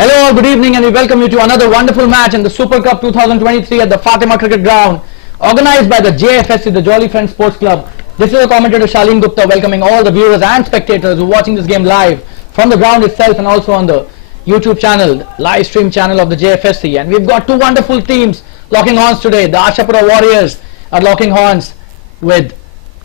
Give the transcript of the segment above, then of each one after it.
Hello all, good evening, and we welcome you to another wonderful match in the Super Cup 2023 at the Fatima Cricket Ground, organized by the JFSC, the Jolly Friends Sports Club. This is the commentator Shaleen Gupta welcoming all the viewers and spectators who are watching this game live from the ground itself and also on the YouTube channel, live stream channel of the JFSC. And we've got two wonderful teams locking horns today. The ASHAPURA Warriors are locking horns with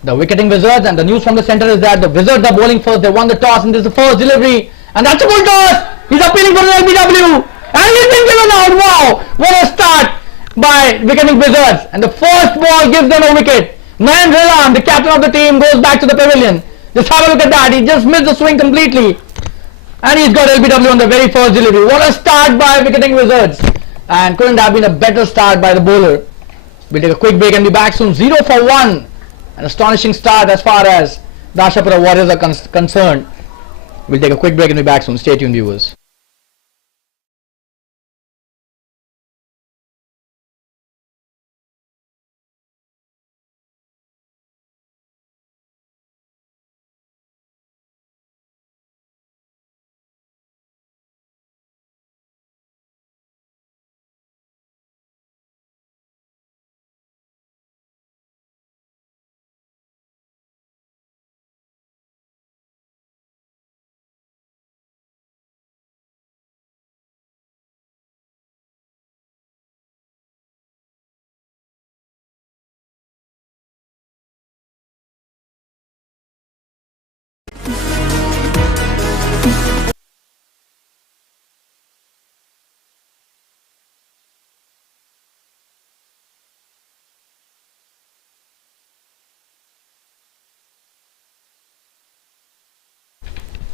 the Wicketing Wizards, and the news from the center is that the Wizards are bowling first. They won the toss and this is the first delivery, and that's a good toss. He's appealing for the LBW and he's been given out. Wow, what a start by Wicketing Wizards, and the first ball gives them a wicket. Nayan Rilan, the captain of the team, goes back to the pavilion. Just have a look at that. He just missed the swing completely and he's got LBW on the very first delivery. What a start by Wicketing Wizards, and couldn't have been a better start by the bowler. We'll take a quick break and be back soon. 0 for 1. An astonishing start as far as the ASHAPURA Warriors are concerned. We'll take a quick break and be back soon. Stay tuned, viewers.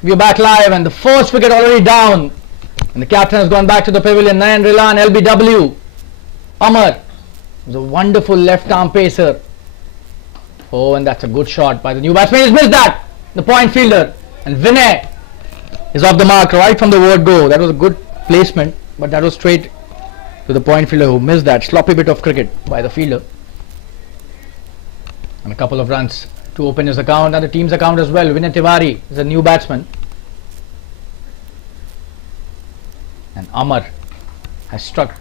We are back live, and the first wicket already down, and the captain has gone back to the pavilion. Nayan Rilan, LBW. Amar was a wonderful left arm pacer. Oh, and that's a good shot by the new batsman. He's missed that, the point fielder, and Vinay is off the mark right from the word go. That was a good placement, but that was straight to the point fielder who missed that sloppy bit of cricket by the fielder. And a couple of runs to open his account and the team's account as well. Vinay Tiwari is a new batsman, and Amar has struck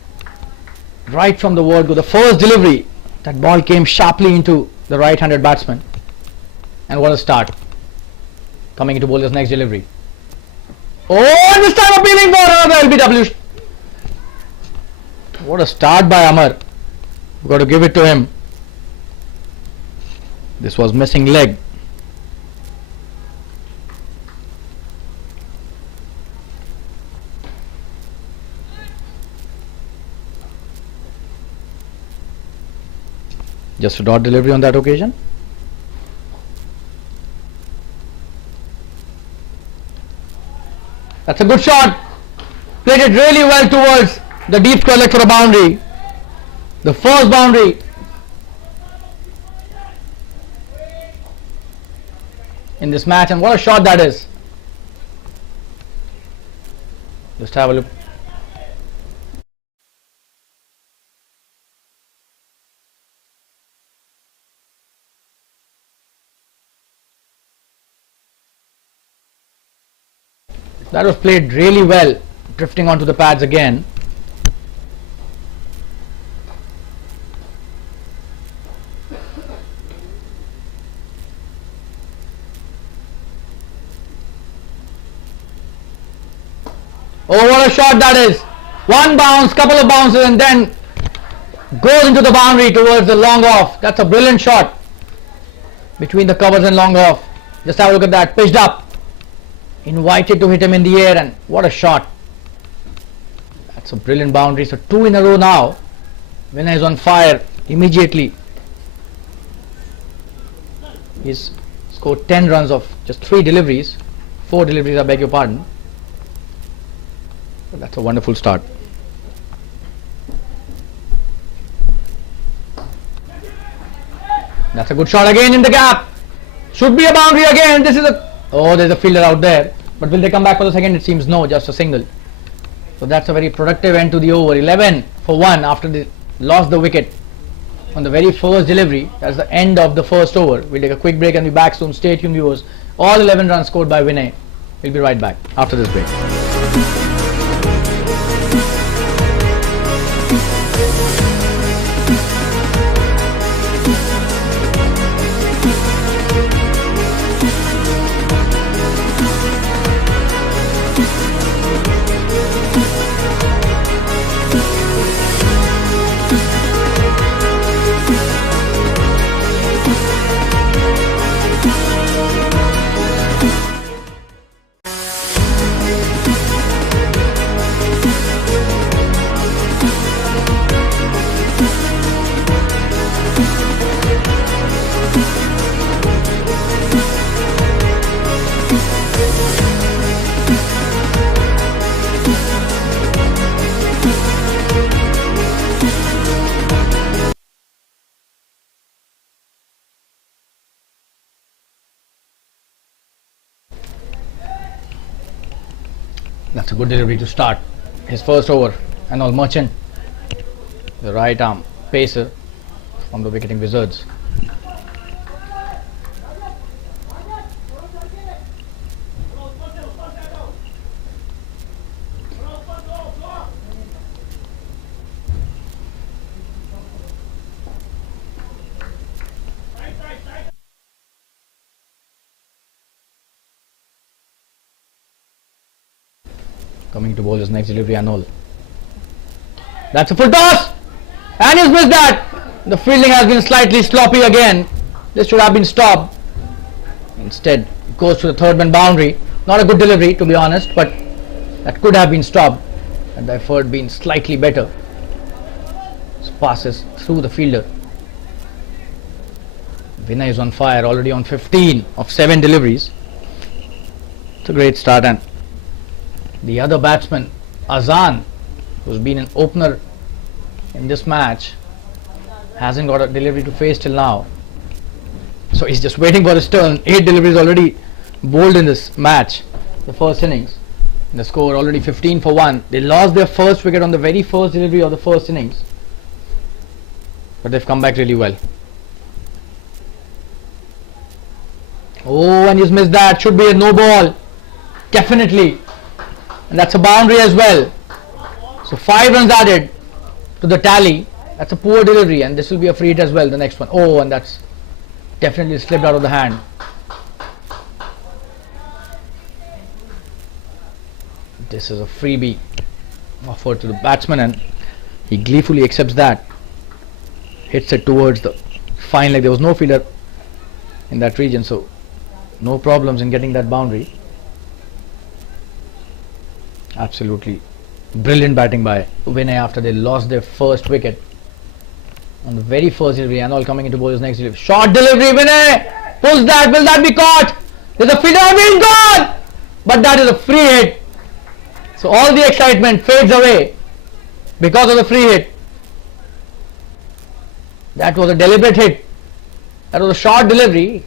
right from the word go. The first delivery, that ball came sharply into the right-handed batsman, and what a start coming into bowler's next delivery. Oh, and this time appealing for another LBW. What a start by Amar. We've got to give it to him. This was missing leg. Just a dot delivery on that occasion. That's a good shot. Played it really well towards the deep square leg for a boundary. The first boundary in this match, and what a shot that is. Just have a look. That was played really well, drifting onto the pads again. Oh, what a shot that is. One bounce, couple of bounces, and then goes into the boundary towards the long off. That's a brilliant shot between the covers and long off. Just have a look at that. Pitched up, invited to hit him in the air, and what a shot. That's a brilliant boundary. So 2 in a row now. Vinay is on fire immediately. He's scored 10 runs of just 3 deliveries. 4 deliveries, I beg your pardon. But that's a wonderful start. That's a good shot again in the gap. Should be a boundary again. This is a... Oh, there's a fielder out there. But will they come back for the second? It seems no, just a single. So that's a very productive end to the over. 11 for 1 after they lost the wicket on the very first delivery. That's the end of the first over. We'll take a quick break and be back soon. Stay tuned, viewers. All 11 runs scored by Vinay. We'll be right back after this break. That's a good delivery to start his first over. And all Merchant, the right arm pacer from the wicketing Wizards. Coming to bowl his next delivery, Anol. That's a full toss! And he's missed that! The fielding has been slightly sloppy again. This should have been stopped. Instead, goes to the third man boundary. Not a good delivery, to be honest, but that could have been stopped had the effort been slightly better. This passes through the fielder. Vinay is on fire, already on 15 of 7 deliveries. It's a great start, and the other batsman, Azan, who's been an opener in this match, hasn't got a delivery to face till now. So he's just waiting for his turn. 8 deliveries already bowled in this match, the first innings. The score already 15 for 1. They lost their first wicket on the very first delivery of the first innings, but they've come back really well. Oh, and he's missed that. Should be a no ball. Definitely. And that's a boundary as well. So 5 runs added to the tally. That's a poor delivery, and this will be a free hit as well, the next one. Oh, and that's definitely slipped out of the hand. This is a freebie offered to the batsman, and he gleefully accepts that. Hits it towards the fine leg. There was no fielder in that region, so no problems in getting that boundary. Absolutely brilliant batting by Vinay after they lost their first wicket on the very first delivery. And all coming into bowler's next delivery. Short delivery, Vinay pulls that. Will that be caught? There's a fielder being gone, but that is a free hit. So all the excitement fades away because of the free hit. That was a deliberate hit. That was a short delivery.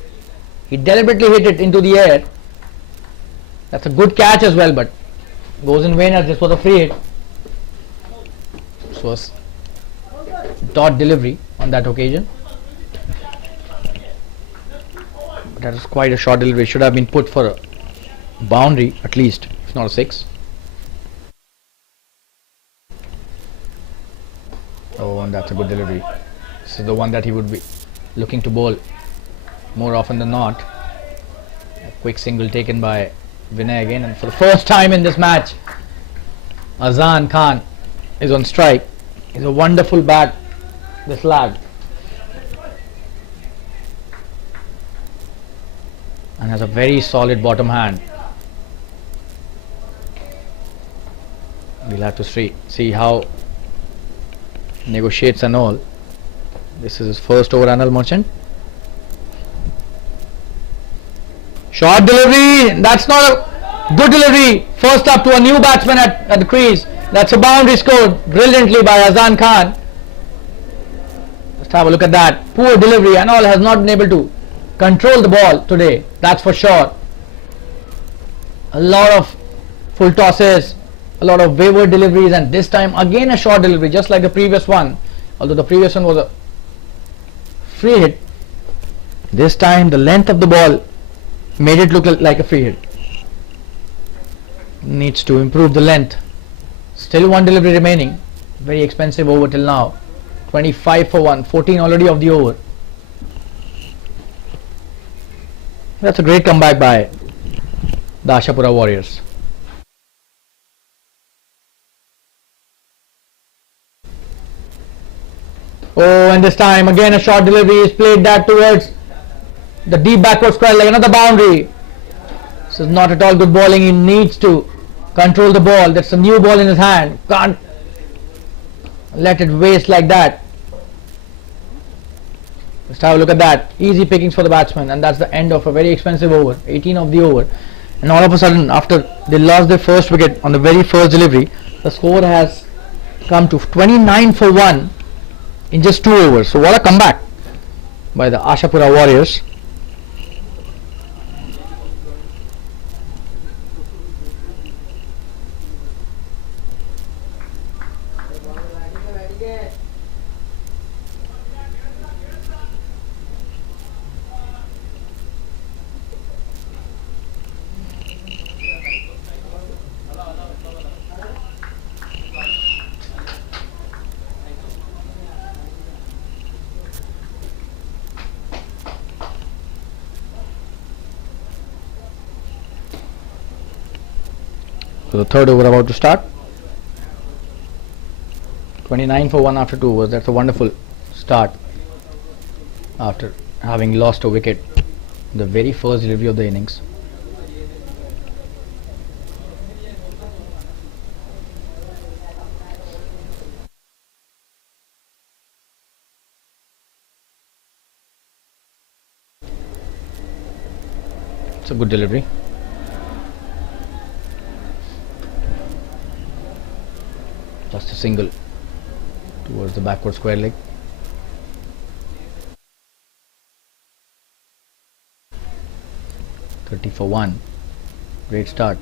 He deliberately hit it into the air. That's a good catch as well, but goes in vain as this was a free hit. This was dot delivery on that occasion. But that is quite a short delivery. Should have been put for a boundary at least, if not a 6. Oh, and that's a good delivery. This is the one that he would be looking to bowl more often than not. A quick single taken by Vinay again, and for the first time in this match, Azan Khan is on strike. He's a wonderful bat, this lad, and has a very solid bottom hand. We'll have to see how negotiates and all. This is his first over, Anil Merchant. Short delivery. That's not a good delivery. First up to a new batsman at the crease. That's a boundary scored brilliantly by Azan Khan. Just have a look at that. Poor delivery. Anil has not been able to control the ball today. That's for sure. A lot of full tosses, a lot of wayward deliveries, and this time again a short delivery, just like the previous one. Although the previous one was a free hit, this time the length of the ball made it look like a free hit. Needs to improve the length. Still one delivery remaining. Very expensive over till now. 25 for 1, 14 already of the over. That's a great comeback by the ASHAPURA Warriors. Oh, and this time again a short delivery is played that towards the deep backward square, like another boundary. This is not at all good bowling. He needs to control the ball. That's a new ball in his hand. Can't let it waste like that. Just have a look at that. Easy pickings for the batsman, and that's the end of a very expensive over. 18 of the over, and all of a sudden, after they lost their first wicket on the very first delivery, the score has come to 29 for 1 in just 2 overs. So what a comeback by the ASHAPURA Warriors. So the third over about to start. 29 for 1 after 2 overs. That's a wonderful start after having lost a wicket in the very first delivery of the innings. It's a good delivery. Just a single towards the backward square leg. "30 for 1. Great start.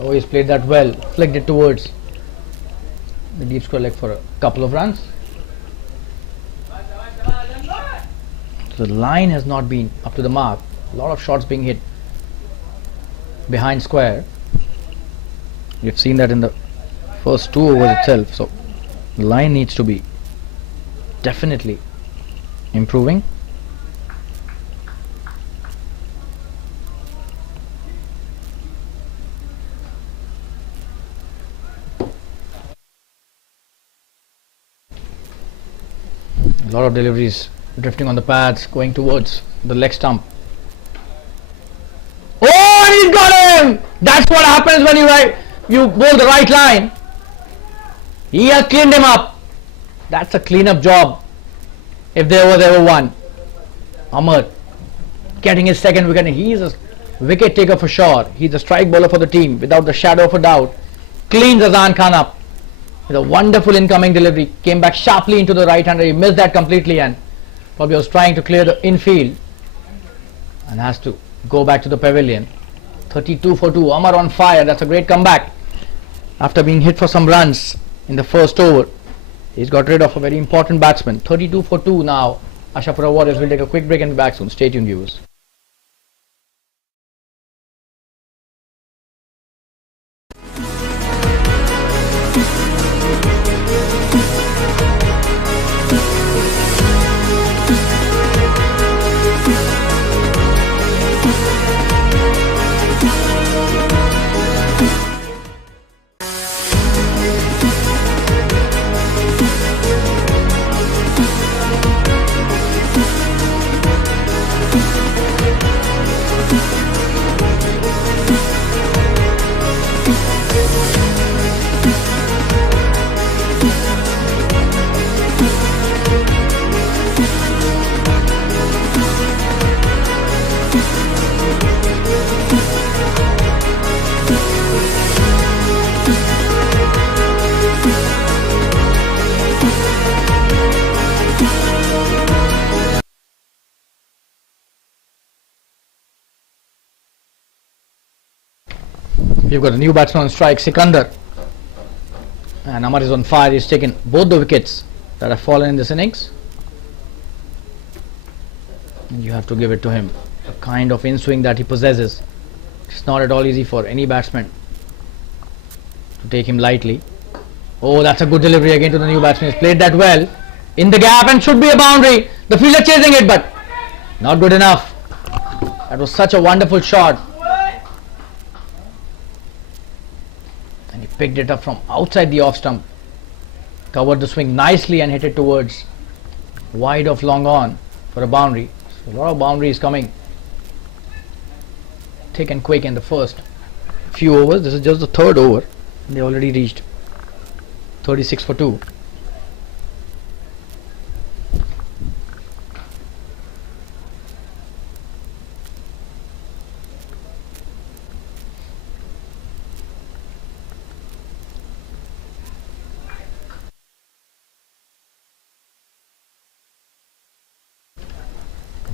Oh, he's played that well, flicked it towards the deep square leg for a couple of runs. So the line has not been up to the mark. A lot of shots being hit behind square. You've seen that in the first 2 overs itself. So the line needs to be definitely improving. A lot of deliveries drifting on the pads, going towards the leg stump. Oh, and he's got him! That's what happens when you bowl the right line. He has cleaned him up. That's a clean-up job, if there was ever one. Amar getting his second wicket. He's a wicket taker for sure. He's a strike bowler for the team, without the shadow of a doubt. Cleans Azan Khan up with a wonderful incoming delivery. Came back sharply into the right-hander. He missed that completely and probably was trying to clear the infield and has to go back to the pavilion. 32 for 2. Amar on fire. That's a great comeback. After being hit for some runs in the first over, he's got rid of a very important batsman. 32 for 2 now. ASHAPURA Warriors will take a quick break and be back soon. Stay tuned, viewers. We've got a new batsman on strike, Sikandar, and Amar is on fire. He's taken both the wickets that have fallen in this innings, and you have to give it to him. The kind of in-swing that he possesses, it's not at all easy for any batsman to take him lightly. Oh, that's a good delivery again to the new batsman. He's played that well in the gap and should be a boundary. The fielder chasing it, but not good enough. That was such a wonderful shot. And he picked it up from outside the off stump, covered the swing nicely and hit it towards wide of long on for a boundary. So a lot of boundaries coming thick and quick in the first few overs. This is just the third over. They already reached 36 for 2.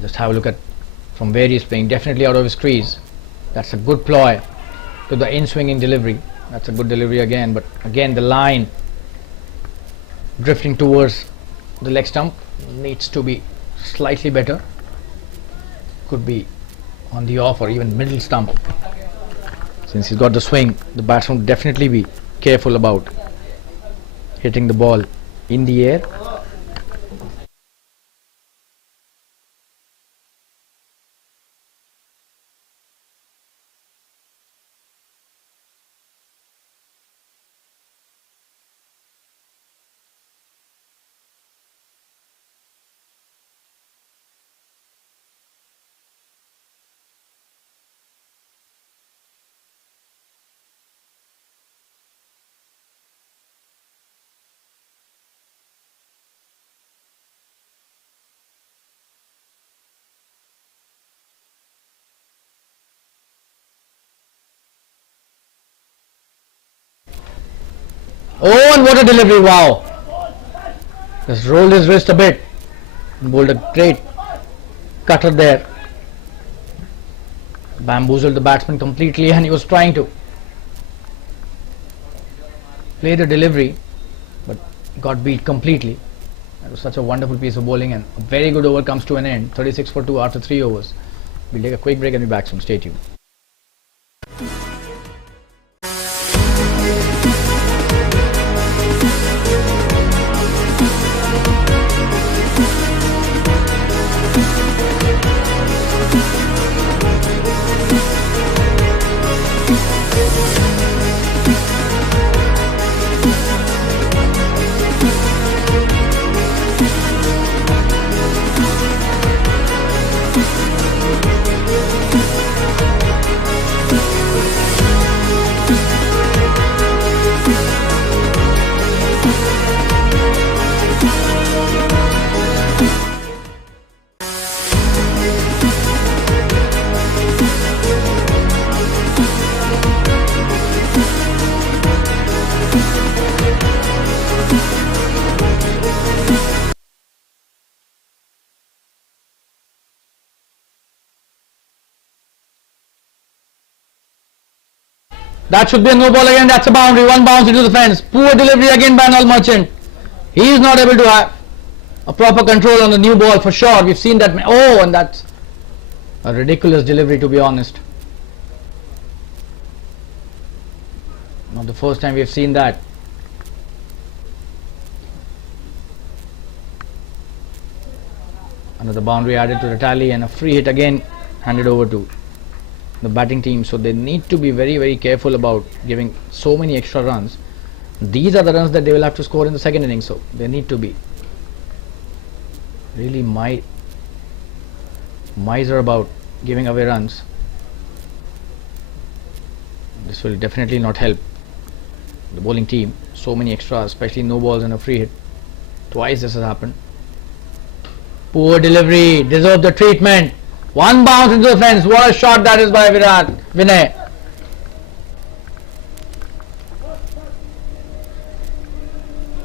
Just have a look at from where he's playing. Definitely out of his crease. That's a good ploy to the in-swinging delivery. That's a good delivery again, but again the line drifting towards the leg stump needs to be slightly better. could be on the off or even middle stump. Since he's got the swing, the batsman would definitely be careful about hitting the ball in the air. Oh, and what a delivery, wow. Just rolled his wrist a bit and bowled a great cutter there. Bamboozled the batsman completely, and he was trying to play the delivery but got beat completely. That was such a wonderful piece of bowling, and a very good over comes to an end. 36 for 2 after 3 overs. We'll take a quick break and be back soon. Stay tuned. That should be a no ball again. That's a boundary. One bounce into the fence. Poor delivery again by Anil Merchant. He is not able to have a proper control on the new ball for sure. We've seen that. Oh, and that's a ridiculous delivery, to be honest. Not the first time we've seen that. Another boundary added to the tally, and a free hit again handed over to the batting team. So they need to be very, very careful about giving so many extra runs. These are the runs that they will have to score in the second innings, so they need to be really miser about giving away runs. This will definitely not help the bowling team. So many extras, especially no balls and a free hit. Twice this has happened. Poor delivery, deserved the treatment. One bounce into the fence. What a shot that is by Vinay.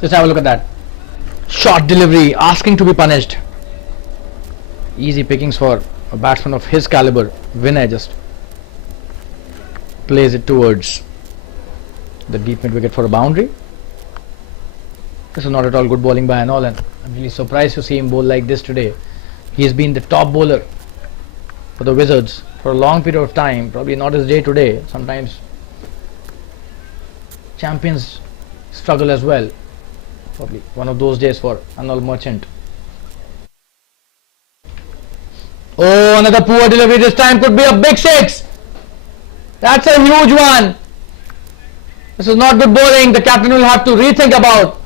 Just have a look at that. Short delivery, asking to be punished. Easy pickings for a batsman of his caliber. Vinay just plays it towards the deep mid wicket for a boundary. This is not at all good bowling by Anil, and I'm really surprised to see him bowl like this today. He has been the top bowler for the Wizards for a long period of time. Probably not his day today. Sometimes champions struggle as well. Probably one of those days for Anil Merchant. Oh, another poor delivery. This time could be a big six. That's a huge one. This is not good bowling. The captain will have to rethink about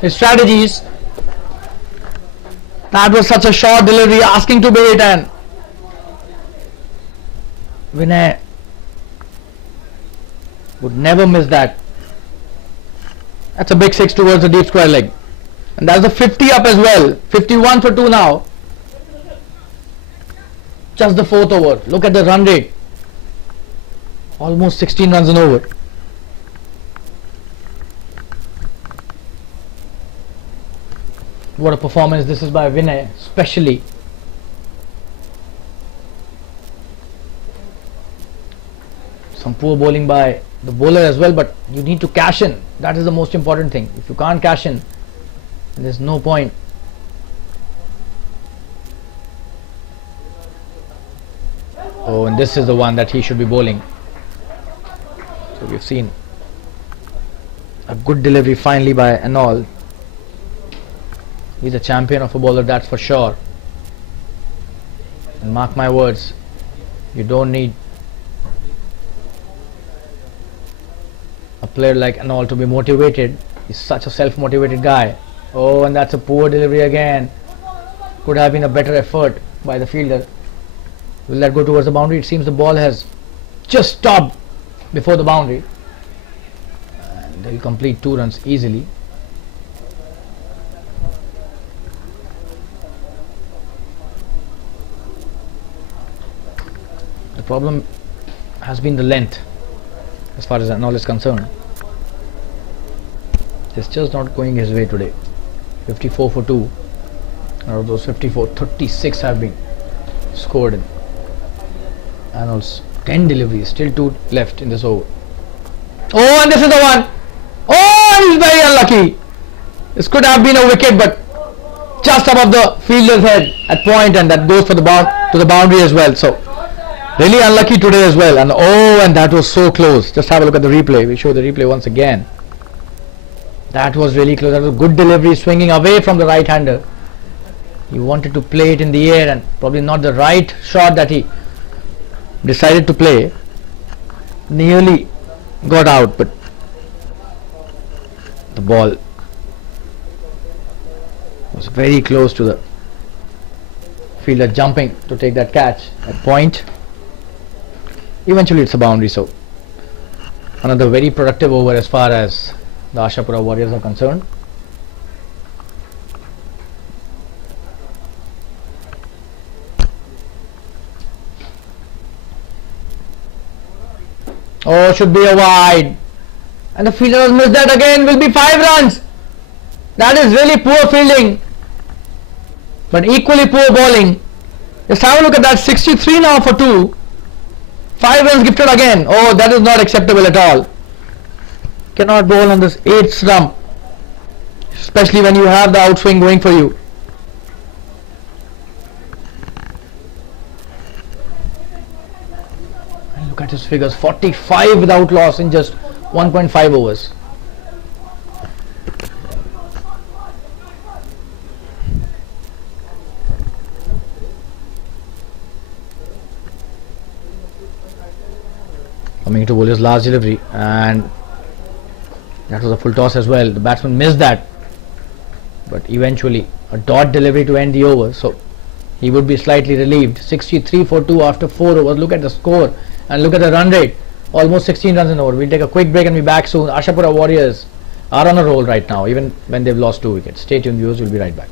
his strategies. That was such a short delivery, asking to be hit, and Vinay would never miss that. That's a big six towards the deep square leg. And that's the 50 up as well. 51 for 2 now. Just the 4th over. Look at the run rate. Almost 16 runs an over. What a performance this is by Vinay, especially. Some poor bowling by the bowler as well, but you need to cash in. That is the most important thing. If you can't cash in, there's no point. Oh, and this is the one that he should be bowling. So we've seen a good delivery finally by Anol. He's a champion of a bowler, that's for sure. And mark my words, you don't need a player like Anol to be motivated. He's such a self-motivated guy. Oh, and that's a poor delivery again. Could have been a better effort by the fielder. Will that go towards the boundary? It seems the ball has just stopped before the boundary. And they'll complete 2 runs easily. The problem has been the length as far as Anol is concerned. It's just not going his way today. 54 for 2. Out of those 54, 36 have been scored in Anol's 10 deliveries. Still 2 left in this over. Oh, and this is the one. Oh, and he's very unlucky. This could have been a wicket, but just above the fielder's head at point, and that goes for the to the boundary as well. So really unlucky today as well. And oh, and that was so close. Just have a look at the replay. We show the replay once again. That was really close. That was a good delivery, swinging away from the right-hander. He wanted to play it in the air, and probably not the right shot that he decided to play. Nearly got out, but the ball was very close to the fielder jumping to take that catch at point. Eventually it's a boundary, so another very productive over as far as the ASHAPURA Warriors are concerned. Oh, should be a wide. And the fielder has missed that again. Will be 5 runs. That is really poor fielding, but equally poor bowling. Just have a look at that. 63 now for 2. 5 runs gifted again. Oh, that is not acceptable at all. Cannot bowl on this 8th stump, especially when you have the outswing going for you. And look at his figures. 45 without loss in just 1.5 overs. Coming to bowl his last delivery, and that was a full toss as well. The batsman missed that, but eventually a dot delivery to end the over, so he would be slightly relieved. 63 for 2 after 4 overs. Look at the score and look at the run rate. Almost 16 runs an over. We'll take a quick break and be back soon. ASHAPURA Warriors are on a roll right now, even when they've lost 2 wickets. Stay tuned, viewers. We'll be right back.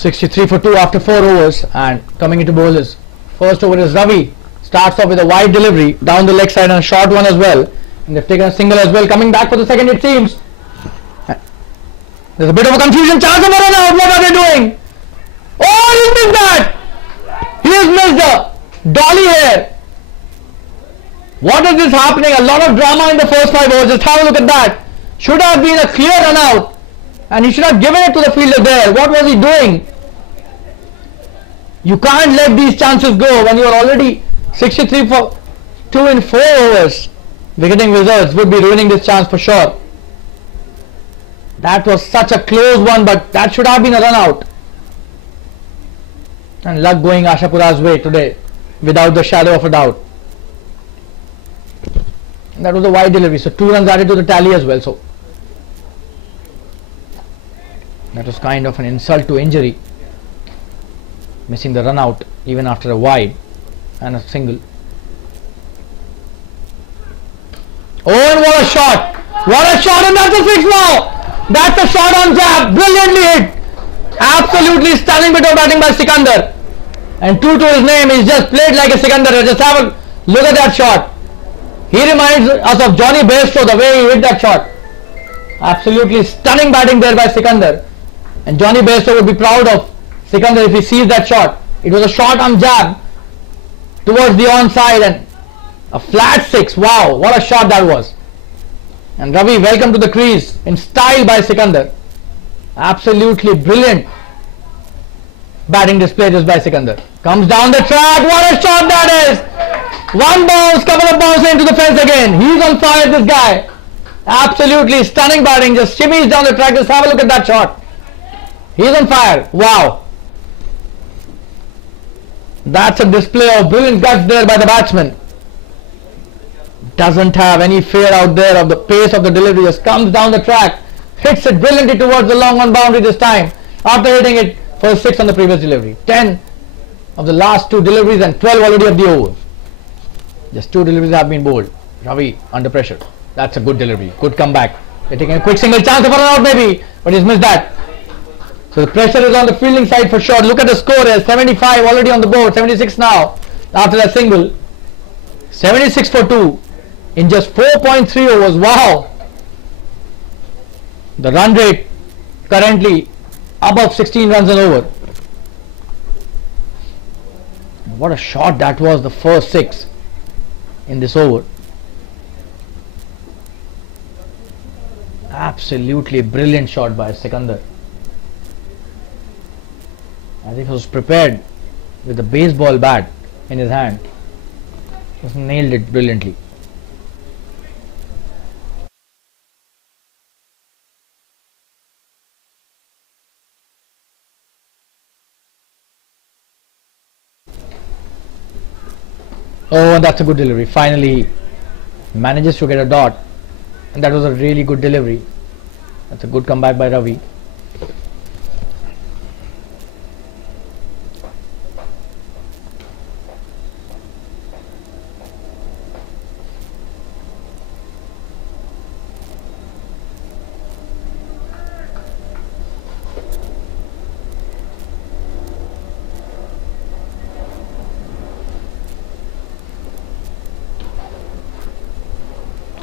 .63 for 2 after 4 overs, and coming into bowlers. First over is Ravi. Starts off with a wide delivery down the leg side and a short one as well. And they've taken a single as well. Coming back for the second, it seems. There's a bit of a confusion. Chance of a run out. What are they doing? Oh, he missed that. He has missed the dolly here. What is this happening? A lot of drama in the first 5 overs. Just have a look at that. Should have been a clear run out, and he should have given it to the fielder there. What was he doing? You can't let these chances go when you are already 63 for 2 in 4 overs. Wicketing Wizards would be ruining this chance for sure. That was such a close one, but that should have been a run out. And luck going ASHAPURA's way today, without the shadow of a doubt. That was a wide delivery, so 2 runs added to the tally as well. So that was kind of an insult to injury, missing the run out even after a wide and a single. Oh, and what a shot! What a shot, and that's a 6 now! That's a shot on jab, brilliantly hit! Absolutely stunning bit of batting by Sikandar. And true to his name, he's just played like a Sikandar. Just have a look at that shot. He reminds us of Johnny Bairstow, the way he hit that shot. Absolutely stunning batting there by Sikandar. And Johnny Bairstow would be proud of Sikandar if he sees that shot. It was a shot on jab towards the onside and a flat 6. Wow, what a shot that was. And Ravi, welcome to the crease in style by Sikandar. Absolutely brilliant batting display just by Sikandar. Comes down the track. What a shot that is. One bounce, couple of bounces into the fence again. He's on fire, this guy. Absolutely stunning batting. Just shimmies down the track. Just have a look at that shot. He's on fire. Wow. That's a display of brilliant guts there by the batsman. Doesn't have any fear out there of the pace of the delivery. Just comes down the track. Hits it brilliantly towards the long on boundary this time. After hitting it for a 6 on the previous delivery. 10 of the last 2 deliveries and 12 already of the over. Just 2 deliveries have been bowled. Ravi under pressure. That's a good delivery. Good comeback. They're taking a quick single chance of a run out maybe. But he's missed that. So the pressure is on the fielding side for sure. Look at the score here. 75 already on the board. 76 now. After that single. 76 for 2. In just 4.3 overs. Wow. The run rate currently above 16 runs an over. What a shot that was, the first 6 in this over. Absolutely brilliant shot by Sikandar. I think he was prepared with the baseball bat in his hand. Just nailed it brilliantly. Oh, that's a good delivery. Finally manages to get a dot, and that was a really good delivery. That's a good comeback by Ravi.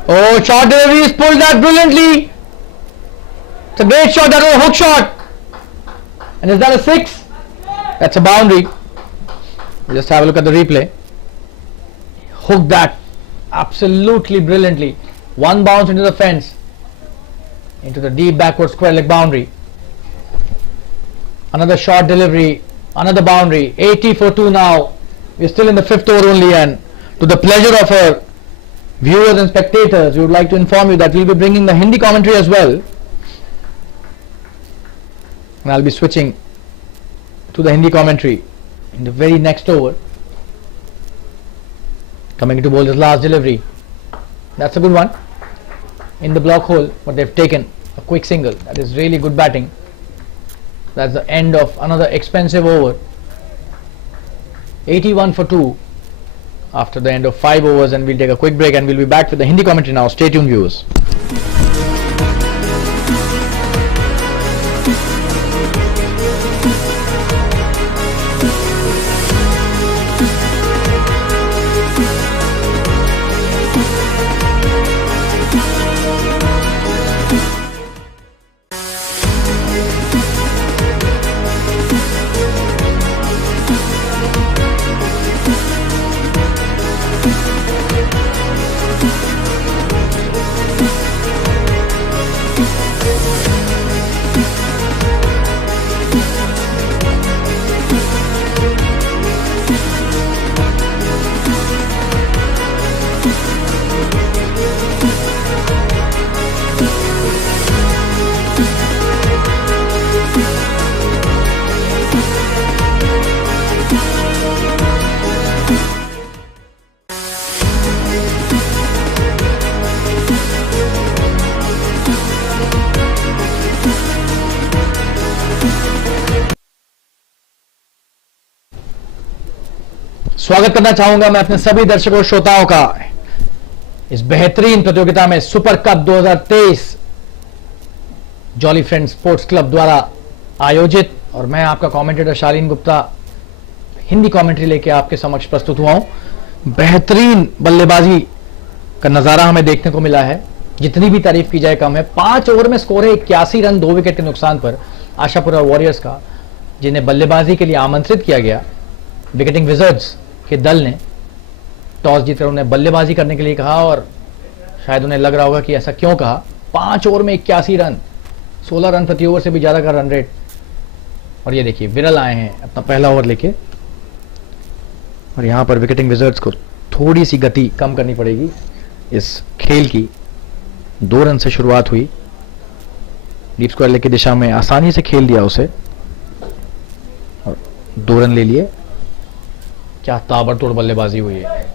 Oh, short delivery, is pulled that brilliantly. It's a great shot. That was a hook shot. And is that a 6? That's a boundary. Just have a look at the replay. Hooked that absolutely brilliantly. One bounce into the fence, into the deep backward square leg boundary. Another short delivery, another boundary. 80 for 2 now. We're still in the 5th over only, and to the pleasure of our viewers and spectators, we would like to inform you that we'll be bringing the Hindi commentary as well. And I'll be switching to the Hindi commentary in the very next over. Coming to bowl his last delivery. That's a good one. In the block hole, but they've taken a quick single. That is really good batting. That's the end of another expensive over. 81 for 2. After the end of 5 overs, and we'll take a quick break and we'll be back with the Hindi commentary now. Stay tuned, viewers. स्वागत करना चाहूंगा मैं अपने सभी दर्शकों श्रोताओं का इस बेहतरीन प्रतियोगिता में super cup 2023 jolly friend sports club द्वारा आयोजित, और मैं आपका कमेंटेटर शालीन गुप्ता हिंदी कमेंट्री लेके आपके समक्ष प्रस्तुत हुआ हूं। बेहतरीन बल्लेबाजी का नजारा हमें देखने को मिला है, जितनी भी तारीफ की जाए कम है। 5 ओवर में स्कोर है 81 रन 2 विकेट के नुकसान पर आशापुरा वॉरियर्स का, जिन्हें बल्लेबाजी के लिए आमंत्रित किया गया। विकेटिंग विजर्ड्स के दल ने टॉस जीतकर उन्हें बल्लेबाजी करने के लिए कहा, और शायद उन्हें लग रहा होगा कि ऐसा क्यों कहा। 5 ओवर में 81 रन, 16 रन प्रति ओवर से भी ज्यादा का रन रेट। और ये देखिए विरल आए हैं अपना पहला ओवर लेके, और यहां पर विकेटिंग विजर्ड्स को थोड़ी सी गति कम करनी पड़ेगी इस खेल की। 2 रन से शुरुआत हुई, डीप स्क्वायर लेग की दिशा में आसानी से खेल दिया उसे और 2 रन ले लिए। क्या ताबड़तोड़ बल्लेबाजी हुई है,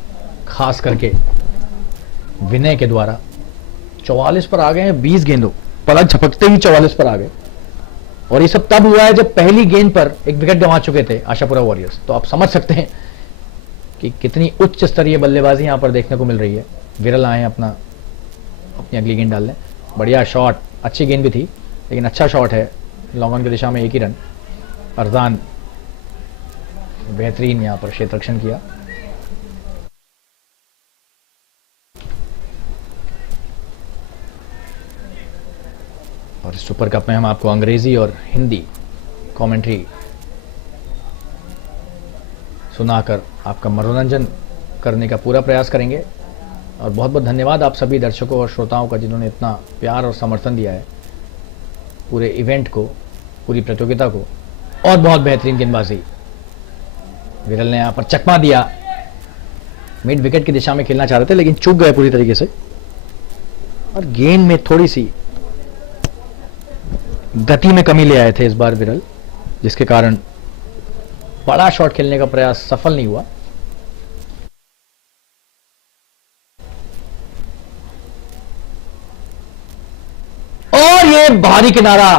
खास करके विनय के द्वारा। 44 पर आ गए हैं 20 गेंदों, पलक झपकते ही 44 पर आ गए, और ये सब तब हुआ है जब पहली गेंद पर एक विकेट गंवा चुके थे आशापुरा वॉरियर्स। तो आप समझ सकते हैं कि कितनी उच्च स्तरीय बल्लेबाजी यहां पर देखने को मिल रही है। विरल आए हैं अपनी अगली गेंद डालने। बढ़िया शॉट, अच्छी गेंद भी थी लेकिन अच्छा शॉट है, लॉन्ग ऑन की दिशा में 1 ही रन। अरजान बेहतरीन यहां पर क्षेत्र रक्षण किया। और इस सुपर कप में हम आपको अंग्रेजी और हिंदी कमेंट्री सुनाकर आपका मनोरंजन करने का पूरा प्रयास करेंगे। और बहुत बहुत धन्यवाद आप सभी दर्शकों और श्रोताओं का, जिन्होंने इतना प्यार और समर्थन दिया है पूरे इवेंट को, पूरी प्रतियोगिता को। और बहुत बेहतरीन गेंदबाजी, विरल ने यहां पर चकमा दिया। मिड विकेट की दिशा में खेलना चाह रहे थे लेकिन चूक गए पूरी तरीके से, और गेंद में थोड़ी सी गति में कमी ले आए थे इस बार विरल, जिसके कारण बड़ा शॉट खेलने का प्रयास सफल नहीं हुआ। और ये भारी किनारा,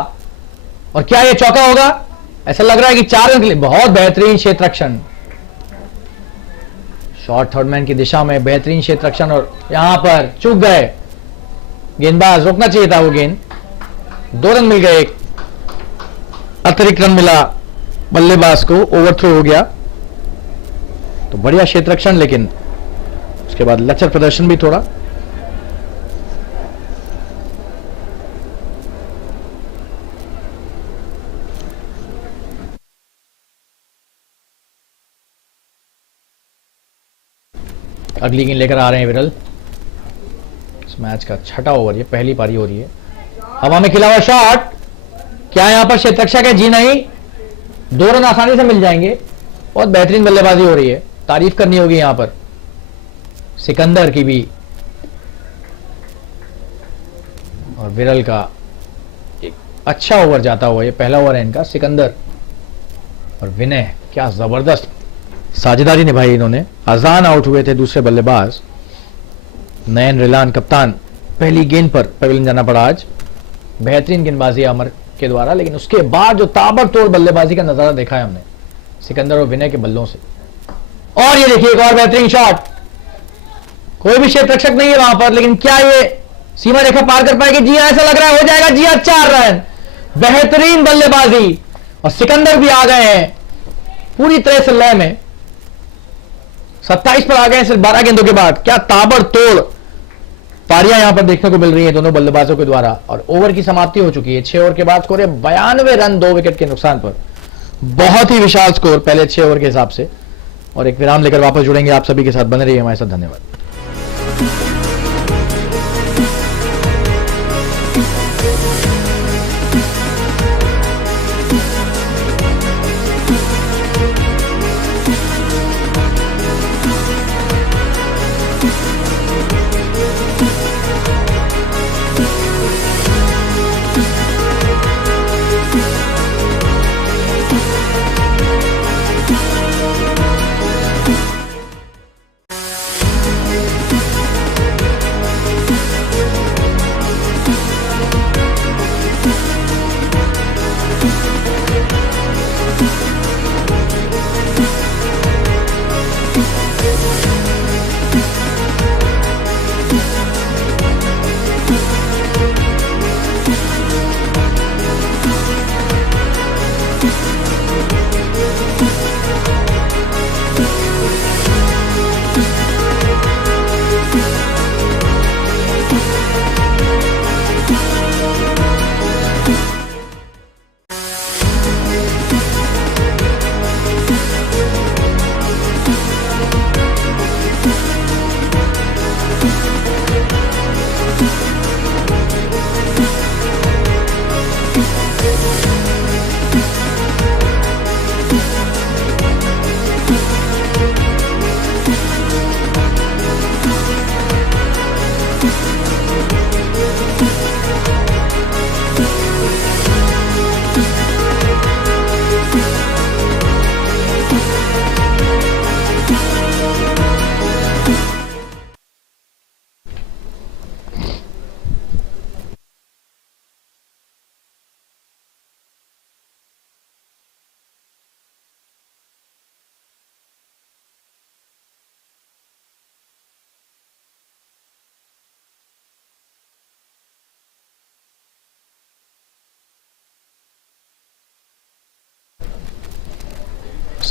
और क्या ये चौका होगा? ऐसा लग रहा है कि 4 रन के लिए। बहुत बेहतरीन क्षेत्र रक्षण, शॉर्ट थर्ड मैन की दिशा में बेहतरीन क्षेत्र रक्षण, और यहां पर चूक गए गेंदबाज। रोकना चाहिए था वो गेंद। 2 रन मिल गए, एक अतिरिक्त रन मिला बल्लेबाज को, ओवरथ्रो हो गया। तो बढ़िया क्षेत्र रक्षण, लेकिन उसके बाद लचर प्रदर्शन भी थोड़ा। अगली गेंद लेकर आ रहे हैं विरल। इस मैच का 6ठा ओवर, ये पहली पारी हो रही है। हवा में खिला हुआ शॉट, क्या यहां पर क्षेत्र रक्षक है? जी नहीं, 2 रन आसानी से मिल जाएंगे। बहुत बेहतरीन बल्लेबाजी हो रही है, तारीफ करनी होगी यहां पर सिकंदर की भी, और विरल का एक अच्छा ओवर जाता हुआ। ये पहला ओवर है इनका। सिकंदर और विनय क्या जबरदस्त साझेदारी निभाई इन्होंने। अजान आउट हुए थे दूसरे बल्लेबाज नयन रिलान कप्तान, पहली गेंद पर पवेलियन जाना पड़ा आज। बेहतरीन गेंदबाजी अमर के द्वारा, लेकिन उसके बाद जो ताबड़तोड़ बल्लेबाजी का नजारा देखा है हमने सिकंदर और विनय के बल्लों से। और ये देखिए एक और बेहतरीन शॉट, कोई भी क्षेत्र रक्षक नहीं है वहां पर, लेकिन क्या ये सीमा रेखा पार कर पाएगी? जी हां, ऐसा लग रहा है हो जाएगा। जी हां, 4 रन, बेहतरीन बल्लेबाजी, और सिकंदर भी आ गए हैं पूरी तरह से लय में। 27 पर आ गए सिर्फ 12 गेंदों के बाद। क्या ताबड़तोड़ पारियां यहां पर देखने को मिल रही हैं दोनों बल्लेबाजों के द्वारा। और ओवर की समाप्ति हो चुकी है। 6 ओवर के बाद स्कोर है 92 रन 2 विकेट के नुकसान पर। बहुत ही विशाल स्कोर पहले 6 ओवर के हिसाब से। और एक विराम लेकर वापस जुड़ेंगे आप सभी के साथ, बने रहिए हमारे साथ। धन्यवाद।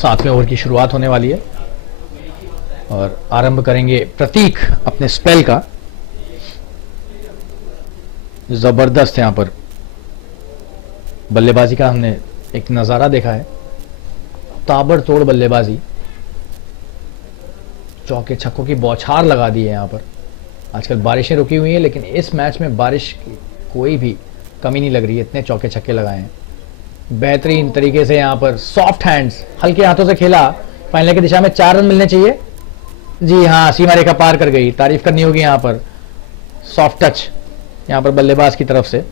सातवें ओवर की शुरुआत होने वाली है और आरंभ करेंगे प्रतीक अपने स्पेल का। जबरदस्त यहां पर बल्लेबाजी का हमने एक नजारा देखा है, ताबड़तोड़ बल्लेबाजी, चौके छक्कों की बौछार लगा दी है। यहां पर आजकल बारिशें रुकी हुई हैं, लेकिन इस मैच में बारिश की कोई भी कमी नहीं लग रही है, इतने चौके छक्के लगाए हैं। बेहतरीन तरीके से यहां पर सॉफ्ट हैंड्स, हल्के हाथों से खेला, फाइनल की दिशा में 4 रन मिलने चाहिए। जी हां, सीमा रेखा पार कर गई, तारीफ करनी होगी यहां पर। सॉफ्ट टच यहां पर बल्लेबाज की तरफ से।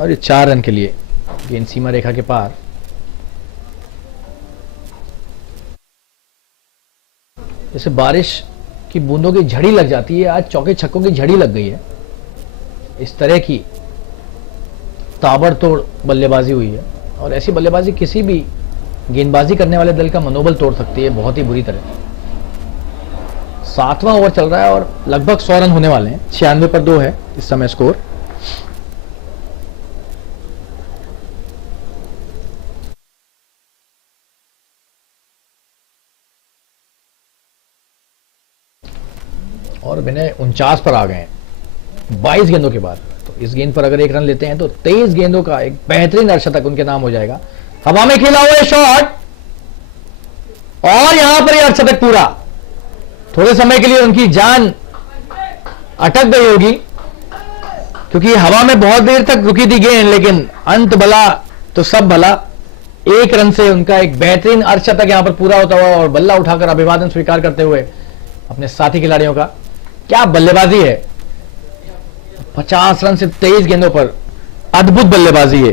और ये 4 रन के लिए गेंद सीमा रेखा के पार। जैसे बारिश की बूंदों की झड़ी लग जाती है, आज चौके छक्कों की झड़ी लग गई है। इस तरह की ताबड़तोड़ बल्लेबाजी हुई है और ऐसी बल्लेबाजी किसी भी गेंदबाजी करने वाले दल का मनोबल तोड़ सकती है बहुत ही बुरी तरह। 7वां ओवर चल रहा है और लगभग 100 रन होने वाले हैं। 96 पर 2 है इस समय स्कोर। और विनय 49 पर आ गए हैं 22 गेंदों के बाद। तो इस गेंद पर अगर 1 रन लेते हैं तो 23 गेंदों का एक बेहतरीन अर्धशतक उनके नाम हो जाएगा। हवा में खेला हुआ शॉट और यहां पर यह अर्धशतक पूरा। थोड़े समय के लिए उनकी जान अटक गई होगी क्योंकि हवा में बहुत देर तक रुकी थी गेंद, लेकिन अंत भला तो सब भला। 1 रन से उनका एक बेहतरीन अर्धशतक यहां पर पूरा होता हुआ और बल्ला उठाकर अभिवादन स्वीकार करते हुए अपने साथी खिलाड़ियों का। क्या बल्लेबाजी है, 50 रन से 23 गेंदों पर अद्भुत बल्लेबाजी है।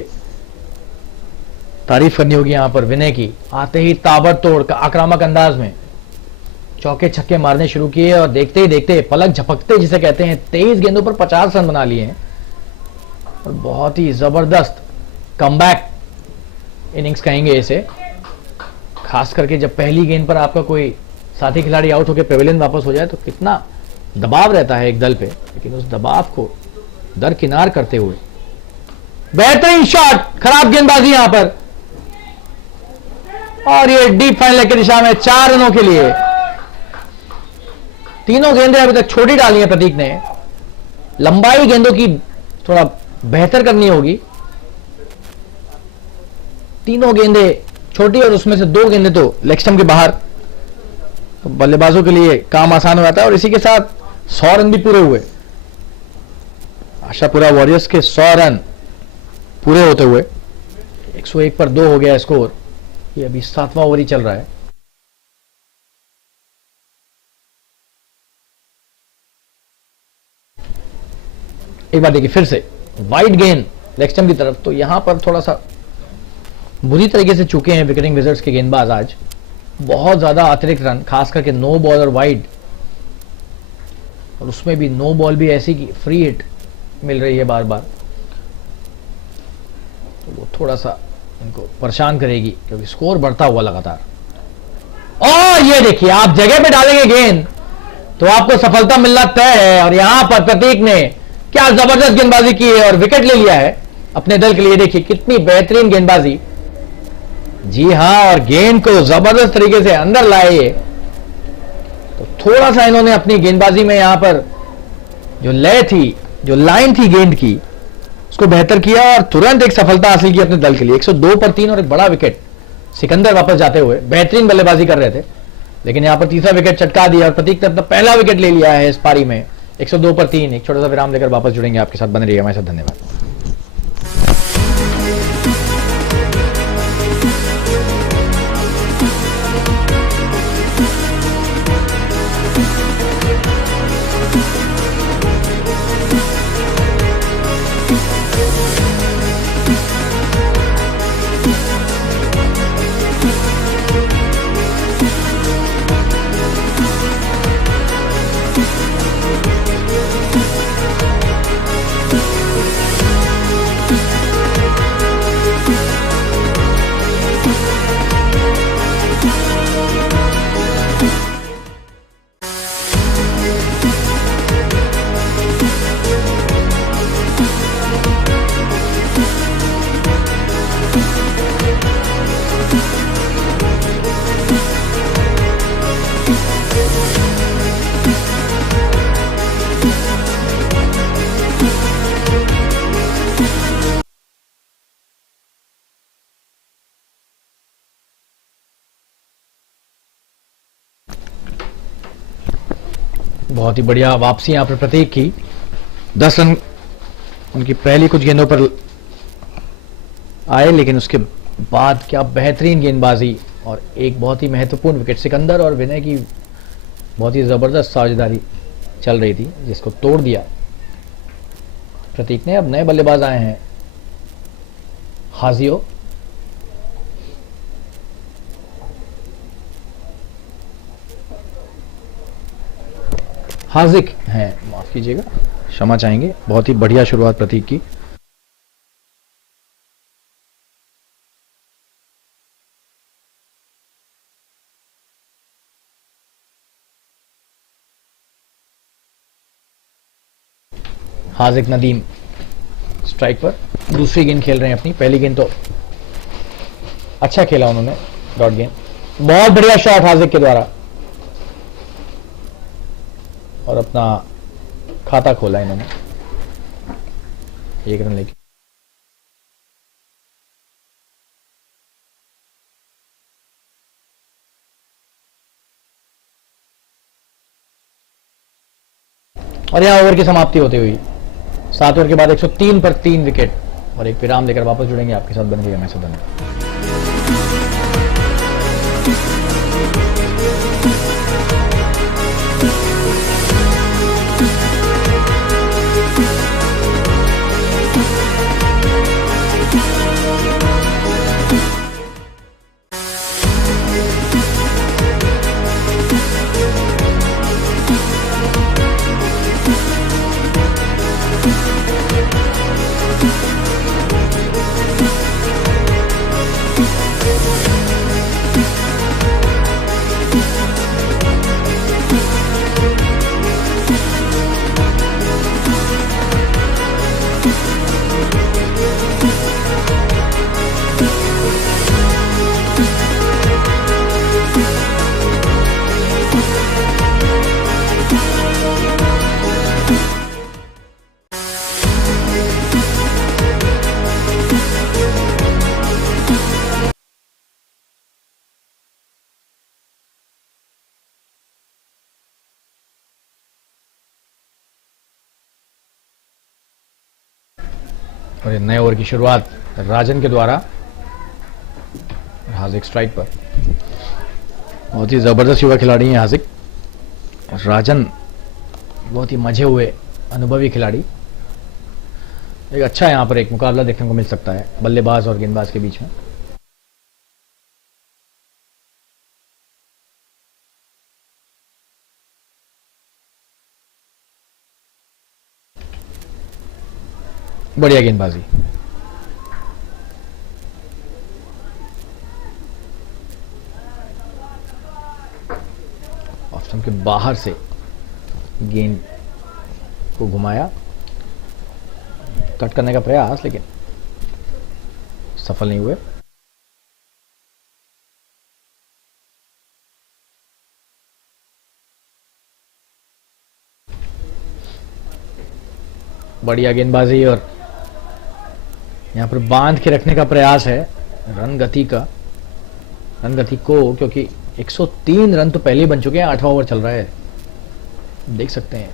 तारीफ करनी होगी यहां पर विनय की। आते ही ताबड़तोड़ का आक्रामक अंदाज में चौके छक्के मारने शुरू किए और देखते ही देखते पलक झपकते जिसे कहते हैं 23 गेंदों पर 50 रन बना लिए हैं और बहुत ही जबरदस्त कमबैक इनिंग्स कहेंगे इसे। खास करके जब पहली गेंद पर आपका कोई साथी खिलाड़ी आउट होकर पेविलियन वापस हो जाए तो कितना दबाव रहता है एक दल पे, लेकिन उस दबाव को दरकिनार करते हुए बेहतरीन शॉट, खराब गेंदबाजी यहां पर और ये डीप फाइनल की दिशा में 4 रनों के लिए। तीनों गेंदें अभी तक छोटी डाली है प्रतीक ने। लंबाई गेंदों की थोड़ा बेहतर करनी होगी। तीनों गेंदें छोटी और उसमें से 2 गेंदें तो लेग स्टंप के बाहर। तो बल्लेबाजों के लिए काम आसान हो जाता है और इसी के साथ 100 रन भी पूरे हुए। आशापुरा वॉरियर्स के 100 रन पूरे होते हुए 101 पर 2 हो गया स्कोर। ये अभी 7वां ओवर ही चल रहा है। एक बार देखिए फिर से वाइड गेंद लेग स्टंप की तरफ, तो यहां पर थोड़ा सा बुरी तरीके से चुके हैं विकेटिंग विजर्ड्स के गेंदबाज आज। बहुत ज्यादा अतिरिक्त रन, खास करके नो बॉल और वाइड, और उसमें भी नो बॉल भी ऐसी की फ्री हिट मिल रही है बार बार, तो वो थोड़ा सा इनको परेशान करेगी क्योंकि स्कोर बढ़ता हुआ लगातार। और ये देखिए, आप जगह पे डालेंगे गेंद तो आपको सफलता मिलना तय है। और यहां पर प्रतीक ने क्या जबरदस्त गेंदबाजी की है और विकेट ले लिया है अपने दल के लिए। देखिए कितनी बेहतरीन गेंदबाजी। जी हां, और गेंद को जबरदस्त तरीके से अंदर लाए। तो थोड़ा सा इन्होंने अपनी गेंदबाजी में यहां पर जो लय थी, जो लाइन थी गेंद की, उसको बेहतर किया और तुरंत एक सफलता हासिल की अपने दल के लिए। 102 पर 3 और एक बड़ा विकेट। सिकंदर वापस जाते हुए बेहतरीन बल्लेबाजी कर रहे थे, लेकिन यहां पर तीसरा विकेट चटका दिया और प्रतीक ने अपना पहला विकेट ले लिया है इस पारी में। 102 पर 3। एक छोटा सा विराम लेकर वापस जुड़ेंगे आपके साथ, बने रहिए हमारे साथ। धन्यवाद। बहुत ही बढ़िया वापसी यहाँ पर प्रतीक की। 10 रन उनकी पहली कुछ गेंदों पर आए, लेकिन उसके बाद क्या बेहतरीन गेंदबाजी और एक बहुत ही महत्वपूर्ण विकेट। सिकंदर और विनय की बहुत ही जबरदस्त साझेदारी चल रही थी, जिसको तोड़ दिया प्रतीक ने। अब नए बल्लेबाज आए हैं, हाजियो। हाजिक हैं, माफ कीजिएगा, क्षमा चाहेंगे। बहुत ही बढ़िया शुरुआत प्रतीक की। हाजिक नदीम स्ट्राइक पर, दूसरी गेंद खेल रहे हैं अपनी। पहली गेंद तो अच्छा खेला उन्होंने, डॉट गेंद। बहुत बढ़िया शॉट हाजिक के द्वारा, और अपना खाता खोला इन्होंने 1 रन लेके। और यहां ओवर की समाप्ति होती हुई 7 ओवर के बाद 103 पर 3 विकेट और एक विराम लेकर वापस जुड़ेंगे आपके साथ। बन गई मैं सदन। और नए ओवर की शुरुआत राजन के द्वारा। हाजिक स्ट्राइक पर, बहुत ही जबरदस्त युवा खिलाड़ी हैं हाजिक। और राजन बहुत ही मजे हुए अनुभवी खिलाड़ी। एक अच्छा यहाँ पर एक मुकाबला देखने को मिल सकता है बल्लेबाज और गेंदबाज के बीच में। बढ़िया गेंदबाजी। ऑफ स्टंप के बाहर से गेंद को घुमाया, कट करने का प्रयास, लेकिन सफल नहीं हुए। बढ़िया गेंदबाजी और यहां पर बांध के रखने का प्रयास है रन गति को, क्योंकि 103 रन तो पहले ही बन चुके हैं। 8वां ओवर चल रहा है, देख सकते हैं।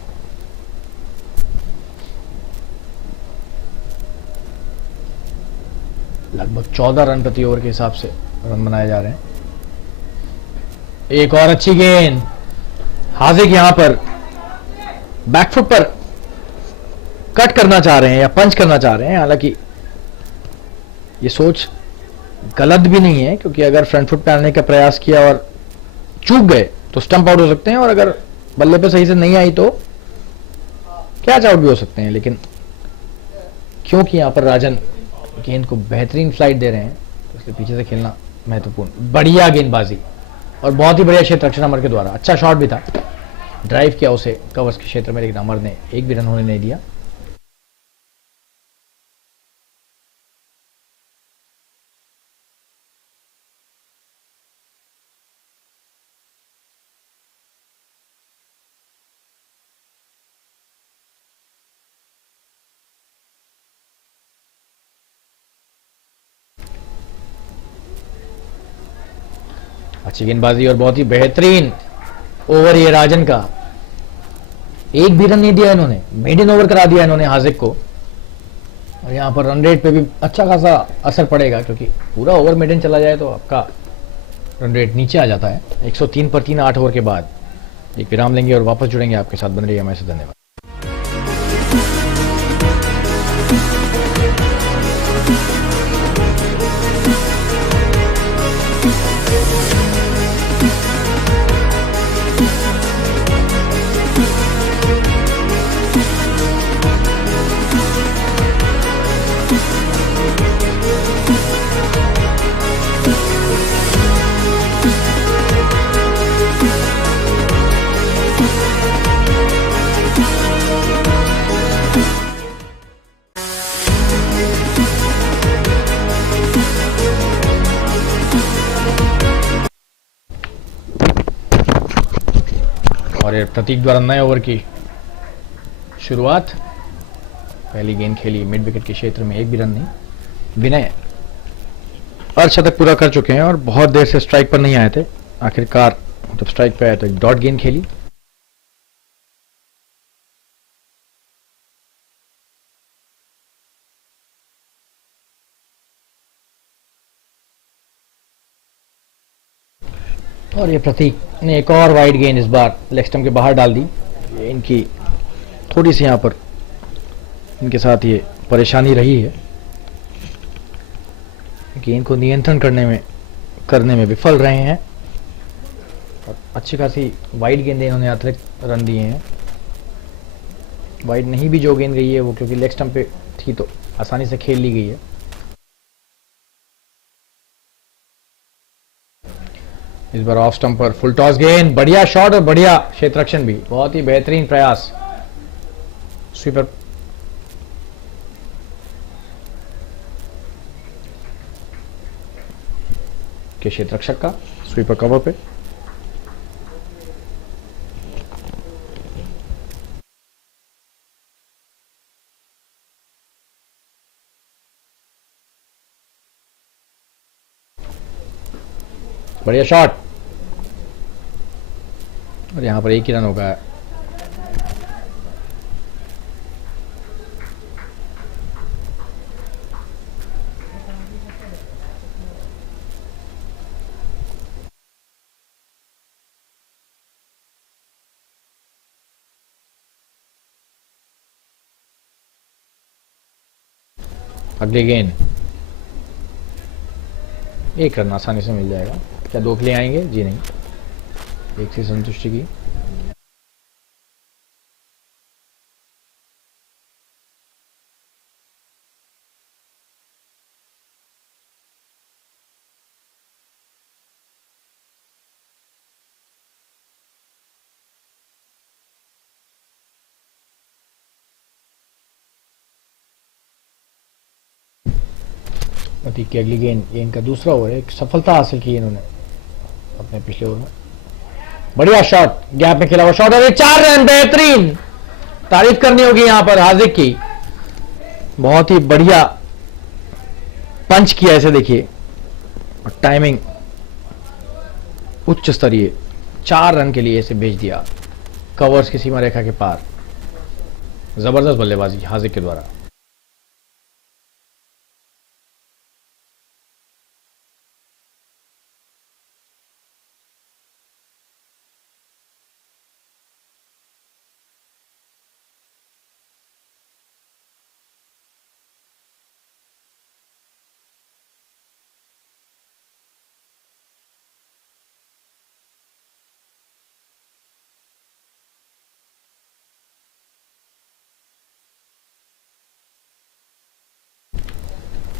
लगभग 14 रन प्रति ओवर के हिसाब से रन बनाए जा रहे हैं। एक और अच्छी गेंद। हाजिक यहां पर बैकफुट पर कट करना चाह रहे हैं या पंच करना चाह रहे हैं। हालांकि ये सोच गलत भी नहीं है, क्योंकि अगर फ्रंट फुट पे आने का प्रयास किया और चूक गए तो स्टंप आउट हो सकते हैं, और अगर बल्ले पे सही से नहीं आई तो कैच आउट भी हो सकते हैं। लेकिन क्योंकि यहां पर राजन गेंद को बेहतरीन फ्लाइट दे रहे हैं, तो इसलिए पीछे से खेलना महत्वपूर्ण। बढ़िया गेंदबाजी और बहुत ही बढ़िया क्षेत्र रक्षण अमर के द्वारा। अच्छा शॉट भी था, ड्राइव किया उसे कवर्स के क्षेत्र में, लेकिन अमर ने एक भी रन होने नहीं दिया। अच्छी गेंदबाजी और बहुत ही बेहतरीन ओवर ये राजन का। एक भी रन नहीं दिया इन्होंने, मेडन ओवर करा दिया इन्होंने हाजिक को। और यहाँ पर रन रेट पे भी अच्छा खासा असर पड़ेगा, क्योंकि पूरा ओवर मेडन चला जाए तो आपका रन रेट नीचे आ जाता है। 103 पर 3 8 ओवर के बाद एक विराम लेंगे और वापस जुड़ेंगे आपके साथ। बन रही है हमारे साथ, धन्यवाद। और ये प्रतीक द्वारा नए ओवर की शुरुआत। पहली गेंद खेली मिड विकेट के क्षेत्र में, एक भी रन नहीं। विनय अर्धशतक पूरा कर चुके हैं और बहुत देर से स्ट्राइक पर नहीं आए थे। आखिरकार जब स्ट्राइक पे आए तो एक डॉट गेंद खेली। और ये प्रतीक ने एक और वाइड गेंद इस बार लेग स्टंप के बाहर डाल दी। ये इनकी थोड़ी सी यहाँ पर इनके साथ ये परेशानी रही है, गेंद को नियंत्रण करने में विफल रहे हैं। और अच्छी खासी वाइड गेंदें इन्होंने अतिरिक्त रन दिए हैं। वाइड नहीं भी जो गेंद गई है वो क्योंकि लेग स्टंप पे थी तो आसानी से खेल ली गई है। इस बार ऑफ स्टंप पर फुल टॉस गेंद, बढ़िया शॉट और बढ़िया क्षेत्ररक्षण भी, बहुत ही बेहतरीन प्रयास स्वीपर के क्षेत्ररक्षक का स्वीपर कवर पे। बढ़िया शॉट और यहां पर एक ही रन होगा। अगली गेंद, एक रन आसानी से मिल जाएगा। क्या दो के लिए आएंगे? जी नहीं, एक से संतुष्टि की। प्रतीक की अगली गेंद, ये इनका दूसरा ओवर है। एक सफलता हासिल की इन्होंने अपने पिछले ओवर में। बढ़िया शॉट, गैप में खेला हुआ शॉट और ये 4 रन, बेहतरीन। तारीफ करनी होगी यहां पर हाजिक की, बहुत ही बढ़िया पंच किया इसे, देखिए और टाइमिंग उच्च स्तरीय। 4 रन के लिए इसे भेज दिया कवर्स की सीमा रेखा के पार। जबरदस्त बल्लेबाजी हाजिक के द्वारा।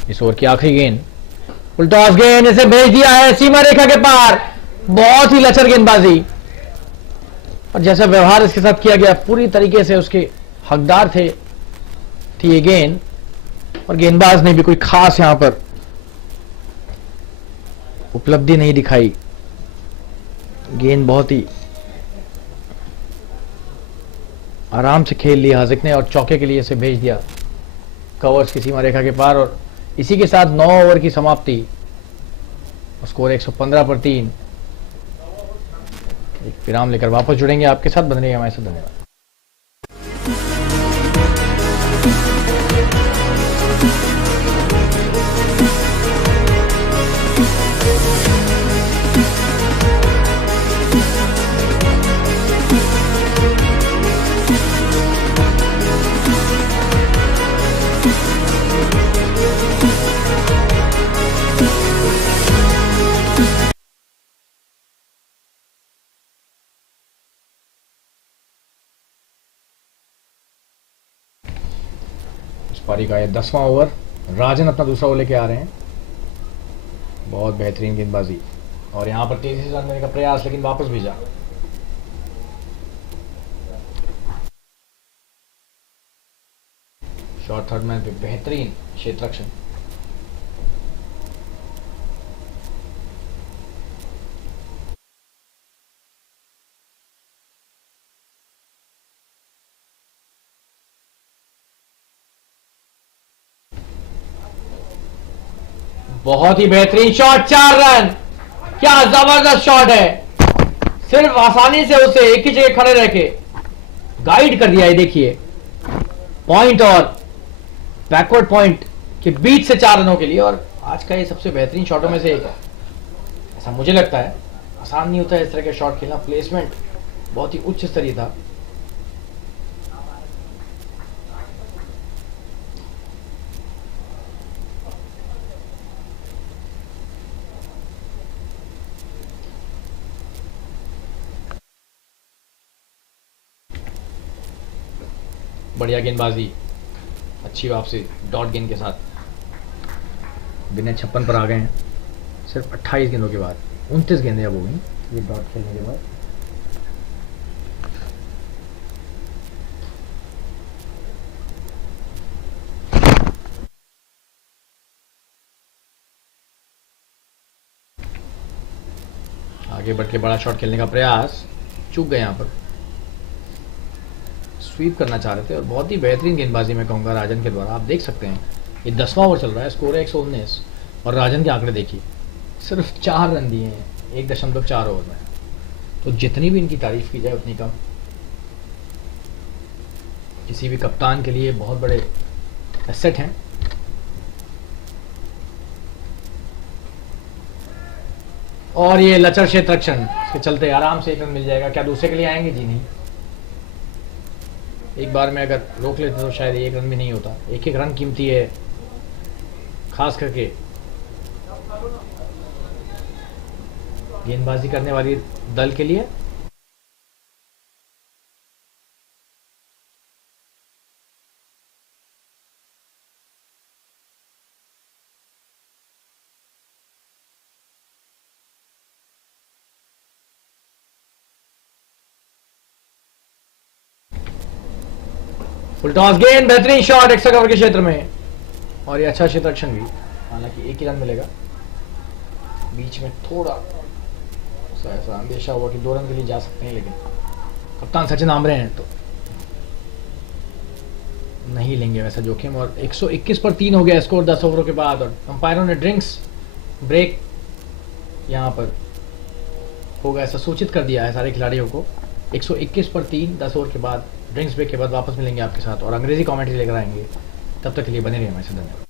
इस ओवर की आखिरी गेंद, फुल टॉस गेंद, इसे भेज दिया है सीमा रेखा के पार। बहुत ही लचर गेंदबाजी और जैसा व्यवहार इसके साथ किया गया पूरी तरीके से उसके हकदार थी ये गेंद। और गेंदबाज ने भी कोई खास यहां पर उपलब्धि नहीं दिखाई। गेंद बहुत ही आराम से खेल ली हाजिक ने और चौके के लिए इसे भेज दिया कवर्स की सीमा रेखा के पार। और इसी के साथ 9 ओवर की समाप्ति, स्कोर 115 पर 3। एक विराम लेकर वापस जुड़ेंगे आपके साथ। बन रही है हमारे साथ, धन्यवाद। पारी का ये 10वां ओवर। राजन अपना दूसरा ओवर लेके आ रहे हैं। बहुत बेहतरीन गेंदबाजी और यहाँ पर तेजी से रन देने का प्रयास, लेकिन वापस भेजा। शॉर्ट थर्ड मैन पे बेहतरीन क्षेत्ररक्षण। बहुत ही बेहतरीन शॉट, 4 रन। क्या जबरदस्त शॉट है। सिर्फ आसानी से उसे एक ही जगह खड़े रह के गाइड कर दिया है। देखिए पॉइंट और बैकवर्ड पॉइंट के बीच से 4 रनों के लिए, और आज का ये सबसे बेहतरीन शॉटों में से एक है, ऐसा मुझे लगता है। आसान नहीं होता है इस तरह के शॉट खेलना। प्लेसमेंट बहुत ही उच्च स्तरीय था। बढ़िया गेंदबाजी, अच्छी वापसी डॉट गेंद के साथ। बिना 56 पर आ गए हैं सिर्फ 28 गेंदों के बाद। 29 गेंदें अब हो गई ये डॉट खेलने के बाद। आगे बढ़ के बड़ा शॉट खेलने का प्रयास, चूक गए यहाँ पर। स्वीप करना चाह रहे थे और बहुत ही बेहतरीन गेंदबाजी मैं कहूँगा राजन के द्वारा। आप देख सकते हैं ये 10वां ओवर चल रहा है, स्कोर है 119 और राजन के आंकड़े देखिए, सिर्फ 4 रन दिए हैं 1.4 ओवर में। तो जितनी भी इनकी तारीफ की जाए उतनी कम। किसी भी कप्तान के लिए बहुत बड़े एसेट हैं। और ये लचर क्षेत्ररक्षण के चलते आराम से 1 रन मिल जाएगा। क्या दूसरे के लिए आएंगे? जी नहीं। एक बार में अगर रोक लेते तो शायद 1 रन भी नहीं होता। एक एक रन कीमती है, खास करके गेंदबाजी करने वाली दल के लिए। फुल टॉस गेंद, बेहतरीन शॉट एक्स्ट्रा कवर के क्षेत्र में, और ये अच्छा क्षेत्ररक्षण भी। हालांकि 1 ही रन मिलेगा। बीच में थोड़ा ऐसा अंदेशा हुआ कि 2 रन के लिए जा सकते हैं, लेकिन कप्तान सचिन आमरे हैं तो नहीं लेंगे वैसा जोखिम। और 121 पर 3 हो गया स्कोर 10 ओवरों के बाद, और अंपायरों ने ड्रिंक्स ब्रेक यहाँ पर होगा ऐसा सूचित कर दिया है सारे खिलाड़ियों को। 121 पर 3 10 ओवर के बाद, ड्रिंक्स ब्रेक के बाद वापस मिलेंगे आपके साथ और अंग्रेजी कमेंट्री लेकर आएंगे। तब तक के लिए बने रहिए हमारे साथ। धन्यवाद।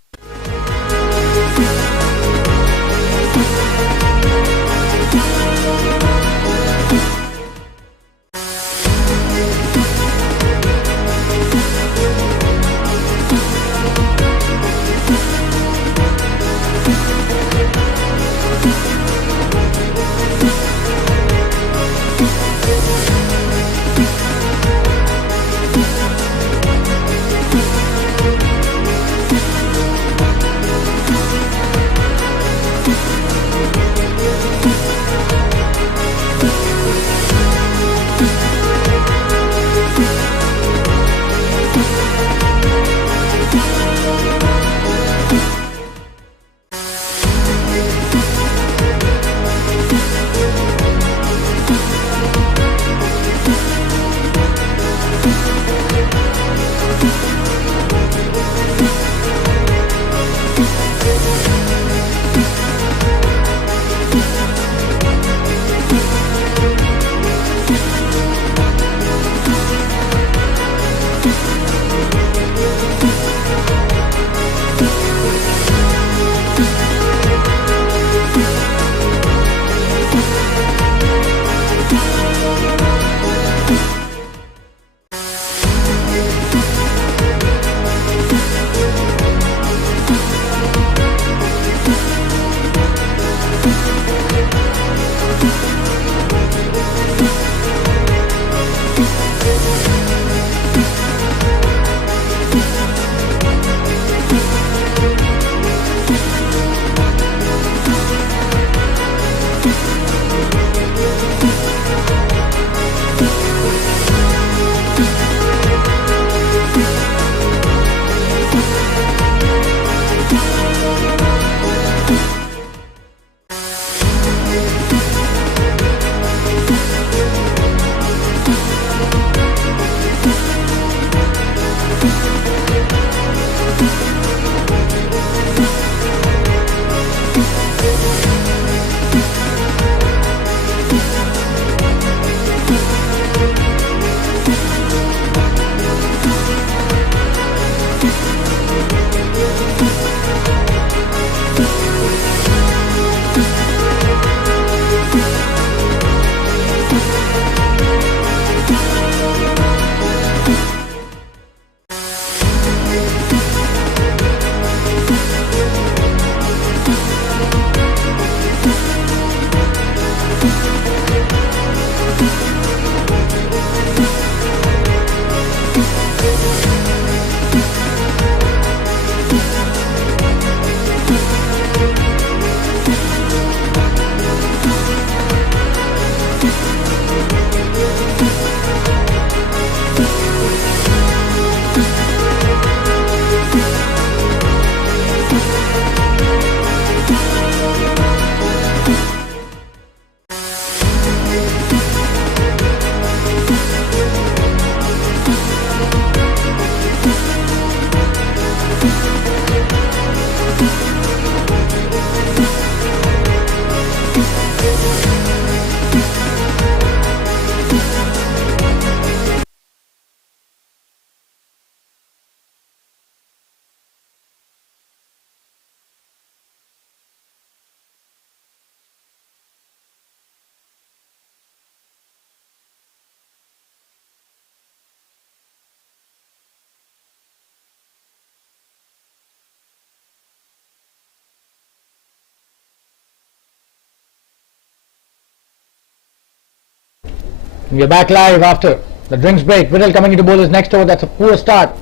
We are back live after the drinks break. Viral coming into bowlers next over. That's a poor start.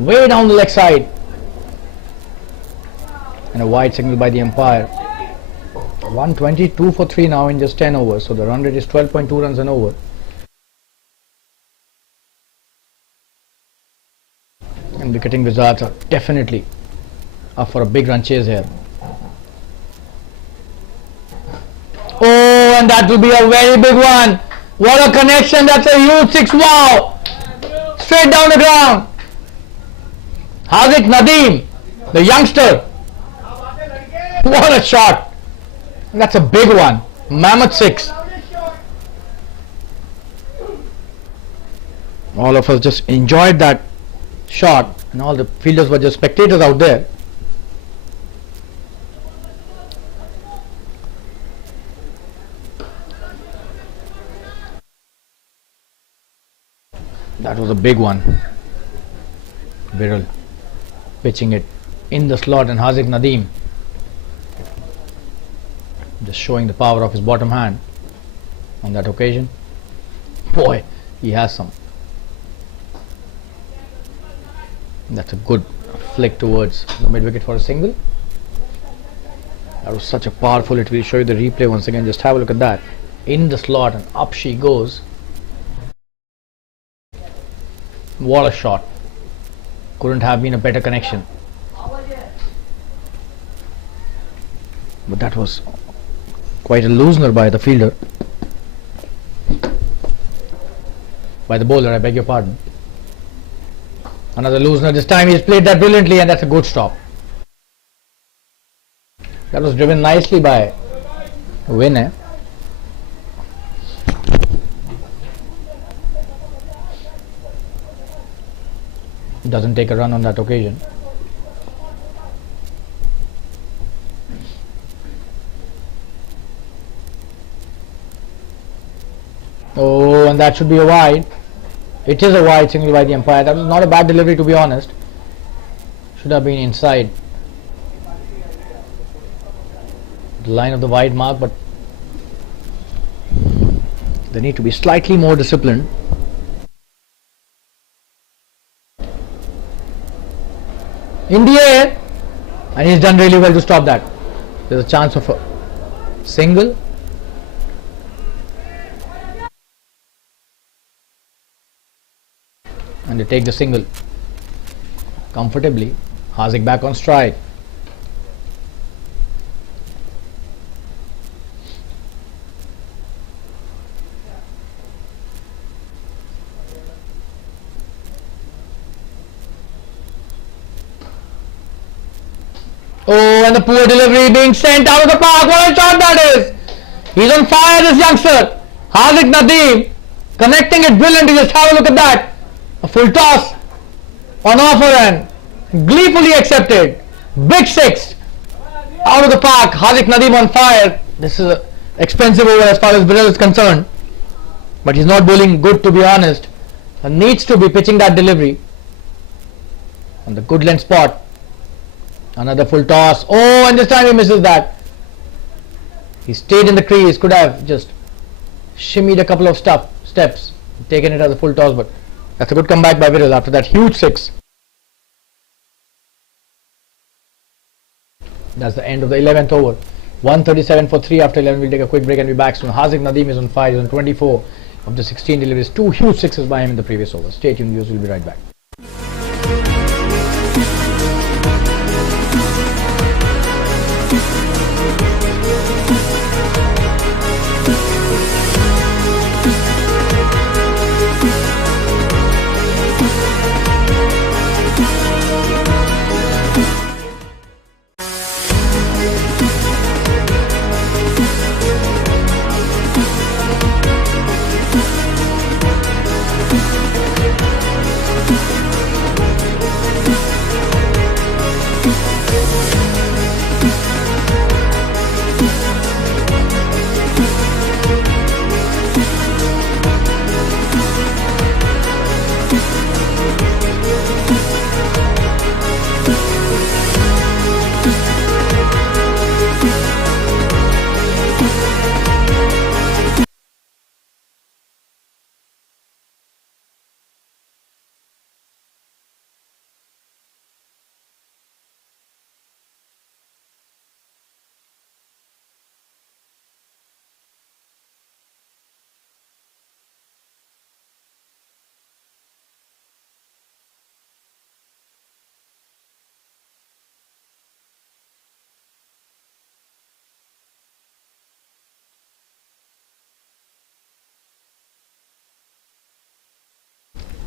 Way down the leg side. And a wide signal by the umpire. 122 for 3 now in just 10 overs. So the run rate is 12.2 runs an over. And wicketing Wizards are definitely up for a big run chase here. Oh, and that will be a very big one. What a connection. That's a huge 6. Wow. Straight down the ground. Hardik Nadeem, the youngster. What a shot. That's a big one. Mammoth 6. All of us just enjoyed that shot, and all the fielders were just spectators out there. That was a big one. Viral pitching it in the slot, and Hardik Nadeem just showing the power of his bottom hand on that occasion. Boy, he has some. That's a good flick towards the mid wicket for a single. That was such a powerful hit. We'll show you the replay once again. Just have a look at that. In the slot, and up she goes. What a shot. Couldn't have been a better connection. But that was quite a loosener by the fielder. By the bowler, I beg your pardon. Another loosener. This time he's played that brilliantly, and that's a good stop. That was driven nicely by Win. Doesn't take a run on that occasion. Oh, and that should be a wide. It is a wide single by the umpire. That was not a bad delivery, to be honest. Should have been inside the line of the wide mark, but they need to be slightly more disciplined. In the air, and he's done really well to stop that. There's a chance of a single. And they take the single comfortably. Hardik back on stride. Oh, and the poor delivery being sent out of the park. What a shot that is! He's on fire, this youngster. Hardik Nadeem connecting it brilliantly. Just have a look at that. A full toss on offer and gleefully accepted. Big 6 out of the park. Hardik Nadeem on fire. This is an expensive over as far as Viral is concerned. But he's not bowling good, to be honest. And needs to be pitching that delivery on the good length spot. Another full toss. Oh, and this time he misses that. He stayed in the crease. Could have just shimmied a couple of steps, taken it as a full toss, but that's a good comeback by Viral after that huge 6. That's the end of the 11th over. 137 for 3 after 11. We'll take a quick break and be back soon. Hardik Nadeem is on fire. He's on 24 of the 16 deliveries. 2 huge 6s by him in the previous over. Stay tuned, viewers. We'll be right back.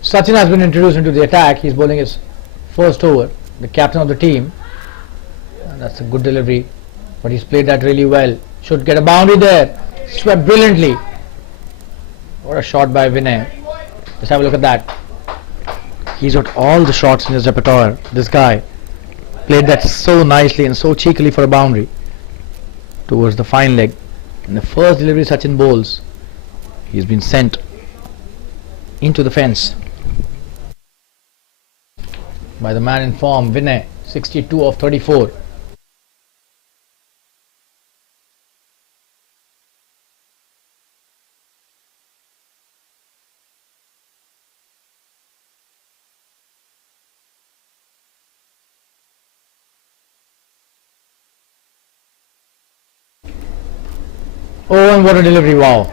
Sachin has been introduced into the attack. He's bowling his first over, the captain of the team. And that's a good delivery, but he's played that really well. Should get a boundary there. Swept brilliantly. What a shot by Vinay. Let's have a look at that. He's got all the shots in his repertoire. This guy played that so nicely and so cheekily for a boundary towards the fine leg. In the first delivery Sachin bowls, he's been sent into the fence by the man in form, Vinay. 62 of 34. Oh, and what a delivery, wow.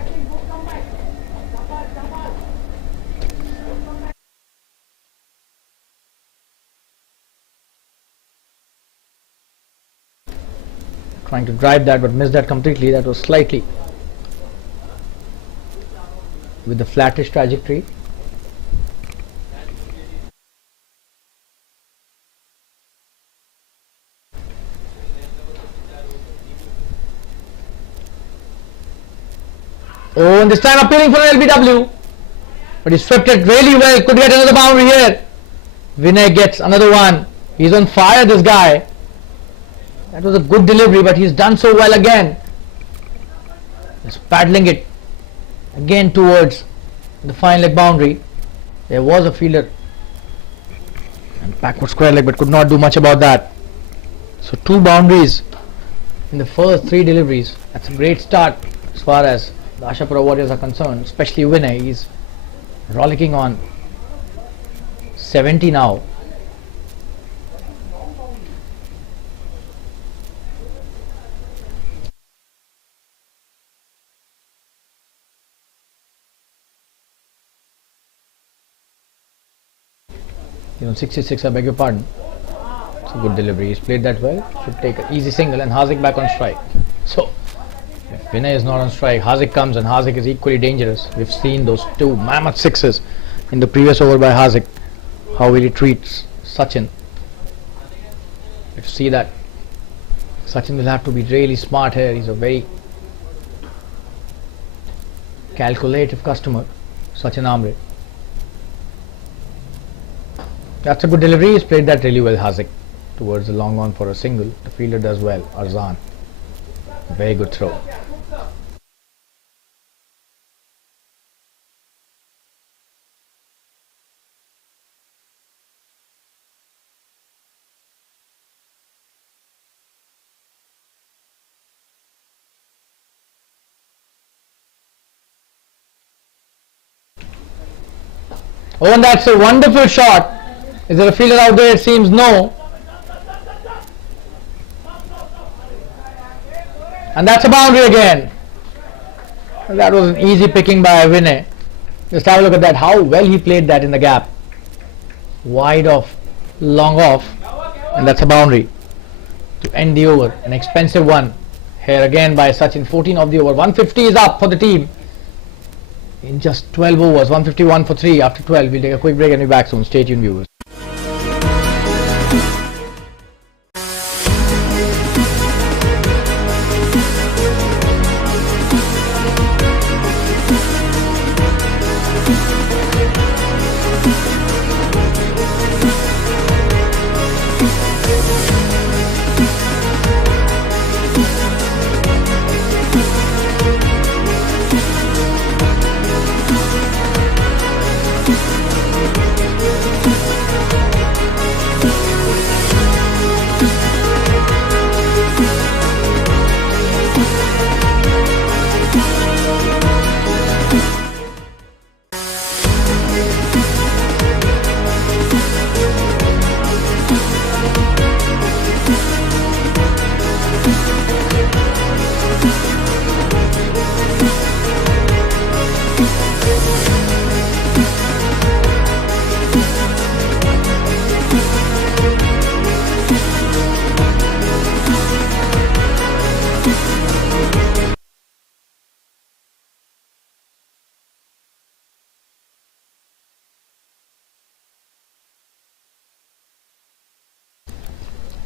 Trying to drive that, but missed that completely. That was slightly with the flattish trajectory. Oh, and this time appealing for an LBW, but he swept it really well. Could get another boundary here. Vinay gets another one. He's on fire, this guy. That was a good delivery, but he's done so well again. He's paddling it again towards the fine leg boundary. There was a fielder and backward square leg, but could not do much about that. So 2 boundaries in the first 3 deliveries. That's a great start as far as the Ashapura Warriors are concerned, especially Vinay. He's rollicking on 70 now. You know, 66, I beg your pardon. It's a good delivery. He's played that well. Should take an easy single, and Harzik back on strike. So if Vinay is not on strike, Harzik comes, and Harzik is equally dangerous. We've seen those 2 mammoth sixes in the previous over by Harzik. How he retreats Sachin. Let's see that. Sachin will have to be really smart here. He's a very calculative customer, Sachin Amre. That's a good delivery. He's played that really well, Harzik, towards the long on for a single. The fielder does well, Arzan. Very good throw. Oh, and that's a wonderful shot. Is there a fielder out there? It seems no. And that's a boundary again. And that was an easy picking by Vinay. Just have a look at that, how well he played that in the gap. Wide off, long off, and that's a boundary to end the over. An expensive one here again by Sachin. 14 of the over. 150 is up for the team in just 12 overs. 151 for 3 after 12. We'll take a quick break and be back soon. Stay tuned, viewers.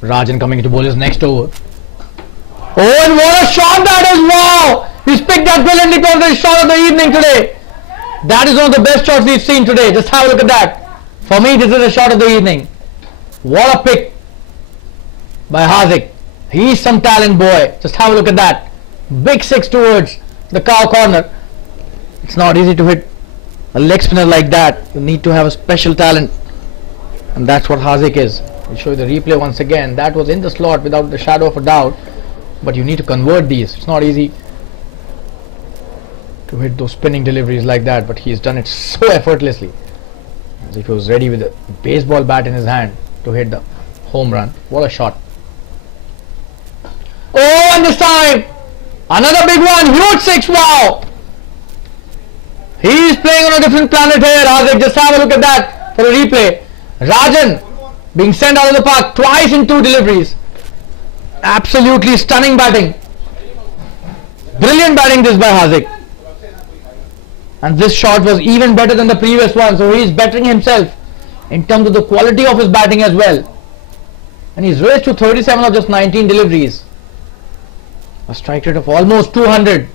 Rajan coming to bowl his next over. Oh, and what a shot that is! Wow! He's picked that brilliantly, probably the shot of the evening today. That is one of the best shots we've seen today. Just have a look at that. For me, this is a shot of the evening. What a pick by Hardik. He's some talent, boy. Just have a look at that. Big six towards the cow corner. It's not easy to hit a leg spinner like that. You need to have a special talent. And that's what Hardik is. I'll show you the replay once again. That was in the slot without the shadow of a doubt. But you need to convert these. It's not easy to hit those spinning deliveries like that, but he's done it so effortlessly, as if he was ready with a baseball bat in his hand to hit the home run. What a shot. Oh, and this time another big one, huge six. Wow, he's playing on a different planet here, Hardik. Just have a look at that for a replay. Rajan being sent out of the park twice in 2 deliveries. Absolutely stunning batting. Brilliant batting this by Hardik. And this shot was even better than the previous one, so he is bettering himself in terms of the quality of his batting as well. And he's raised to 37 of just 19 deliveries. A strike rate of almost 200.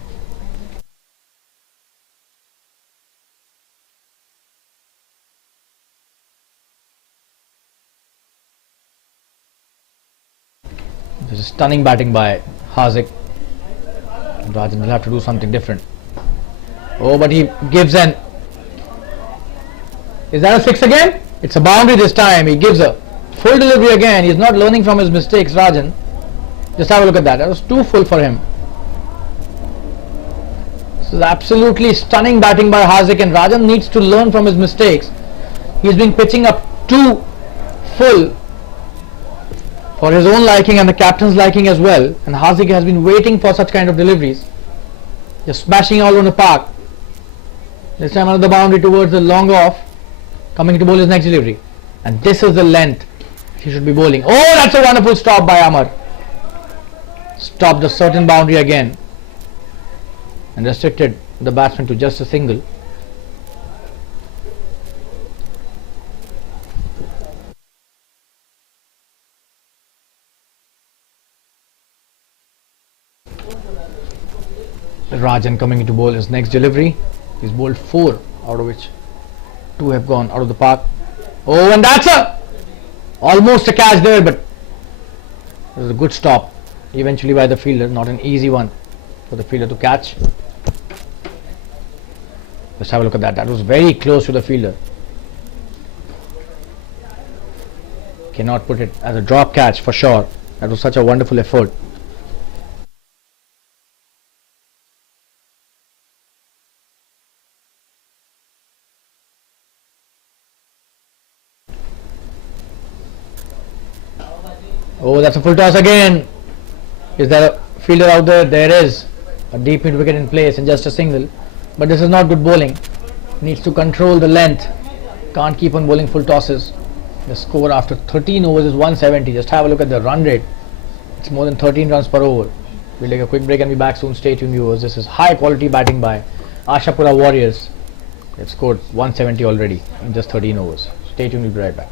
This is stunning batting by Hardik. Rajan will have to do something different. Oh, but he gives an... Is that a 6 again? It's a boundary this time. He gives a full delivery again. He's not learning from his mistakes, Rajan. Just have a look at that. That was too full for him. This is absolutely stunning batting by Hardik, and Rajan needs to learn from his mistakes. He's been pitching up too full for his own liking and the captain's liking as well. And Hardik has been waiting for such kind of deliveries. Just smashing all on the park. This time another boundary towards the long off. Coming to bowl his next delivery. And this is the length he should be bowling. Oh, that's a wonderful stop by Amar. Stopped a certain boundary again. And restricted the batsman to just a single. Rajan coming into bowl his next delivery. He's bowled 4, out of which 2 have gone out of the park. Oh, and that's almost a catch there, but it was a good stop eventually by the fielder. Not an easy one for the fielder to catch. Let's have a look at that. That was very close to the fielder. Cannot put it as a drop catch for sure. That was such a wonderful effort. Oh, that's a full toss again. Is there a fielder out there? There is. A deep mid wicket in place and just a single. But this is not good bowling. Needs to control the length. Can't keep on bowling full tosses. The score after 13 overs is 170. Just have a look at the run rate. It's more than 13 runs per over. We'll take a quick break and be back soon. Stay tuned, viewers. This is high quality batting by ASHAPURA Warriors. They've scored 170 already in just 13 overs. Stay tuned, we'll be right back.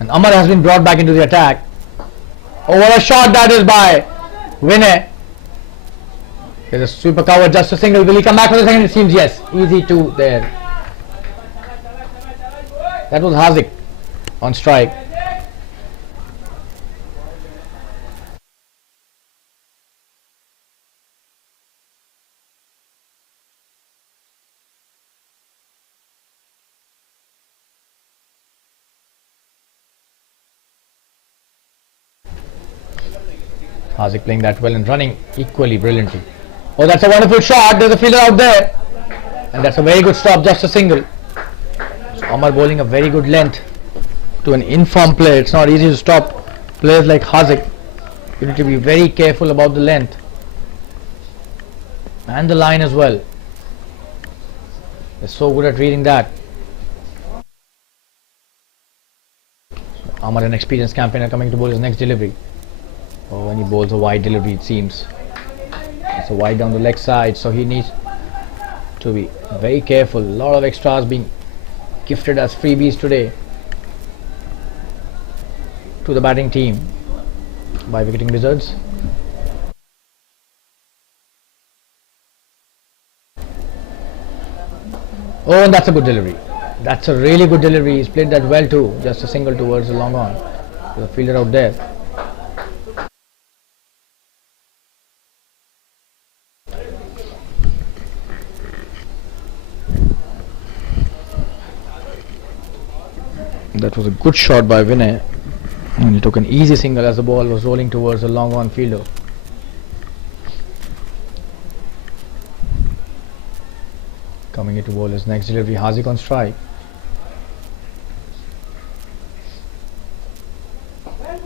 And Amar has been brought back into the attack. Oh, what a shot that is by Vinay. There's a sweeper cover, just a single. Will he come back for the second? It seems yes. Easy 2 there. That was Hardik on strike. Hazik playing that well and running equally brilliantly. Oh, that's a wonderful shot. There's a fielder out there. And that's a very good stop, just a single. So Amar bowling a very good length to an informed player. It's not easy to stop players like Hazik. You need to be very careful about the length and the line as well. They're so good at reading that. So Amar, an experienced campaigner, coming to bowl his next delivery. Oh, when he bowls a wide delivery, it seems. It's a wide down the leg side, so he needs to be very careful. A lot of extras being gifted as freebies today to the batting team by Wicketing Wizards. Oh, and that's a good delivery. That's a really good delivery. He's played that well too. Just a single towards the long on. There's a fielder out there. That was a good shot by Vinay, and he took an easy single as the ball was rolling towards the long on fielder. Coming into bowl his next delivery, Hazik on strike.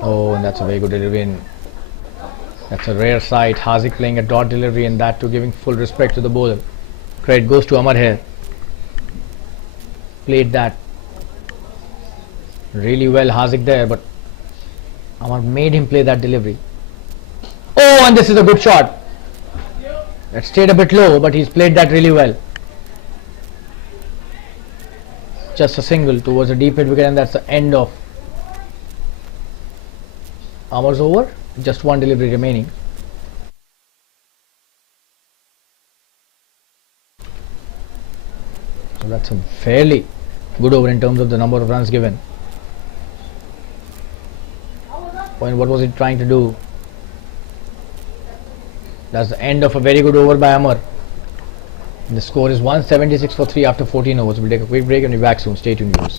Oh, and that's a very good delivery. And that's a rare sight. Hazik playing a dot delivery, and that too giving full respect to the bowler. Credit goes to Amar here. Played that really well, Hazik there, but Amar made him play that delivery. Oh, and this is a good shot. That stayed a bit low, but he's played that really well. Just a single towards a deep mid wicket, and that's the end of Amar's over. Just one delivery remaining. So that's a fairly good over in terms of the number of runs given. What was it trying to do? That's the end of a very good over by Amar. The score is 176 for 3 after 14 overs. We'll take a quick break and be back soon. Stay tuned, viewers.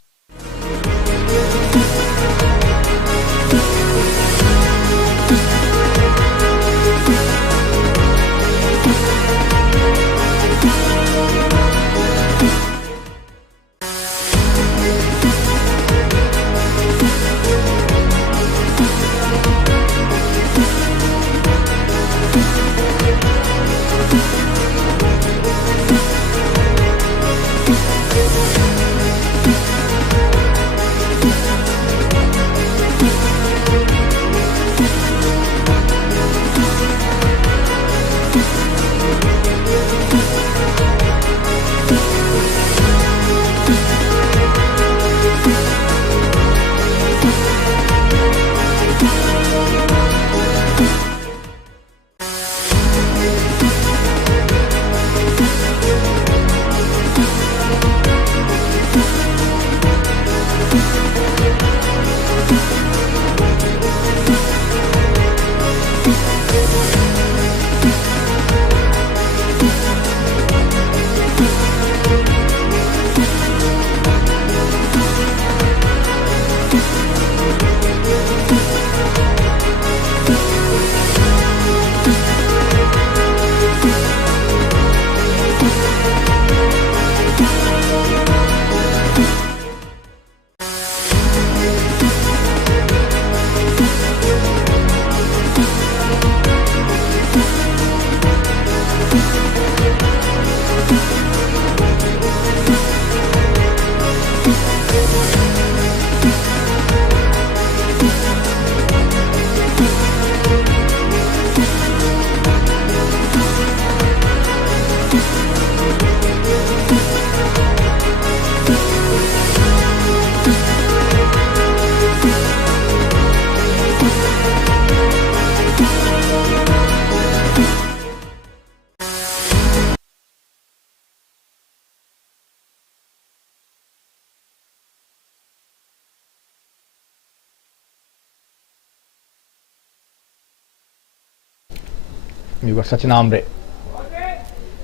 You got Sachin Ambre.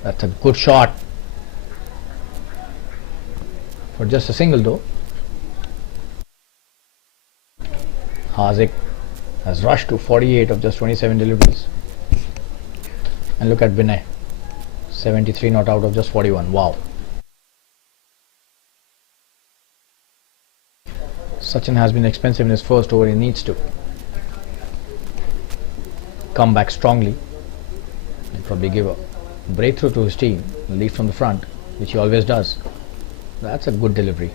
That's a good shot. For just a single though. Hazik has rushed to 48 of just 27 deliveries. And look at Vinay, 73 not out of just 41. Wow. Sachin has been expensive in his first over. He needs to come back strongly and probably give a breakthrough to his team, lead from the front, which he always does. That's a good delivery.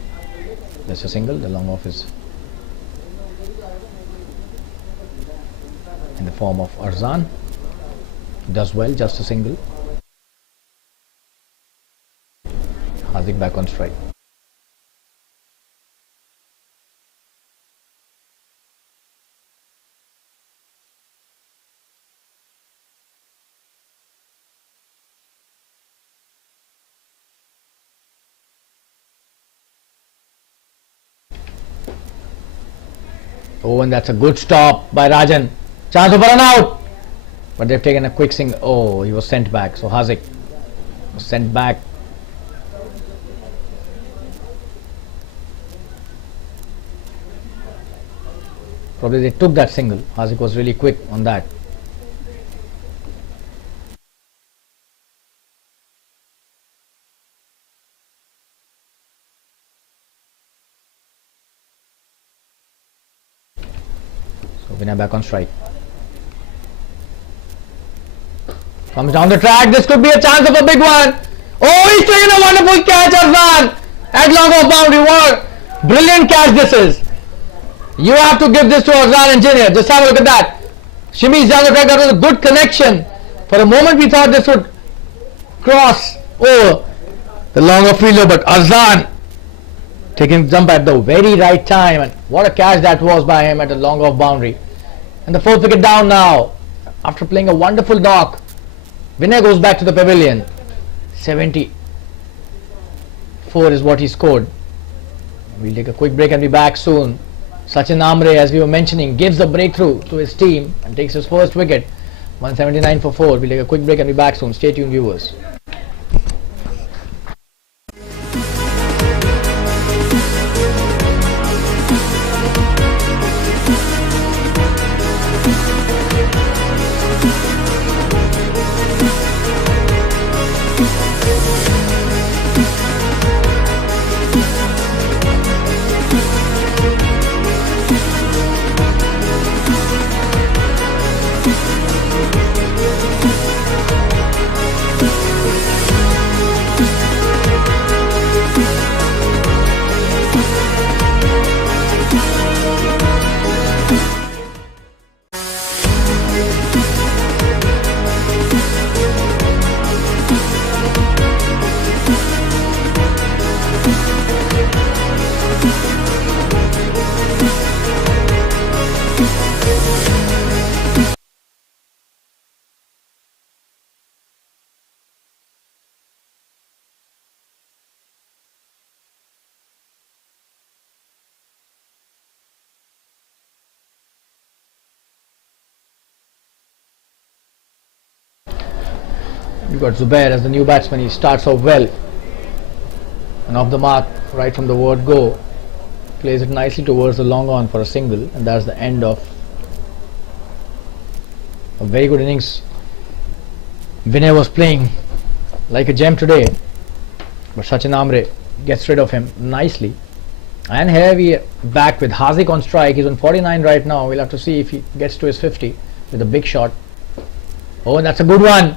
That's a single. The long off is in the form of Arzan. Does well, just a single. Hardik back on strike. Oh, and that's a good stop by Rajan. Chance of a run out. But they've taken a quick single. Oh, he was sent back. So Hardik was sent back. Probably they took that single. Hardik was really quick on that. So Vinay back on strike. Comes down the track. This could be a chance of a big one. Oh, he's taken a wonderful catch, Arzan. At long off boundary. What brilliant catch this is. You have to give this to Arzan Engineer. Just have a look at that. Shimmies down the track. That was a good connection. For a moment we thought this would cross over the long off fielder, but Arzan taking jump at the very right time, and what a catch that was by him at the long off boundary. And the 4th wicket down now after playing a wonderful knock. Vinay goes back to the pavilion. 74 is what he scored. We'll take a quick break and be back soon. Sachin Amre, as we were mentioning, gives the breakthrough to his team and takes his first wicket. 179 for 4. We'll take a quick break and be back soon. Stay tuned, viewers. You've got Zubair as the new batsman. He starts off well and off the mark right from the word go. Plays it nicely towards the long on for a single, and that's the end of a very good innings. Vinay was playing like a gem today, but Sachin Amre gets rid of him nicely. And here we are back with Hardik on strike. He's on 49 right now. We'll have to see if he gets to his 50 with a big shot. Oh, and that's a good one.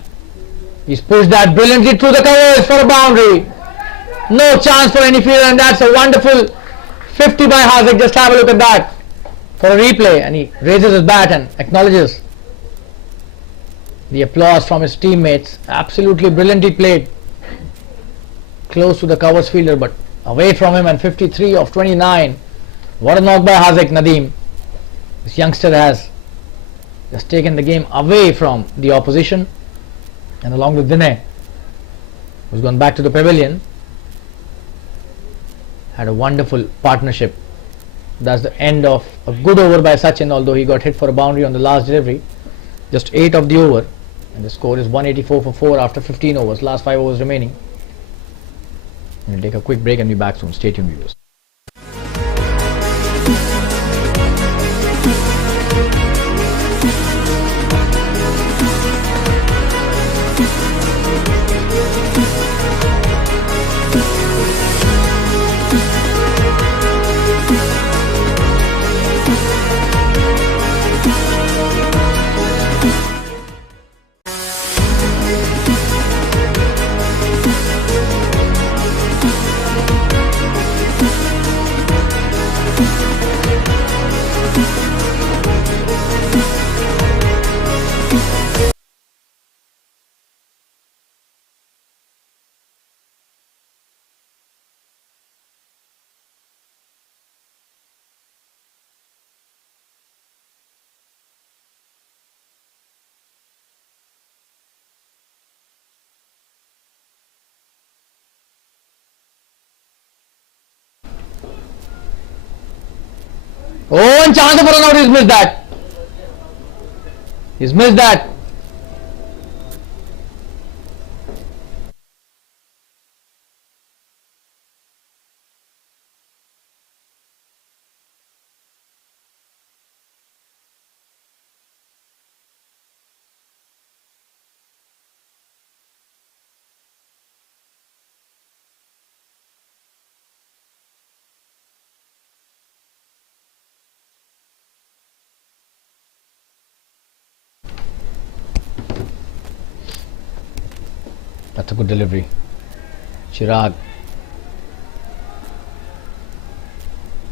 He's pushed that brilliantly through the covers for a boundary. No chance for any fielder, and that's a wonderful 50 by Hardik. Just have a look at that for a replay, and he raises his bat and acknowledges the applause from his teammates. Absolutely brilliantly played. Close to the covers fielder, but away from him, and 53 of 29. What a knock by Hardik. Nadeem, this youngster has just taken the game away from the opposition, and along with Vinay, who's gone back to the pavilion, had a wonderful partnership. That's the end of a good over by Sachin, although he got hit for a boundary on the last delivery. Just 8 of the over, and the score is 184 for 4 after 15 overs. Last 5 overs remaining. We'll take a quick break and be back soon. Stay tuned, viewers. Oh, and chance for an out. He's missed that. He's missed that. That's a good delivery. Chirag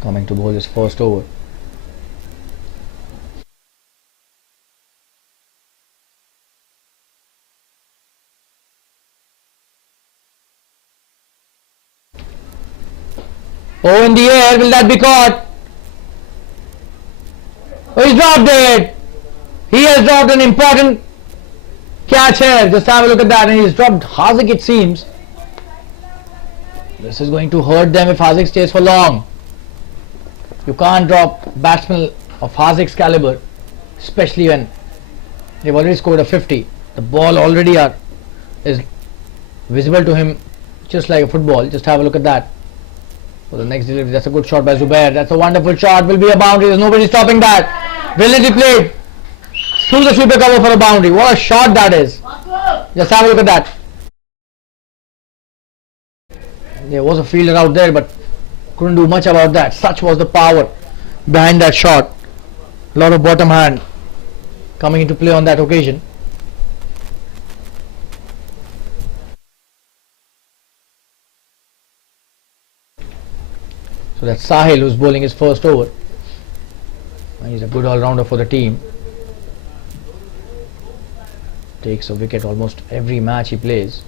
coming to bowl his first over. Oh, in the air, will that be caught? Oh, he's dropped it. He has dropped an important catch here. Just have a look at that, and he's dropped Harzik, it seems. This is going to hurt them if Harzik stays for long. You can't drop batsmen of Harzik's caliber, especially when they've already scored a 50. The ball already is visible to him just like a football. Just have a look at that. For the next delivery, that's a good shot by Zubair. That's a wonderful shot. Will be a boundary. There's nobody stopping that. Brilliantly played through the sweeper cover for a boundary. What a shot that is. Just have a look at that. There was a fielder out there, but couldn't do much about that. Such was the power behind that shot. A lot of bottom hand coming into play on that occasion. So that's Sahil who's bowling his first over. And he's a good all-rounder for the team. Takes a wicket almost every match he plays.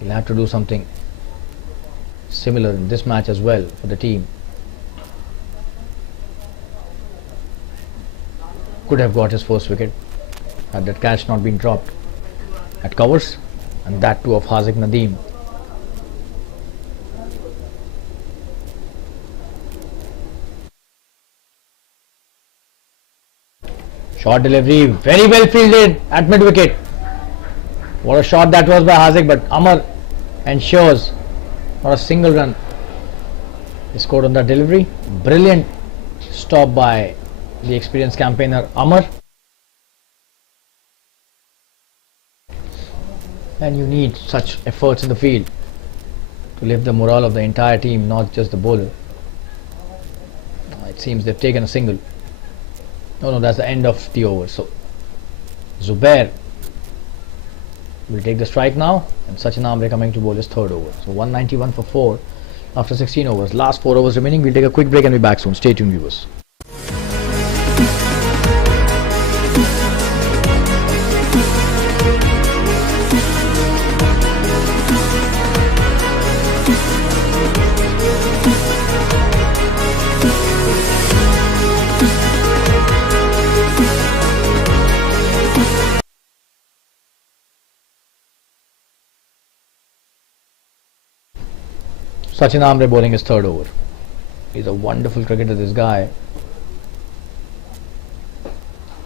He'll have to do something similar in this match as well for the team. Could have got his first wicket had that catch not been dropped at covers, and that too of Haziq Nadeem. Short delivery, very well fielded at mid wicket. What a shot that was by Haziq, but Amar ensures not a single run is scored on that delivery. Brilliant stop by the experienced campaigner Amar. And you need such efforts in the field to lift the morale of the entire team, not just the bowler. It seems they've taken a single. No, that's the end of the over. So Zubair will take the strike now, and Sachin Amre coming to bowl his third over. So 191 for 4 after 16 overs. Last 4 overs remaining. We'll take a quick break and be back soon. Stay tuned, viewers. Sachin Amre bowling his third over. He's a wonderful cricketer, this guy.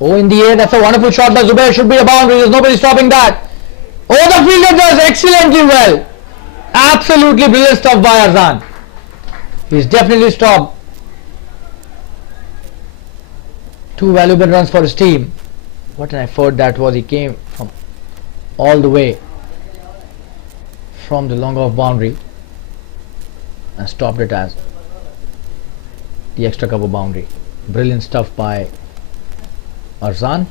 Oh, in the air, that's a wonderful shot by Zubair. Should be a boundary. There's nobody stopping that. Oh, the fielder does excellently well. Absolutely brilliant stuff by Arzan. He's definitely stopped 2 valuable runs for his team. What an effort that was. He came from all the way from the long off boundary and stopped it as the extra cover boundary. Brilliant stuff by Arzan.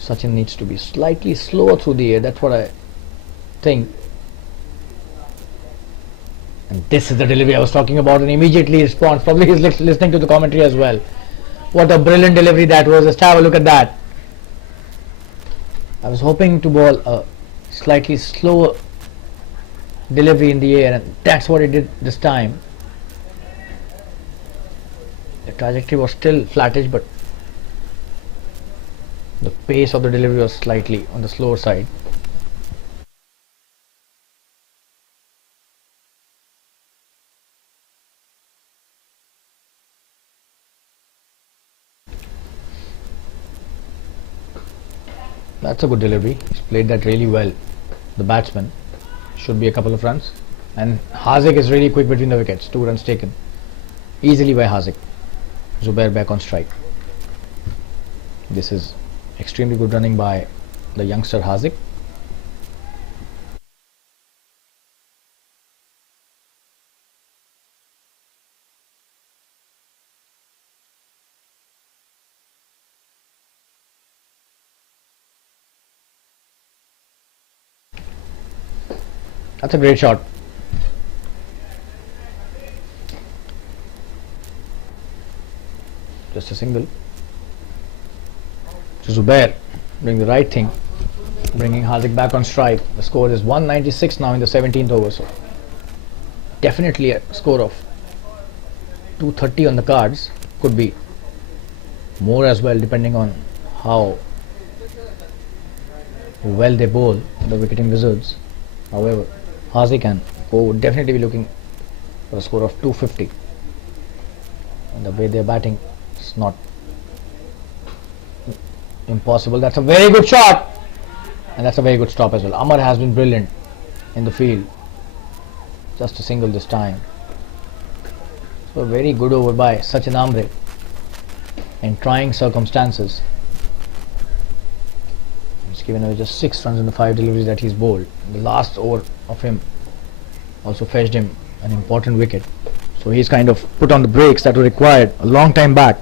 Sachin needs to be slightly slower through the air. That's what I think. And this is the delivery I was talking about, and immediately he responds. Probably he's listening to the commentary as well. What a brilliant delivery that was. Just have a look at that. I was hoping to bowl a slightly slower delivery in the air, and that's what he did this time. The trajectory was still flattish, but the pace of the delivery was slightly on the slower side. That's a good delivery. He's played that really well. The batsman. Should be a couple of runs. And Haziq is really quick between the wickets. 2 runs taken. Easily by Haziq. Zubair back on strike. This is extremely good running by the youngster Haziq. That's a great shot. Just a single. So Zubair doing the right thing, bringing Haziq back on strike. The score is 196 now in the 17th over. So definitely a score of 230 on the cards. Could be more as well depending on how well they bowl, the Wicketing Wizards. However, Haziq and Co would definitely be looking for a score of 250. And the way they're batting, it's not impossible. That's a very good shot, and that's a very good stop as well. Amar has been brilliant in the field. Just a single this time. So a very good over by Sachin Amre in trying circumstances. He's given away just 6 runs in the 5 deliveries that he's bowled. The last over of him also fetched him an important wicket. So he's kind of put on the brakes that were required a long time back.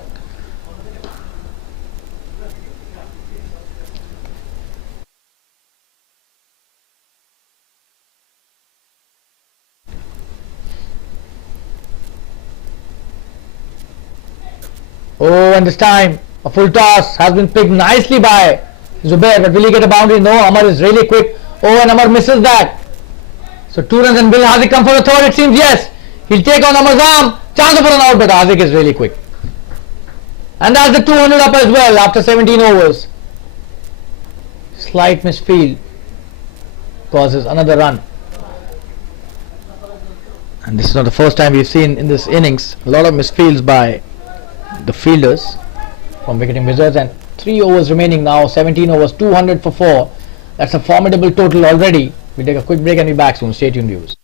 Oh, and this time a full toss has been picked nicely by Zubair, but will he get a boundary? No, Amar is really quick. Oh, and Amar misses that. So 2 runs, and will Haziq come for the third? It seems yes. He'll take on Amar's arm. Chance for an out, but Haziq is really quick. And that's the 200 up as well after 17 overs. Slight misfield causes another run. And this is not the first time we've seen in this innings a lot of misfields by the fielders from Wicketing Wizards. And 3 overs remaining now, 17 overs, 200 for 4. That's a formidable total already. We take a quick break and be back soon. Stay tuned, viewers.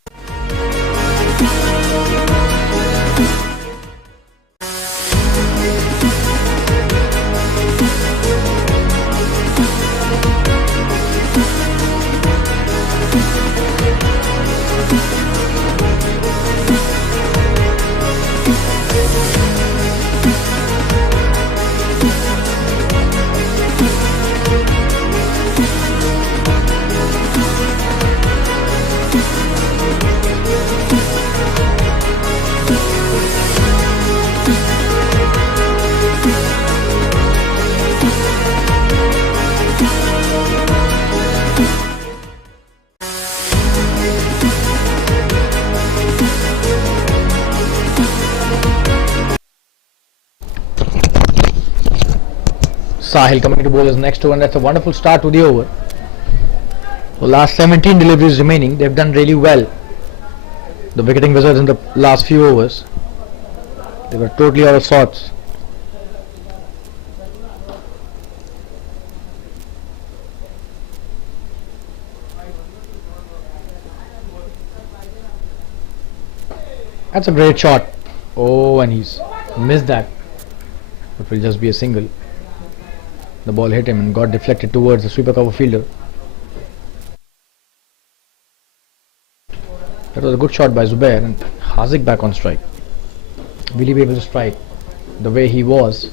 Sahil coming to bowl his next over, and that's a wonderful start to the over. So last 17 deliveries remaining, they've done really well. The Wicketing Wizards in the last few overs, they were totally out of sorts. That's a great shot. Oh, and he's missed that. It will just be a single. The ball hit him and got deflected towards the sweeper cover fielder. That was a good shot by Zubair, and Haziq back on strike. Will he be able to strike the way he was?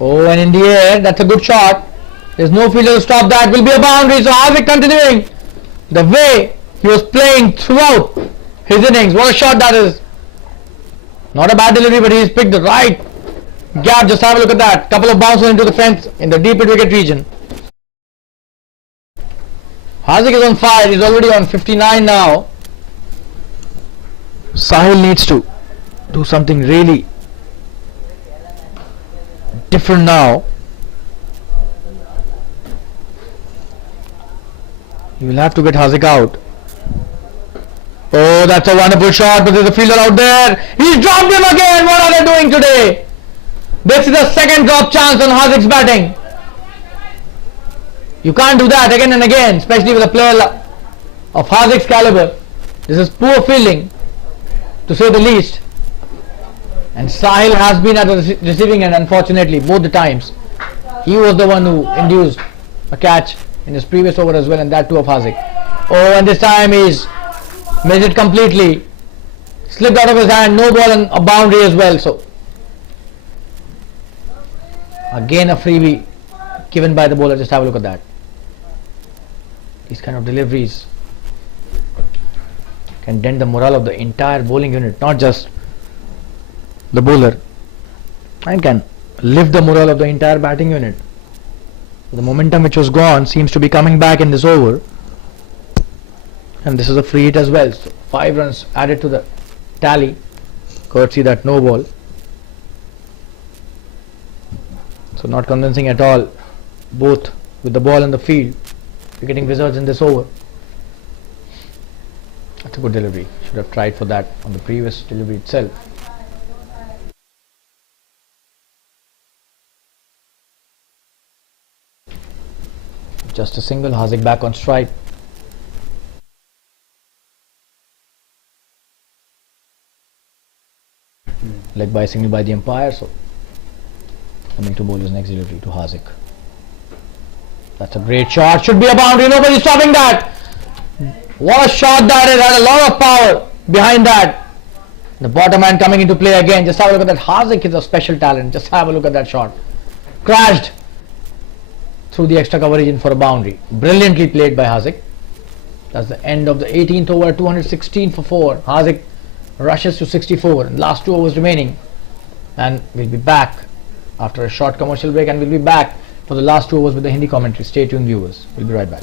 Oh, and in the air, that's a good shot. There's no fielder to stop that. Will be a boundary. So Haziq continuing the way he was playing throughout his innings. What a shot that is. Not a bad delivery, but he's picked the right gap. Just have a look at that. Couple of bounces into the fence in the deep mid-wicket region. Haziq is on fire. He's already on 59 now. Sahil needs to do something really different now. He will have to get Haziq out. Oh, that's a wonderful shot, but there's a fielder out there. He's dropped him again. What are they doing today? This is the second drop chance on Hazik's batting. You can't do that again and again, especially with a player of Hazik's caliber. This is poor fielding, to say the least. And Sahil has been at the receiving end, unfortunately, both the times. He was the one who induced a catch in his previous over as well, and that too of Hazik. Oh, and this time he's missed it completely. Slipped out of his hand, no ball and a boundary as well. So again a freebie given by the bowler. Just have a look at that. These kind of deliveries can dent the morale of the entire bowling unit, not just the bowler, and can lift the morale of the entire batting unit. The momentum which was gone seems to be coming back in this over, and this is a free hit as well. So 5 runs added to the tally, courtesy that no ball. So not convincing at all, both with the ball and the field. We're getting wizards in this over. That's a good delivery. Should have tried for that on the previous delivery itself. Just a single. Hazik back on strike. Leg by single by the umpire. So coming to bowler's next delivery to Hazik. That's a great shot. Should be a boundary. Nobody's stopping that. What a shot that is. Had a lot of power behind that. The bottom hand coming into play again. Just have a look at that. Hazik is a special talent. Just have a look at that shot. Crashed through the extra coverage in for a boundary. Brilliantly played by Hazik. That's the end of the 18th over. 216 for 4. Hazik rushes to 64. Last 2 overs remaining. And we'll be back after a short commercial break, and we'll be back for the last 2 overs with the Hindi commentary. Stay tuned, viewers. We'll be right back.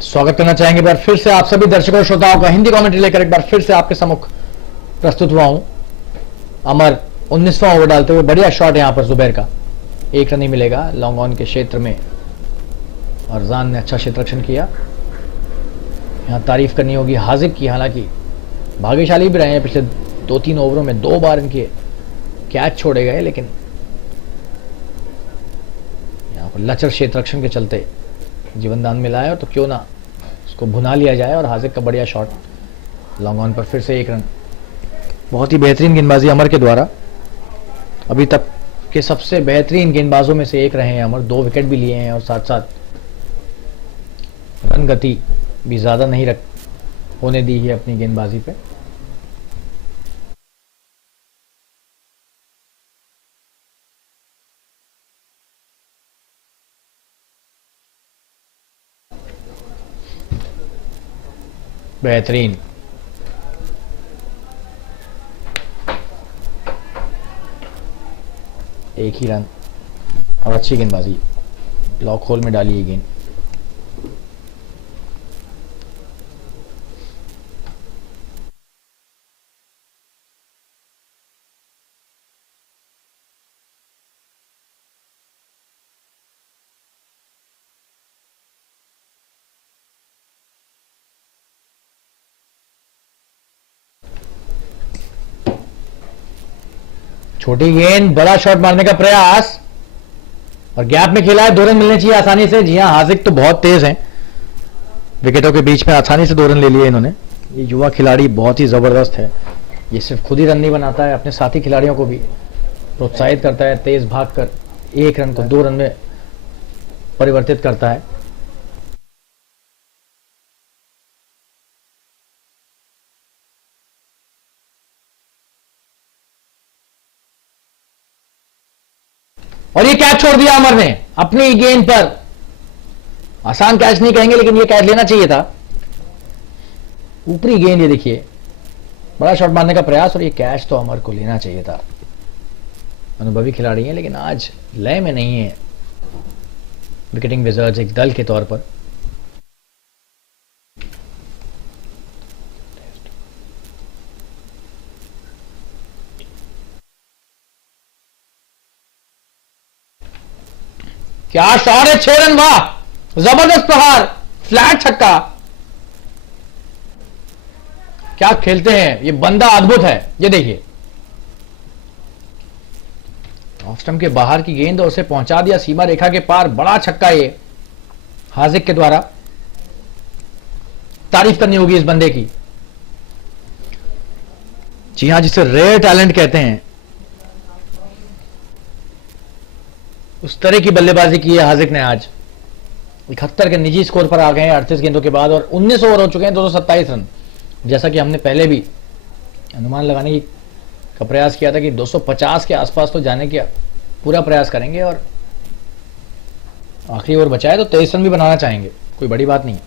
स्वागत करना चाहेंगे बार फिर से आप सभी दर्शकों और श्रोताओं का हिंदी कमेंट्री लेकर एक बार फिर से आपके सम्मुख प्रस्तुत हुआ हूं। अमर 19वां ओवर डालते हुए बढ़िया शॉट यहां पर जुबैर का, 1 रन ही मिलेगा लॉन्ग ऑन के क्षेत्र में, और जान ने अच्छा क्षेत्र रक्षण किया। यहां तारीफ करनी होगी हाजिक की, हालांकि भाग्यशाली भी रहे हैं, पिछले 2-3 ओवरों में 2 बार इनके कैच छोड़े गए, लेकिन यहां पर लचर क्षेत्र रक्षण के चलते जीवनदान मिला है, और तो क्यों ना उसको भुना लिया जाए। और हाजिक का बढ़िया शॉट लॉन्ग ऑन पर फिर से 1 रन। बहुत ही बेहतरीन गेंदबाजी अमर के द्वारा, अभी तक के सबसे बेहतरीन गेंदबाजों में से एक रहे हैं अमर। 2 विकेट भी लिए हैं और साथ साथ रन गति भी ज्यादा नहीं होने दी है अपनी गेंदबाजी पे। बेहतरीन, एक ही रन और अच्छी गेंदबाजी, ब्लॉक होल में डाली है गेंद। छोटी गेंद, बड़ा शॉट मारने का प्रयास, और गैप में खेला है। 2 रन मिलने चाहिए आसानी से। जी हां, हाजिक तो बहुत तेज हैं, विकेटों के बीच में आसानी से 2 रन ले लिए इन्होंने। ये युवा खिलाड़ी बहुत ही जबरदस्त है। ये सिर्फ खुद ही रन नहीं बनाता है, अपने साथी खिलाड़ियों को भी प्रोत्साहित करता है तेज भागकर 1 रन को 2 रन में परिवर्तित करता है। और ये कैच छोड़ दिया अमर ने अपनी गेंद पर। आसान कैच नहीं कहेंगे, लेकिन ये कैच लेना चाहिए था। ऊपरी गेंद, ये देखिए, बड़ा शॉट मारने का प्रयास, और ये कैच तो अमर को लेना चाहिए था। अनुभवी खिलाड़ी हैं, लेकिन आज लय में नहीं है विकेटिंग विजर्ड्स एक दल के तौर पर। क्या शॉट है, 6 रन, वाह, जबरदस्त प्रहार, फ्लैट छक्का। क्या खेलते हैं ये बंदा, अद्भुत है। ये देखिए, ऑफ स्टंप के बाहर की गेंद और उसे पहुंचा दिया सीमा रेखा के पार। बड़ा छक्का ये हार्दिक के द्वारा। तारीफ करनी होगी इस बंदे की। जी हां, जिसे रेयर टैलेंट कहते हैं, उस तरह की बल्लेबाजी की है हार्दिक ने आज। 71 के निजी स्कोर पर आ गए हैं 38 गेंदों के बाद, और 19 ओवर हो चुके हैं, 227 रन। जैसा कि हमने पहले भी अनुमान लगाने का प्रयास किया था कि 250 के आसपास तो जाने का पूरा प्रयास करेंगे, और आखिरी ओवर बचा है तो 23 रन भी बनाना चाहेंगे, कोई बड़ी बात नहीं।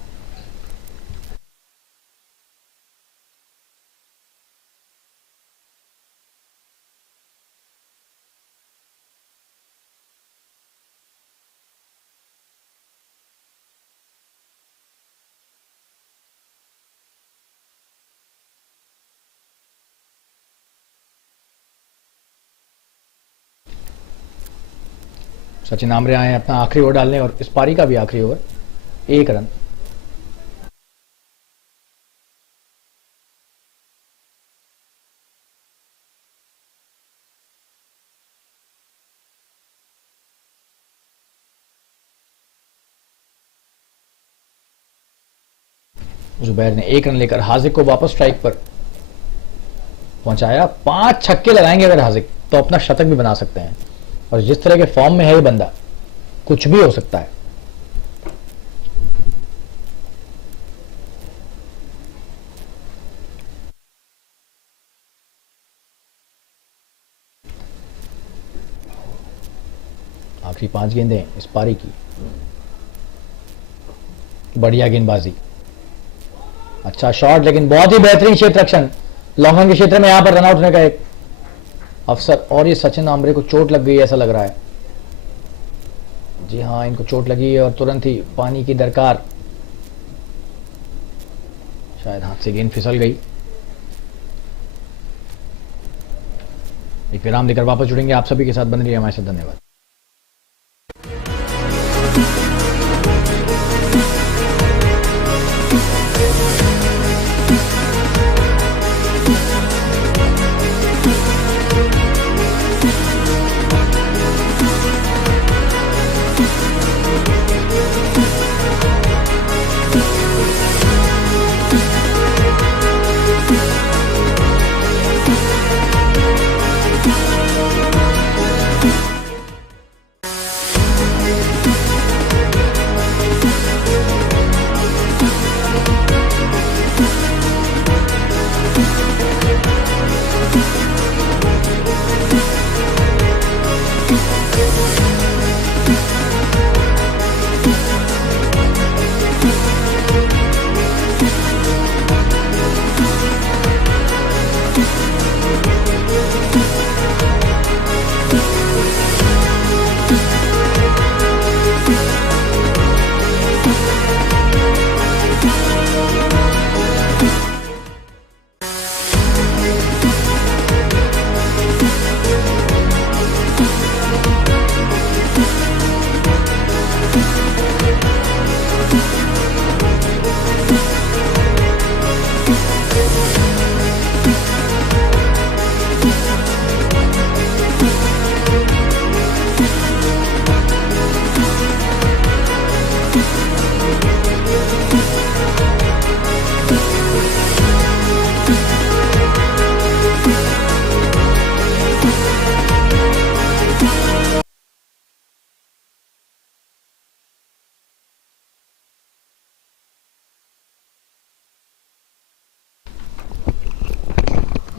सचिन आमरे आए अपना आखिरी ओवर डालने, और इस पारी का भी आखिरी ओवर, 1 रन। जुबैर ने 1 रन लेकर हार्दिक को वापस स्ट्राइक पर पहुंचाया। 5 छक्के लगाएंगे अगर हार्दिक, तो अपना शतक भी बना सकते हैं। और जिस तरह के फॉर्म में है ये बंदा, कुछ भी हो सकता है। आखिरी 5 गेंदें इस पारी की। बढ़िया गेंदबाजी, अच्छा शॉट, लेकिन बहुत ही बेहतरीन क्षेत्र रक्षण। लॉन्ग के क्षेत्र में यहां पर रनआउट होने का एक अवसर, और ये सचिन आमरे को चोट लग गई ऐसा लग रहा है। जी हाँ, इनको चोट लगी है और तुरंत ही पानी की दरकार। शायद हाथ से गेंद फिसल गई। एक विराम लेकर वापस जुड़ेंगे आप सभी के साथ, बने रहिए हमारे साथ। धन्यवाद।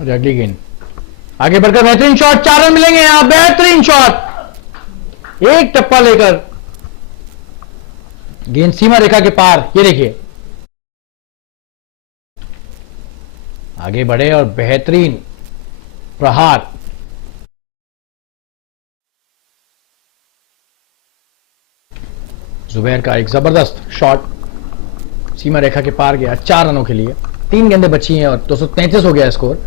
और अगली गेंद आगे बढ़कर बेहतरीन शॉट, 4 रन मिलेंगे यहां, बेहतरीन शॉट, एक टप्पा लेकर गेंद सीमा रेखा के पार। ये देखिए आगे बढ़े और बेहतरीन प्रहार। जुबैर का एक जबरदस्त शॉट सीमा रेखा के पार गया 4 रनों के लिए। 3 गेंदें बची हैं और 233 हो गया स्कोर।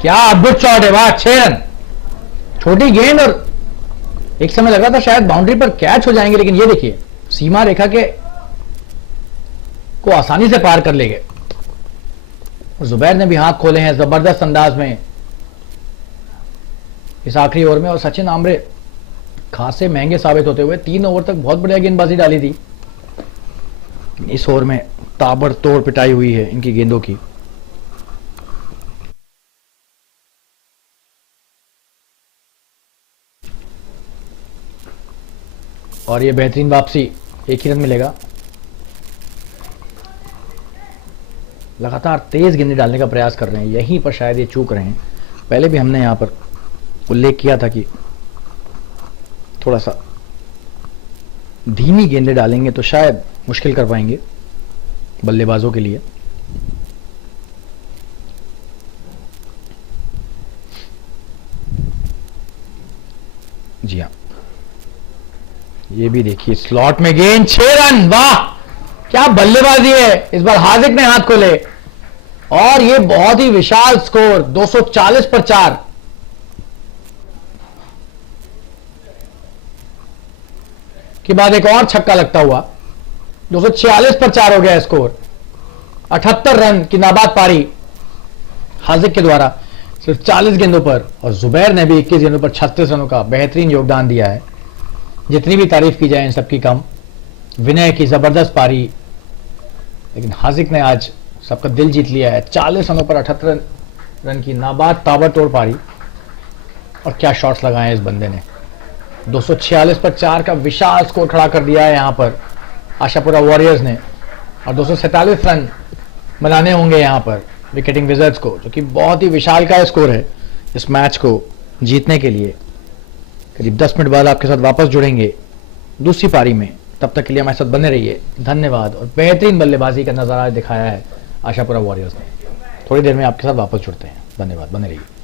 क्या अद्भुत शॉट है, वाह, 6 रन। छोटी गेंद और एक समय लग रहा था शायद बाउंड्री पर कैच हो जाएंगे, लेकिन ये देखिए सीमा रेखा के को आसानी से पार कर ले गए। और जुबैर ने भी हाथ खोले हैं जबरदस्त अंदाज में इस आखिरी ओवर में। और सचिन आमरे खासे महंगे साबित होते हुए 3 ओवर तक बहुत बढ़िया गेंदबाजी डाली थी। इस ओवर में ताबड़तोड़ पिटाई हुई है इनकी गेंदों की। और ये बेहतरीन वापसी, 1 ही रन मिलेगा। लगातार तेज गेंदें डालने का प्रयास कर रहे हैं, यहीं पर शायद ये चूक रहे हैं। पहले भी हमने यहां पर उल्लेख किया था कि थोड़ा सा धीमी गेंदें डालेंगे तो शायद मुश्किल कर पाएंगे बल्लेबाजों के लिए। जी हाँ, ये भी देखिए स्लॉट में गेंद, 6 रन, वाह क्या बल्लेबाजी है। इस बार हार्दिक ने हाथ खोले और ये बहुत ही विशाल स्कोर 240 पर 4। के बाद एक और छक्का लगता हुआ 246 पर 4 हो गया स्कोर। 78 रन की नाबाद पारी हार्दिक के द्वारा सिर्फ 40 गेंदों पर। और जुबैर ने भी 21 गेंदों पर 36 रनों का बेहतरीन योगदान दिया है। जितनी भी तारीफ की जाए इन सबकी कम। विनय की जबरदस्त पारी, लेकिन हार्दिक ने आज सबका दिल जीत लिया है। 40 रनों पर 78 रन की नाबाद ताबड़तोड़ पारी। और क्या शॉट्स लगाए इस बंदे ने। 246 पर 4 का विशाल स्कोर खड़ा कर दिया है यहां पर आशापुरा वॉरियर्स ने। और 247 रन बनाने होंगे यहां पर विकेटिंग विजर्ड्स को, जो कि बहुत ही विशाल का स्कोर है इस मैच को जीतने के लिए। करीब 10 मिनट बाद आपके साथ वापस जुड़ेंगे दूसरी पारी में। तब तक के लिए हमारे साथ बने रहिए, धन्यवाद। और बेहतरीन बल्लेबाजी का नजारा दिखाया है आशापुरा वॉरियर्स ने। थोड़ी देर में आपके साथ वापस जुड़ते हैं, धन्यवाद, बने रहिए।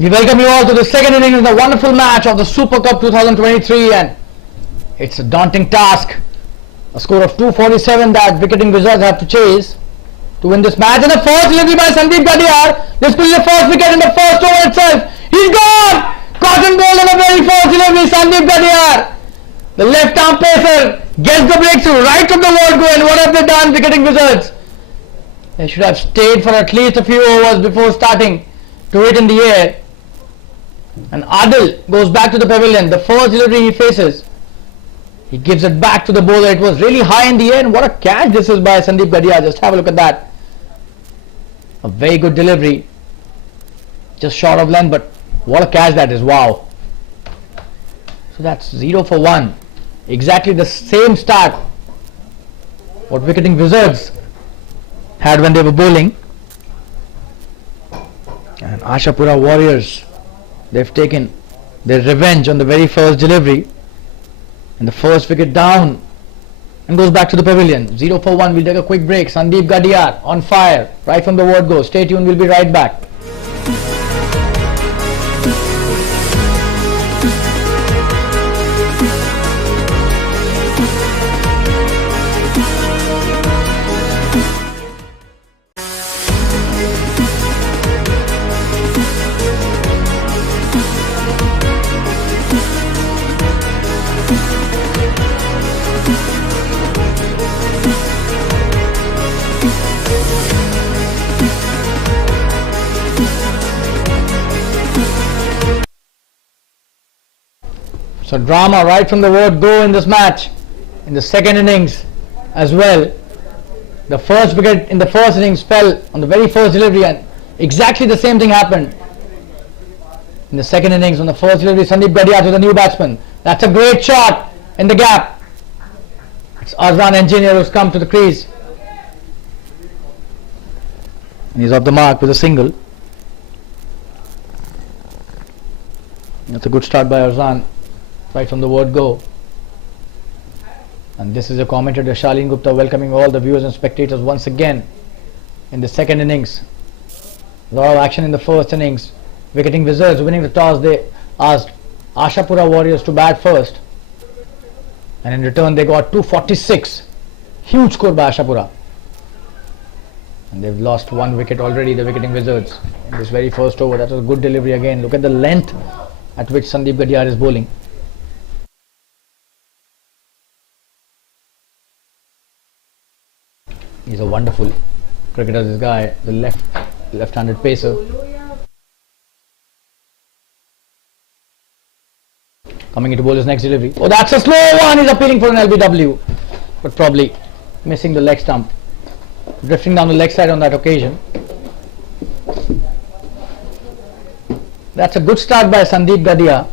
We welcome you all to the second inning of the wonderful match of the Super Cup 2023, and it's a daunting task. A score of 247 that Wicketing Wizards have to chase to win this match. And the first delivery by Sandeep Gadiyar. This will be the first wicket in the first over itself. He's gone! Cotton ball on the very first delivery, Sandeep Gadiyar. The left arm pacer gets the breakthrough right from the word go, and what have they done, Wicketing Wizards? They should have stayed for at least a few overs before starting to hit in the air. And Adil goes back to the pavilion. The first delivery he faces, he gives it back to the bowler. It was really high in the air, and what a catch this is by Sandeep Gadiyar. Just have a look at that. A very good delivery. Just short of length, but what a catch that is. Wow. So that's 0 for 1. Exactly the same start what Wicketing Wizards had when they were bowling. And ASHAPURA Warriors, they've taken their revenge on the very first delivery. And the first wicket down and goes back to the pavilion. 0 for 1. We'll take a quick break. Sandeep Gadiyar on fire right from the word go. Stay tuned. We'll be right back. So drama right from the word go in this match. In the second innings as well, the first wicket in the first innings fell on the very first delivery, and exactly the same thing happened in the second innings. On the first delivery, Sandeep Gadiyar to the new batsman. That's a great shot in the gap. It's Arzan Engineer who's come to the crease, and he's off the mark with a single. That's a good start by Arzan right from the word go. And this is a commentator, Shalin Gupta, welcoming all the viewers and spectators once again in the second innings. A lot of action in the first innings. Wicketing Wizards winning the toss. They asked ASHAPURA Warriors to bat first, and in return they got 246. Huge score by ASHAPURA, and they've lost one wicket already, the Wicketing Wizards, in this very first over. That was a good delivery again. Look at the length at which Sandeep Gadiyar is bowling. He's a wonderful cricketer, this guy, the left-handed pacer. Coming into bowl his next delivery. Oh, that's a slow one. He's appealing for an LBW, but probably missing the leg stump, drifting down the leg side on that occasion. That's a good start by Sandeep Gadiyar.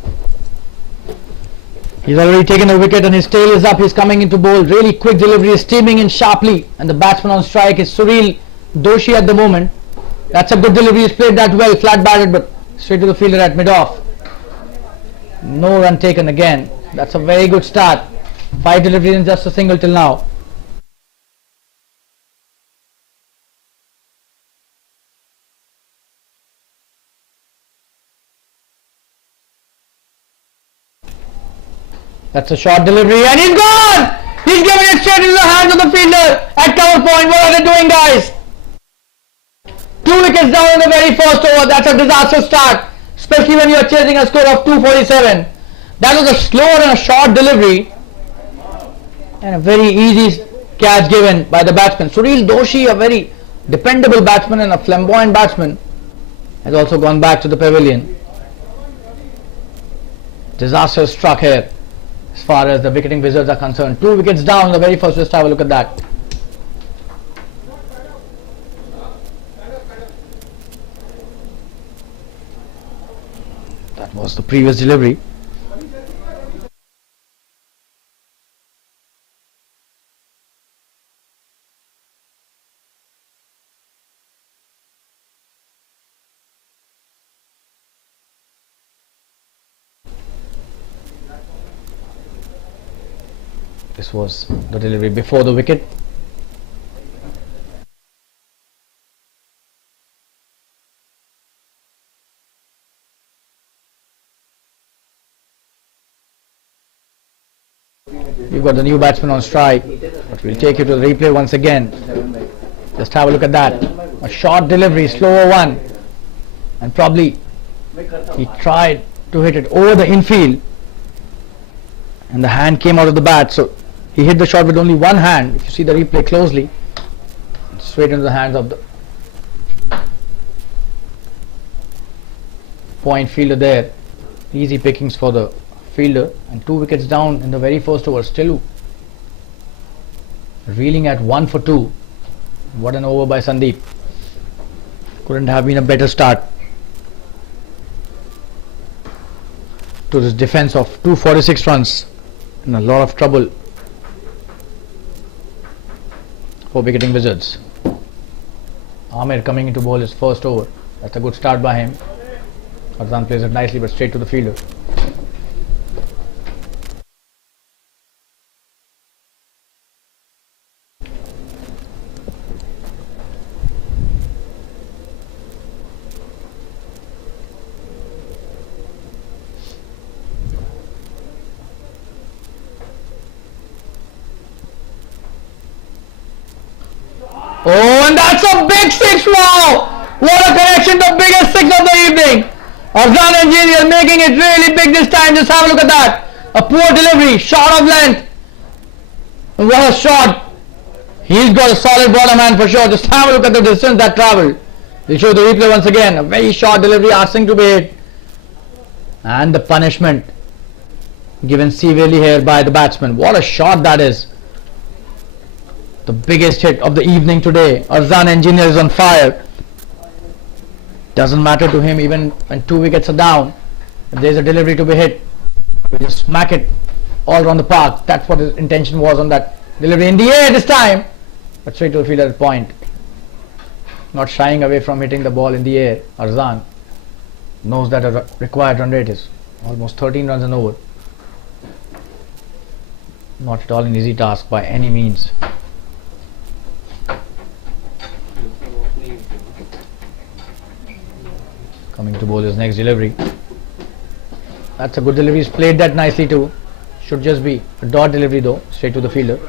He's already taken the wicket and his tail is up. He's coming into bowl. Really quick delivery, is steaming in sharply, and the batsman on strike is Sureel Doshi at the moment. That's a good delivery. He's played that well, flat batted, but straight to the fielder at mid-off. No run taken again. That's a very good start. 5 deliveries and just a single till now. That's a short delivery, and he's gone! He's giving it straight into the hands of the fielder at cover point. What are they doing, guys? 2 wickets down in the very first over. That's a disaster start, especially when you are chasing a score of 247. That was a slower and a short delivery, and a very easy catch given by the batsman. Sureel Doshi, a very dependable batsman and a flamboyant batsman, has also gone back to the pavilion. Disaster struck here as far as the Wicketing Wizards are concerned. 2 wickets down the very first. Just have a look at that. That was the previous delivery. This was the delivery before the wicket. You've got the new batsman on strike, but we'll take you to the replay once again. Just have a look at that. A short delivery, slower one, and probably he tried to hit it over the infield, and the hand came out of the bat, so he hit the shot with only one hand. If you see the replay closely, straight into the hands of the point fielder there. Easy pickings for the fielder, and 2 wickets down in the very first over. Still reeling at 1 for 2. What an over by Sandeep. Couldn't have been a better start to this defense of 246 runs. In a lot of trouble for Wicketing Wizards. Amir coming into bowl his first over. That's a good start by him. Arzan plays it nicely, but straight to the fielder. Oh, and that's a big six! Wow! What a connection! The biggest six of the evening. Arzan Engineer making it really big this time. Just have a look at that. A poor delivery, short of length. What a shot! He's got a solid bowler, man, for sure. Just have a look at the distance that travelled. We'll show the replay once again. A very short delivery asking to be hit. And the punishment given severely here by the batsman. What a shot that is. The biggest hit of the evening today. Arzan Engineer is on fire. Doesn't matter to him even when 2 wickets are down. If there's a delivery to be hit, we just smack it all around the park. That's what his intention was on that delivery in the air this time. But straight to the fielder at point. Not shying away from hitting the ball in the air. Arzan knows that a required run rate is almost 13 runs an over. Not at all an easy task by any means. Coming to bowl his next delivery. That's a good delivery. He's played that nicely too. Should just be a dot delivery though. Straight to the fielder.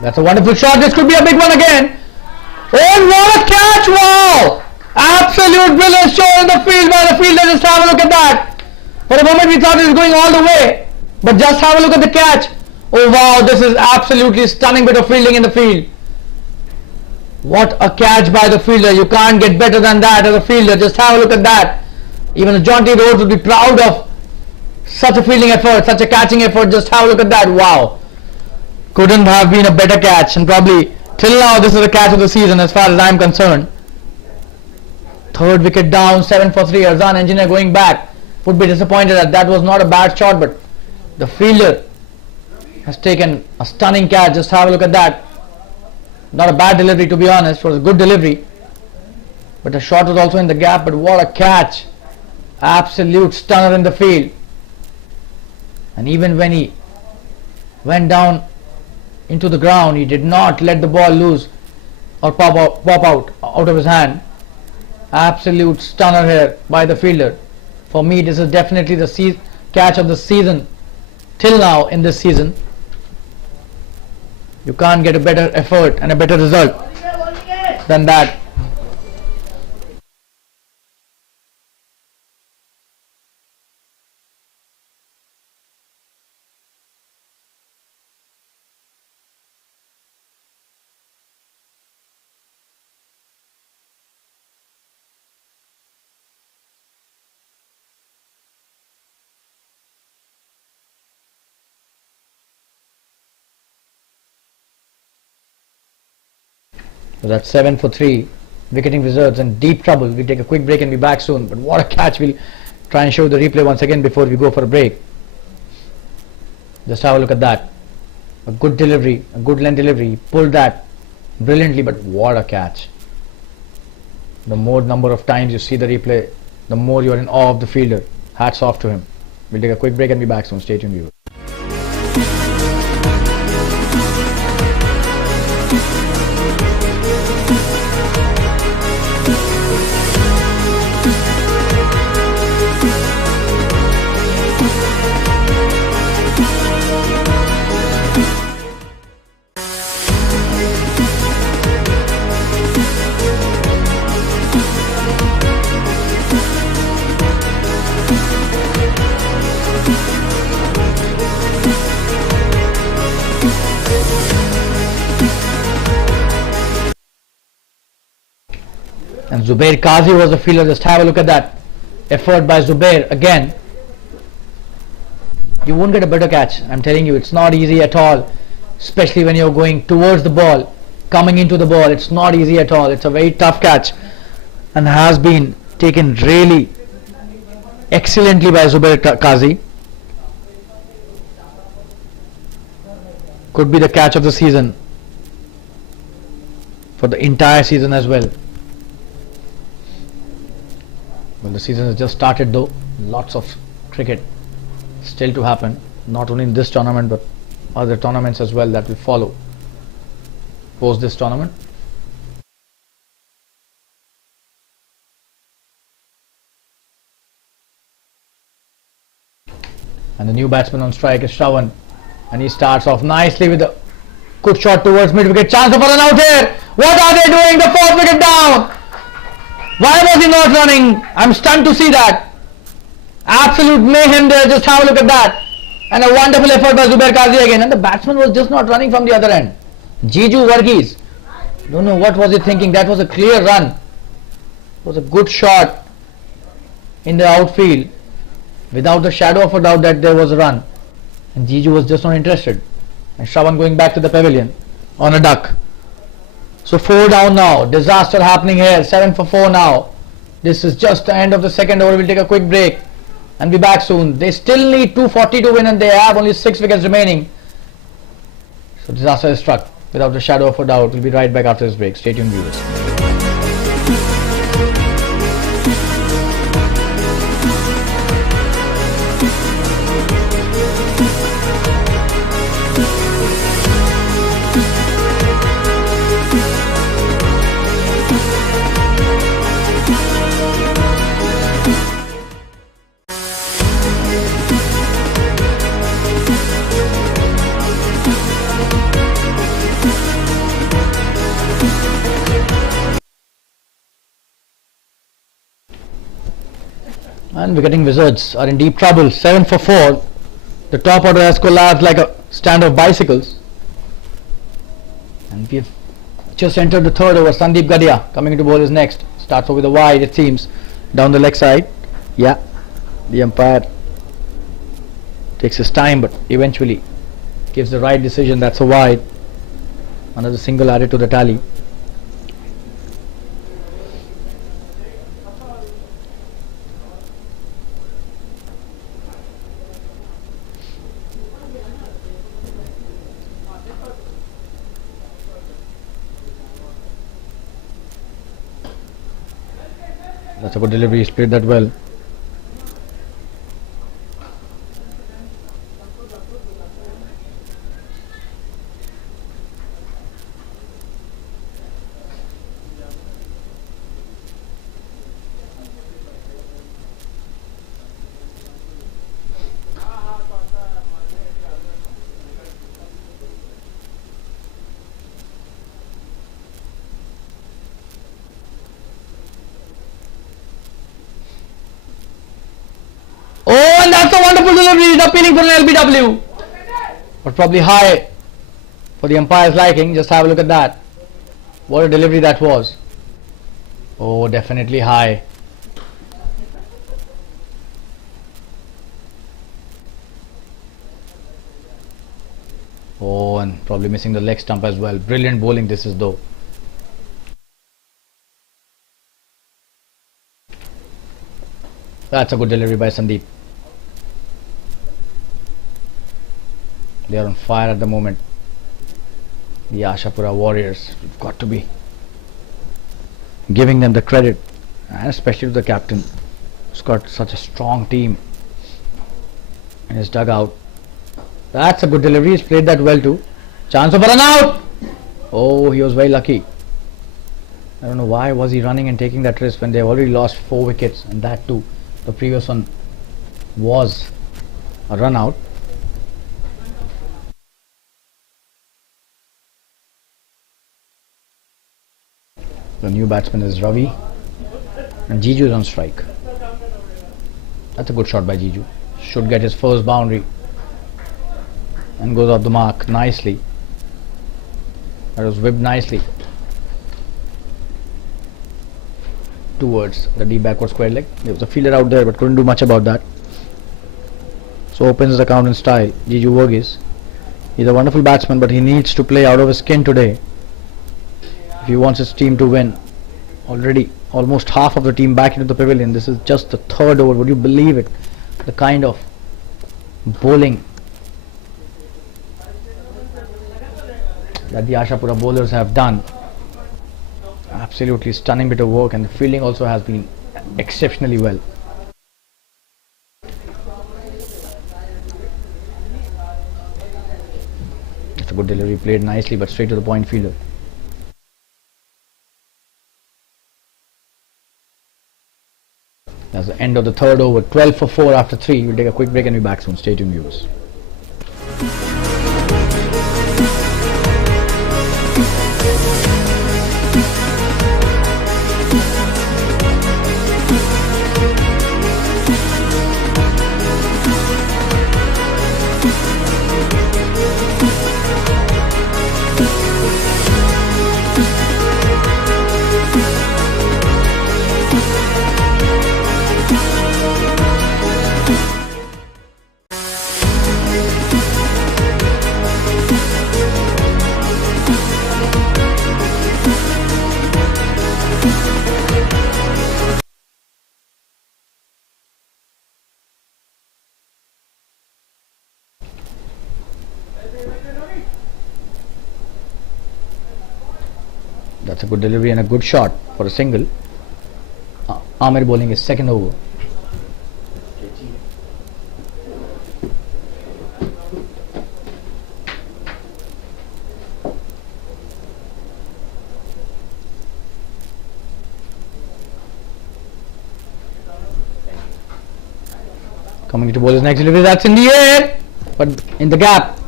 That's a wonderful shot. This could be a big one again. Oh, what a catch! Wow! Absolute brilliant show in the field by the fielder. Just have a look at that. For a moment we thought it was going all the way, but just have a look at the catch. Oh wow, this is absolutely stunning bit of fielding in the field. What a catch by the fielder. You can't get better than that as a fielder. Just have a look at that. Even a John T. Rhodes would be proud of such a fielding effort, such a catching effort. Just have a look at that. Wow. Couldn't have been a better catch, and probably till now this is the catch of the season as far as I'm concerned. Third wicket down, 7 for 3. Arzan Engineer going back. Would be disappointed that was not a bad shot, but the fielder has taken a stunning catch. Just have a look at that. Not a bad delivery, to be honest. It was a good delivery, but the shot was also in the gap. But what a catch. Absolute stunner in the field. And even when he went down into the ground, he did not let the ball loose or pop out of his hand. Absolute stunner here by the fielder. For me, this is definitely the catch of the season till now in this season. You can't get a better effort and a better result than that. So that's 7 for 3. Wicketing Wizards in deep trouble. We take a quick break and be back soon. But what a catch. We'll try and show the replay once again before we go for a break. Just have a look at that. A good delivery, a good length delivery, pulled that brilliantly, but what a catch. The more number of times you see the replay, the more you're in awe of the fielder. Hats off to him. We'll take a quick break and be back soon. Stay tuned, viewers. And Zubair Qazi was the fielder. Just have a look at that effort by Zubair again. You won't get a better catch. I'm telling you, it's not easy at all, especially when you're going towards the ball, coming into the ball. It's not easy at all. It's a very tough catch and has been taken really excellently by Zubair Qazi. Could be the catch of the season for the entire season as well. Well, the season has just started though. Lots of cricket still to happen, not only in this tournament but other tournaments as well that will follow post this tournament. And the new batsman on strike is Shravan, and he starts off nicely with a good shot towards mid-wicket. Chance for an out here. What are they doing? The fourth wicket down. Why was he not running? I'm stunned to see that. Absolute mayhem there. Just have a look at that. And a wonderful effort by Zubair Qazi again. And the batsman was just not running from the other end. Jiju Varghese. Don't know what was he thinking. That was a clear run. It was a good shot in the outfield. Without the shadow of a doubt that there was a run. And Jiju was just not interested. And Shravan going back to the pavilion on a duck. So 4 down now. Disaster happening here. 7 for 4 now. This is just the end of the second over. We'll take a quick break and be back soon. They still need 240 to win and they have only 6 wickets remaining. So disaster is struck without the shadow of a doubt. We'll be right back after this break. Stay tuned, viewers. And Wicketing Wizards are in deep trouble. 7 for 4. The top order has collapsed like a stand of bicycles. And we've just entered the third over. Sandeep Gadia coming into bowl is next. Starts off with a wide, it seems, down the leg side. Yeah, the umpire takes his time but eventually gives the right decision. That's a wide. Another single added to the tally. That's a good delivery, he played that well. And that's a wonderful delivery. He's appealing for an LBW. But probably high for the umpire's liking. Just have a look at that. What a delivery that was. Oh, definitely high. Oh, and probably missing the leg stump as well. Brilliant bowling this is though. That's a good delivery by Sandeep. They are on fire at the moment. The ASHAPURA Warriors. We've got to be giving them the credit, and especially to the captain, who's got such a strong team in his dugout. That's a good delivery. He's played that well too. Chance of a run out. Oh, he was very lucky. I don't know why was he running and taking that risk when they already lost 4 wickets, and that too, the previous one was a run out. The new batsman is Ravi, and Jiju is on strike. That's a good shot by Jiju. Should get his first boundary and goes off the mark nicely. That was whipped nicely towards the deep backward square leg. There was a fielder out there but couldn't do much about that. So opens the count in style. Jiju Verghese. He's a wonderful batsman, but he needs to play out of his skin today if he wants his team to win. Already almost half of the team back into the pavilion. This is just the 3rd over. Would you believe it? The kind of bowling that the ASHAPURA bowlers have done. Absolutely stunning bit of work, and the fielding also has been exceptionally well. It's a good delivery, played nicely but straight to the point fielder. That's the end of the 3rd over. 12 for 4 after 3. We'll take a quick break and be back soon. Stay tuned, viewers. That's a good delivery and a good shot for a single. Amir bowling his 2nd over. Coming to bowl his next delivery. That's in the air, but in the gap.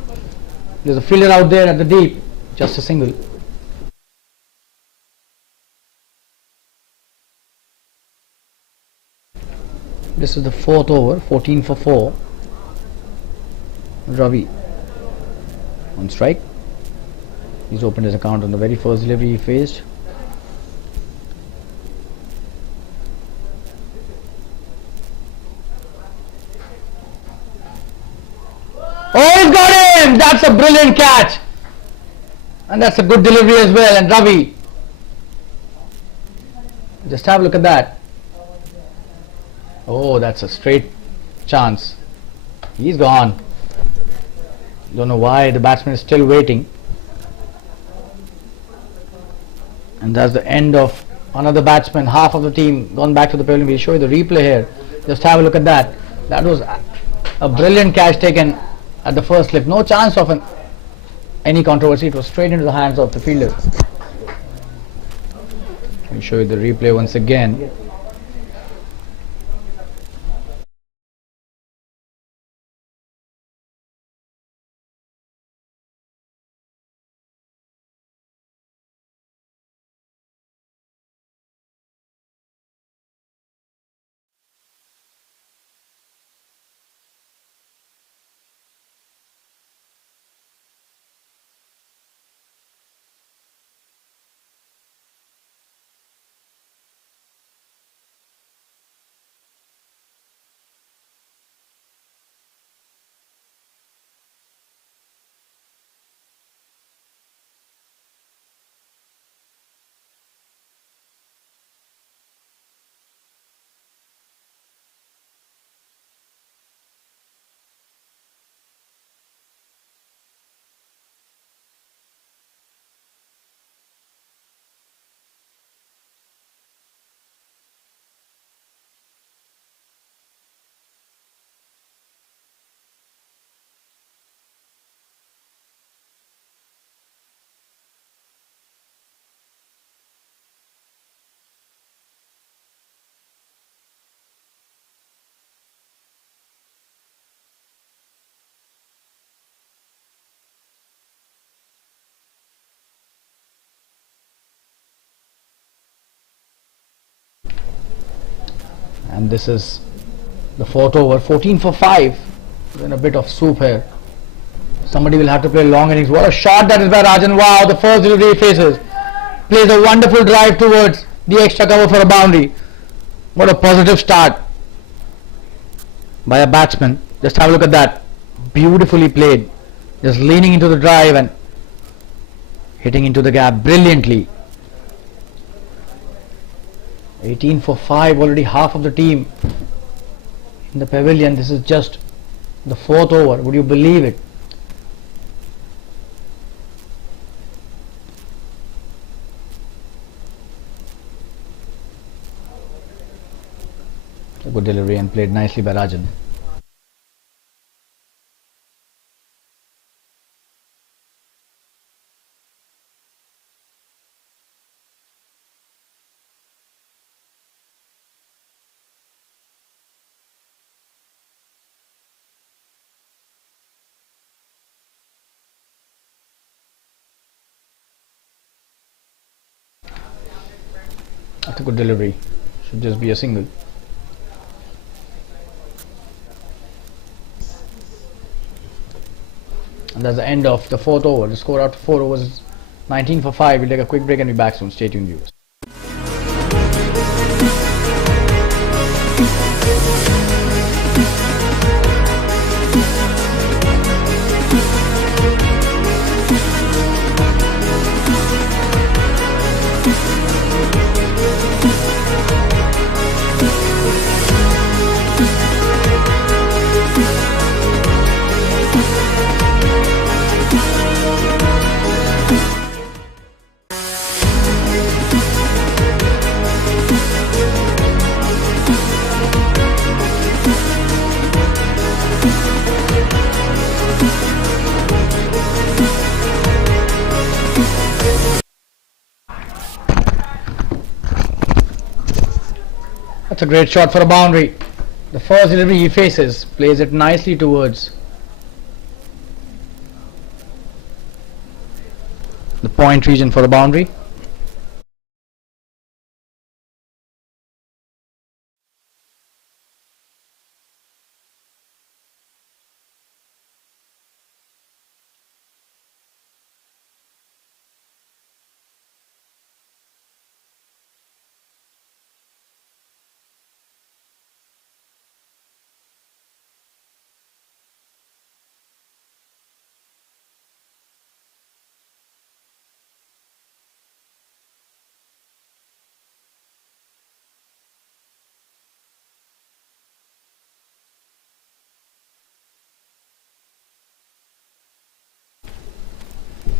There's a fielder out there at the deep. Just a single. This is the 4th over, 14 for 4. Ravi on strike. He's opened his account on the very first delivery he faced. Oh, he's got him! That's a brilliant catch. And that's a good delivery as well. And Ravi, just have a look at that. Oh, that's a straight chance. He's gone. Don't know why the batsman is still waiting. And that's the end of another batsman. Half of the team gone back to the pavilion. We'll show you the replay here. Just have a look at that. That was a brilliant catch taken at the first slip. No chance of any controversy. It was straight into the hands of the fielder. I'll show you the replay once again. And this is the fourth over, 14 for 5. We're in a bit of soup here. Somebody will have to play long innings. What a shot that is by Rajan. Wow, the first delivery he faces. Plays a wonderful drive towards the extra cover for a boundary. What a positive start by a batsman. Just have a look at that. Beautifully played. Just leaning into the drive and hitting into the gap brilliantly. 18 for 5, already half of the team in the pavilion. This is just the fourth over. Would you believe it? A good delivery and played nicely by Rajan. That's a good delivery. Should just be a single. And that's the end of the fourth over. The score after 4 overs is 19 for 5. We'll take a quick break and be back soon. Stay tuned, viewers. That's a great shot for a boundary. The first delivery he faces, plays it nicely towards the point region for a boundary.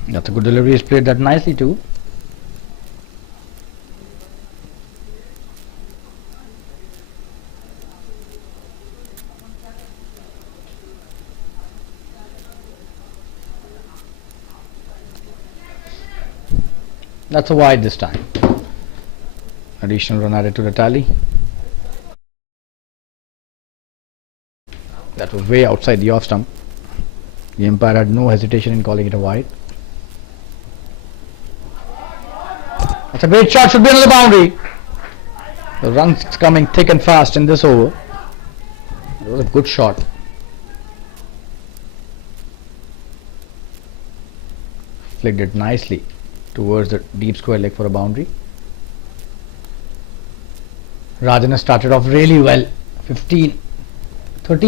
That's a good delivery. He's played that nicely too. That's a wide this time. Additional run added to the tally. That was way outside the off stump. The umpire had no hesitation in calling it a wide. That's a great shot, should be another boundary. The runs coming thick and fast in this over. It was a good shot. Flicked it nicely towards the deep square leg for a boundary. Rajan has started off really well. 13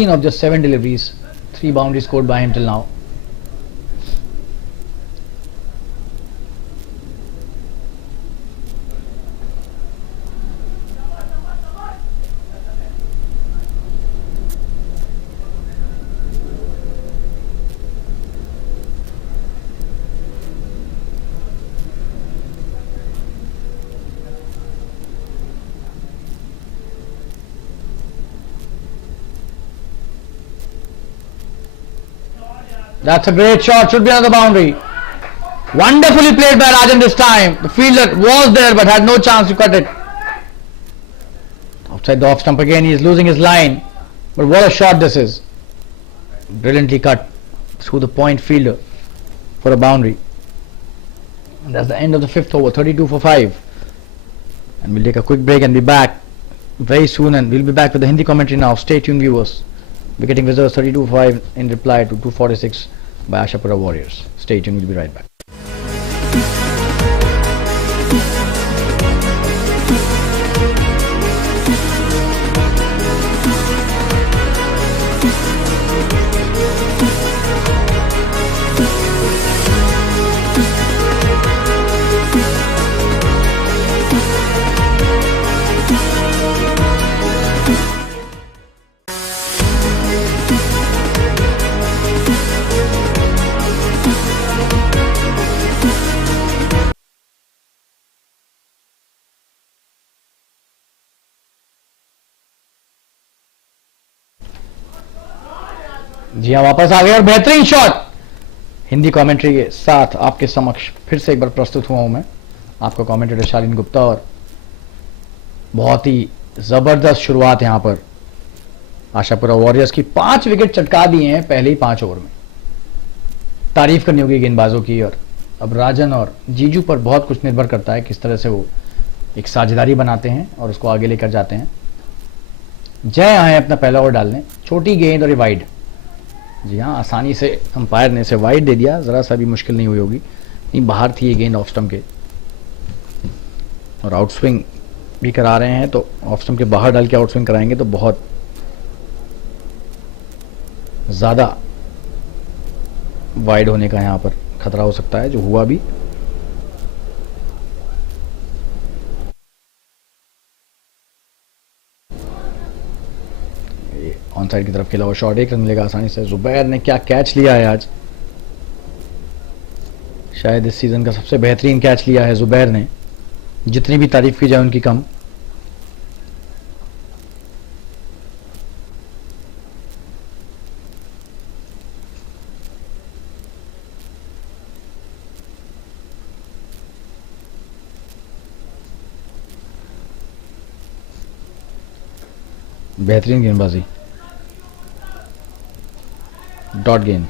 of just 7 deliveries. 3 boundaries scored by him till now. That's a great shot, should be another boundary. Wonderfully played by Rajan this time. The fielder was there but had no chance to cut it. Outside the off stump again, he is losing his line. But what a shot this is. Brilliantly cut through the point fielder for a boundary. And that's the end of the 5th over, 32 for 5. And we'll take a quick break and be back very soon, and we'll be back with the Hindi commentary now. Stay tuned, viewers. Wicketing visitors 32-5 in reply to 246 by ASHAPURA Warriors. Stay tuned, we'll be right back. जी हाँ, वापस आ गए और बेहतरीन shot Hindi commentary के साथ आपके समक्ष फिर से एक बार प्रस्तुत हुआ हूं मैं, आपका कमेंटेटर शालीन गुप्ता। और बहुत ही जबरदस्त शुरुआत यहां पर आशापुरा वॉरियर्स की। 5 विकेट चटका दिए हैं पहले ही 5 ओवर में। तारीफ करनी होगी गेंदबाजों की। और अब राजन और जीजू पर बहुत कुछ निर्भर करता है, किस तरह से वो एक साझेदारी बनाते हैं और उसको आगे लेकर जाते हैं। जय आए अपना पहला ओवर डालने, छोटी गेंद और ये वाइड। जी हाँ, आसानी से अंपायर ने इसे वाइड दे दिया, जरा सा भी मुश्किल नहीं हुई होगी। नहीं, बाहर थी ये गेंद ऑफ स्टंप के, और आउट स्विंग भी करा रहे हैं। तो ऑफ स्टंप के बाहर डाल के आउट स्विंग कराएंगे तो बहुत ज्यादा वाइड होने का यहां पर खतरा हो सकता है, जो हुआ भी। ऑन साइड की तरफ खेला हुआ शॉट, 1 रन मिलेगा आसानी से। जुबैर ने क्या कैच लिया है आज, शायद इस सीजन का सबसे बेहतरीन कैच लिया है जुबैर ने, जितनी भी तारीफ की जाए उनकी कम। बेहतरीन गेंदबाजी, डॉट गेंद।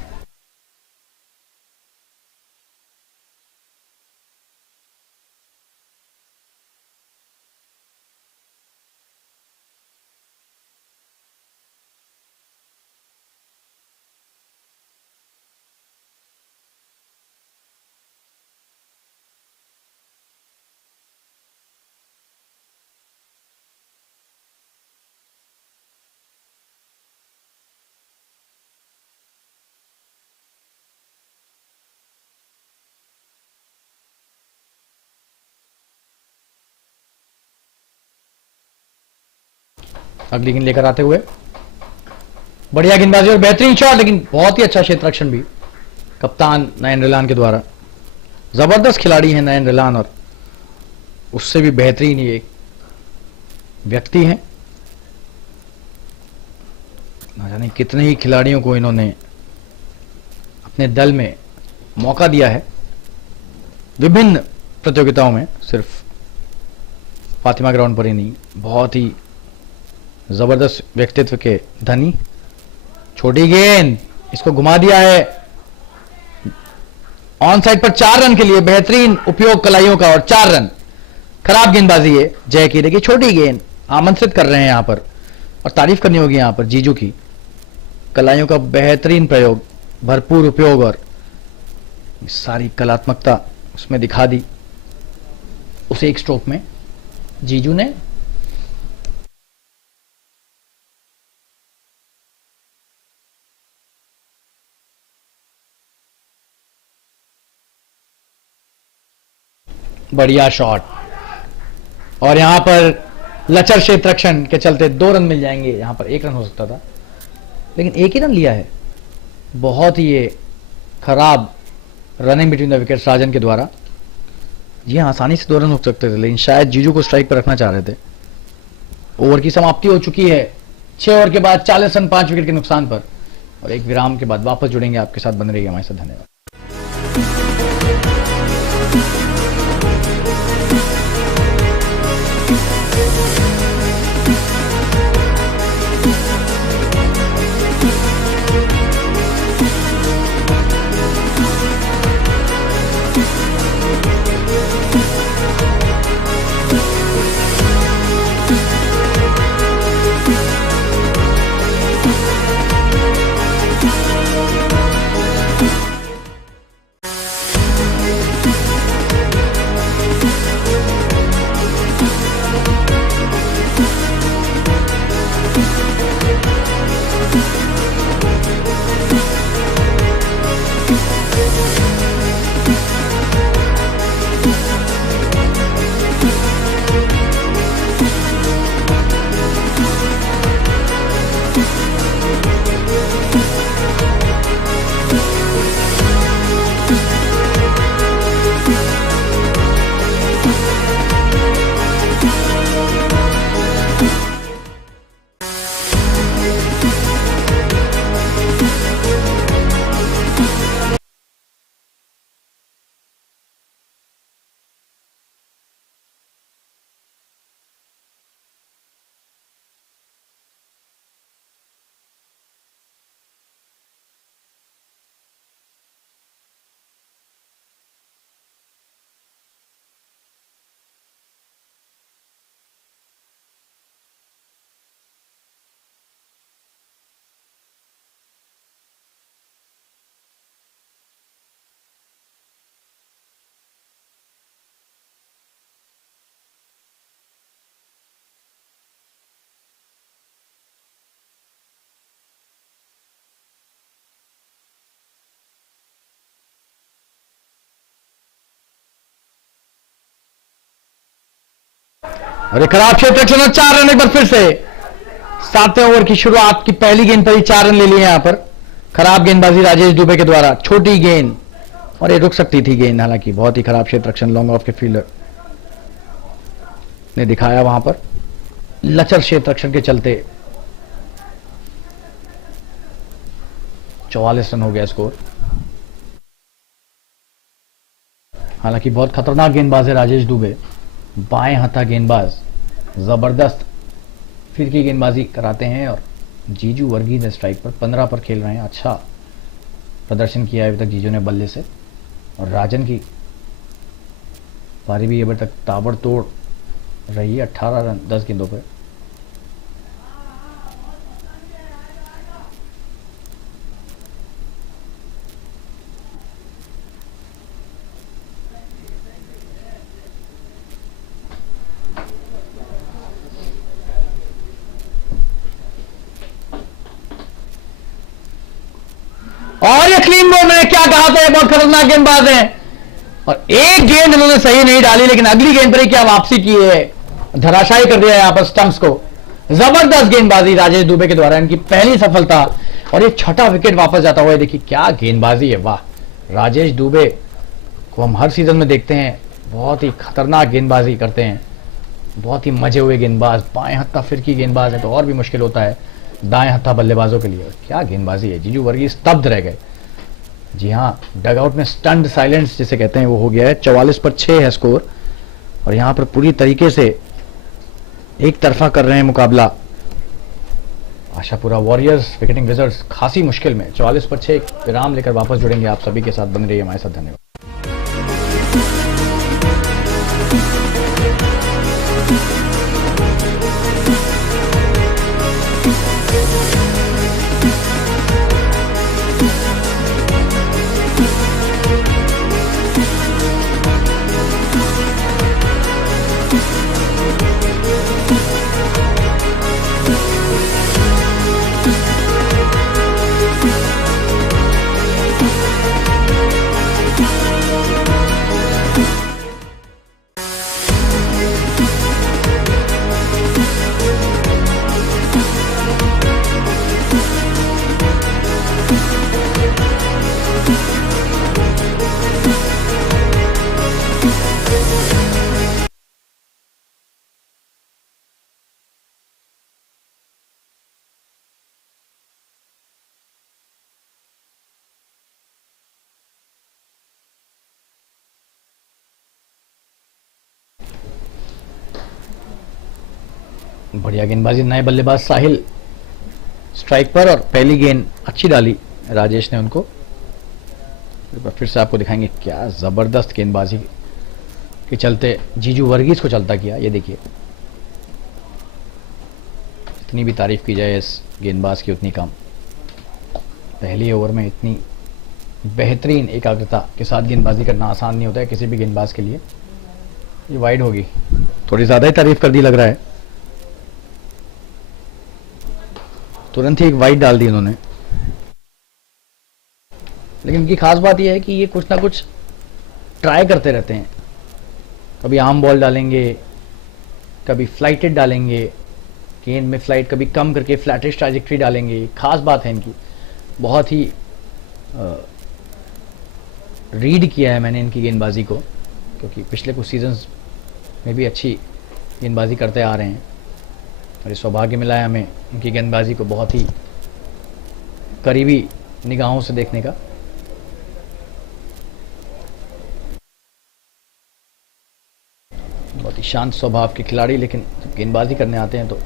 अगली गेंद लेकर आते हुए बढ़िया गेंदबाजी और बेहतरीन शॉट, लेकिन बहुत ही अच्छा क्षेत्ररक्षण भी कप्तान नयन रिलान के द्वारा। जबरदस्त खिलाड़ी हैं नयन रिलान, और उससे भी बेहतरीन ये एक व्यक्ति हैं। ना जाने कितने ही खिलाड़ियों को इन्होंने अपने दल में मौका दिया है विभिन्न प्रतियोगिताओं में, सिर्फ फातिमा ग्राउंड पर ही नहीं। बहुत ही जबरदस्त व्यक्तित्व के धनी। छोटी गेंद, इसको घुमा दिया है ऑन साइड पर 4 रन के लिए। बेहतरीन उपयोग कलाइयों का और 4 रन। खराब गेंदबाजी है जय की, देखिए छोटी गेंद आमंत्रित कर रहे हैं यहां पर, और तारीफ करनी होगी यहां पर जीजू की। कलाइयों का बेहतरीन प्रयोग, भरपूर उपयोग, और सारी कलात्मकता उसमें दिखा दी उसे एक स्ट्रोक में जीजू ने। बढ़िया शॉट, और यहां पर लचर क्षेत्ररक्षण के चलते 2 रन मिल जाएंगे। यहां पर 1 रन हो सकता था, लेकिन 1 ही रन लिया है। बहुत ही ये खराब रनिंग बिटवीन द विकेट्स राजन के द्वारा। जी हाँ, आसानी से 2 रन हो सकते थे, लेकिन शायद जीजू को स्ट्राइक पर रखना चाह रहे थे। ओवर की समाप्ति हो चुकी है 6 ओवर के बाद 40 रन 5 विकेट के नुकसान पर, और एक विराम के बाद वापस जुड़ेंगे आपके साथ। बने रहिए हमारे साथ, धन्यवाद। और एक खराब क्षेत्र 4 रन एक बार फिर से। 7वें ओवर की शुरुआत की पहली गेंद पर ही 4 रन ले लिए यहां पर। खराब गेंदबाजी राजेश दुबे के द्वारा, छोटी गेंद और ये रुक सकती थी गेंद, हालांकि बहुत ही खराब क्षेत्र रक्षण लॉन्ग ऑफ के फील्डर ने दिखाया वहां पर। लचर क्षेत्र रक्षण के चलते 44 रन हो गया स्कोर। हालांकि बहुत खतरनाक गेंदबाज है राजेश दुबे, बाएं हाथा गेंदबाज, जबरदस्त फिरकी गेंदबाजी कराते हैं। और जीजू वर्गीज स्ट्राइक पर 15 पर खेल रहे हैं। अच्छा प्रदर्शन किया है अभी तक जीजू ने बल्ले से। और राजन की पारी भी अभी तक ताबड़तोड़ रही है, 18 रन 10 गेंदों पर। और ये क्लीन बॉल, मैंने क्या कहा था, बहुत खतरनाक गेंदबाज हैं। और एक गेंद इन्होंने सही नहीं डाली, लेकिन अगली गेंद पर ही क्या वापसी की है, धराशायी कर दिया यहां पर स्टंप्स को। जबरदस्त गेंदबाजी राजेश दुबे के द्वारा, इनकी पहली सफलता और ये छठा विकेट वापस जाता हुआ। देखिए क्या गेंदबाजी है, वाह। राजेश दुबे को हम हर सीजन में देखते हैं, बहुत ही खतरनाक गेंदबाजी करते हैं, बहुत ही मजे हुए गेंदबाज। बाएं हत्था फिरकी गेंदबाज है तो और भी मुश्किल होता है दाएं हत्था बल्लेबाजों के लिए। क्या गेंदबाजी है, जीजू वर्गीज स्तब्ध रह गए। जी हाँ, डगआउट में स्टंड साइलेंस जिसे कहते हैं वो हो गया है। 44 पर 6 है स्कोर। और यहां पर पूरी तरीके से एक तरफा कर रहे हैं मुकाबला आशापुरा वॉरियर्स। विकेटिंग विजर्ड्स खासी मुश्किल में। 44 पर 6 विराम लेकर वापस जुड़ेंगे आप सभी के साथ, बन रही है हमारे साथ। धन्यवाद। बढ़िया गेंदबाजी, नए बल्लेबाज साहिल स्ट्राइक पर। और पहली गेंद अच्छी डाली राजेश ने उनको। फिर से आपको दिखाएंगे क्या जबरदस्त गेंदबाजी के चलते जीजू वर्गीज को चलता किया। ये देखिए, इतनी भी तारीफ की जाए इस गेंदबाज की उतनी कम। पहली ओवर में इतनी बेहतरीन एकाग्रता के साथ गेंदबाजी करना आसान नहीं होता है किसी भी गेंदबाज के लिए। ये वाइड होगी, थोड़ी ज्यादा ही तारीफ कर दी लग रहा है। तुरंत ही एक वाइड डाल दी इन्होंने। लेकिन इनकी खास बात यह है कि ये कुछ ना कुछ ट्राई करते रहते हैं। कभी आर्म बॉल डालेंगे, कभी फ्लाइटेड डालेंगे, गेंद में फ्लाइट कभी कम करके फ्लैटिश ट्रैजेक्टरी डालेंगे। खास बात है इनकी, बहुत ही रीड किया है मैंने इनकी गेंदबाजी को, क्योंकि पिछले कुछ सीजन्स में भी अच्छी गेंदबाजी करते आ रहे हैं। और ये सौभाग्य मिला है हमें उनकी गेंदबाजी को बहुत ही करीबी निगाहों से देखने का। बहुत ही शांत स्वभाव के खिलाड़ी, लेकिन जब गेंदबाजी करने आते हैं तो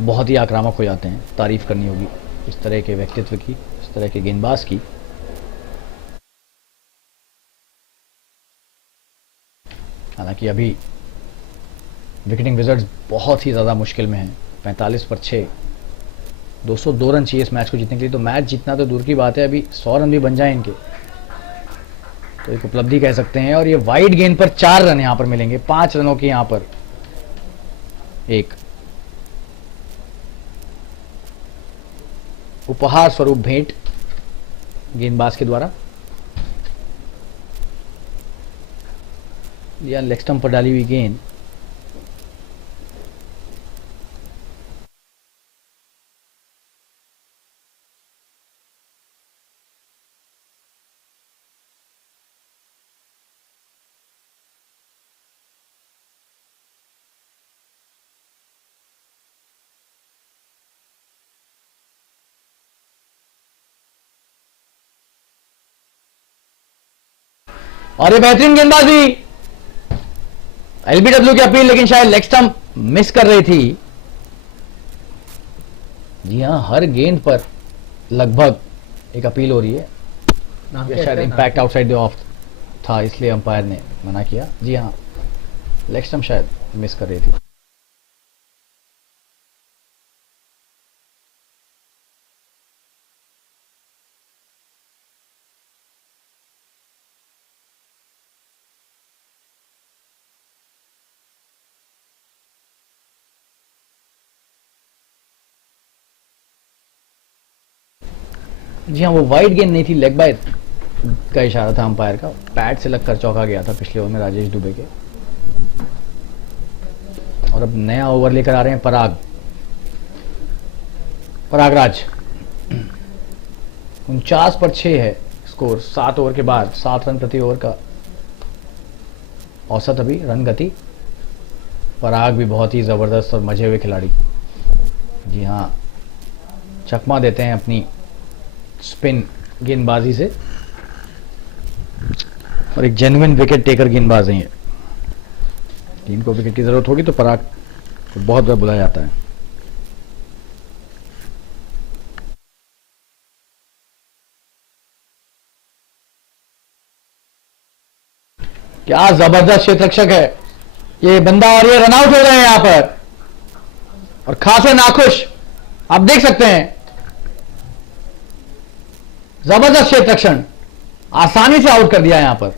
बहुत ही आक्रामक हो जाते हैं। तारीफ करनी होगी इस तरह के व्यक्तित्व की, इस तरह के गेंदबाज की। हालांकि अभी विकेटिंग विजर्ड्स बहुत ही ज़्यादा मुश्किल में है। 45 पर 6, 202 रन चाहिए इस मैच को जीतने के लिए। तो मैच जीतना तो दूर की बात है, अभी 100 रन भी बन जाए इनके तो एक उपलब्धि कह सकते हैं। और ये वाइड गेंद पर 4 रन यहाँ पर मिलेंगे। 5 रनों की यहाँ पर एक उपहार स्वरूप भेंट गेंदबाज के द्वारा। या लेग स्टंप पर डाली हुई गेंद और ये बेहतरीन गेंदबाजी, एलबीडब्ल्यू की अपील, लेकिन शायद लेग स्टंप मिस कर रही थी। जी हाँ, हर गेंद पर लगभग एक अपील हो रही है। शायद इंपैक्ट आउटसाइड द ऑफ था, इसलिए अंपायर ने मना किया। जी हाँ, लेग स्टंप शायद मिस कर रही थी। जी हाँ, वो वाइड गेंद नहीं थी, लेग बाय का इशारा था अंपायर का। पैड से लगकर चौका गया था पिछले ओवर में राजेश दुबे के। और अब नया ओवर लेकर आ रहे हैं परागराज। 49/6 है स्कोर 7 ओवर के बाद। 7 रन प्रति ओवर का औसत अभी रन गति। पराग भी बहुत ही जबरदस्त और मजे हुए खिलाड़ी। जी हाँ, चकमा देते हैं अपनी स्पिन गेंदबाजी से और एक जेन्युइन विकेट टेकर गेंदबाज है। टीम को विकेट की जरूरत होगी तो पराग को बहुत बार बुलाया जाता है। क्या जबरदस्त क्षेत्ररक्षक है ये बंदा, और ये रनआउट हो रहे हैं यहां पर और खासे नाखुश आप देख सकते हैं। जबरदस्त क्षेत्ररक्षण, आसानी से आउट कर दिया यहां पर।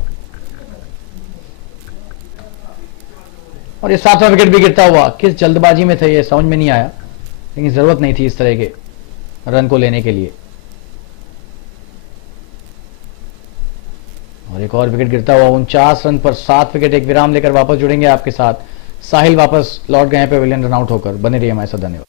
और ये 7वां विकेट भी गिरता हुआ, किस जल्दबाजी में थे ये समझ में नहीं आया, लेकिन जरूरत नहीं थी इस तरह के रन को लेने के लिए। और एक और विकेट गिरता हुआ 49 रन पर 7 विकेट। एक विराम लेकर वापस जुड़ेंगे आपके साथ। साहिल वापस लौट गए हैं पेविलियन रन आउट होकर। बने रहिए हमारे साथ, धन्यवाद।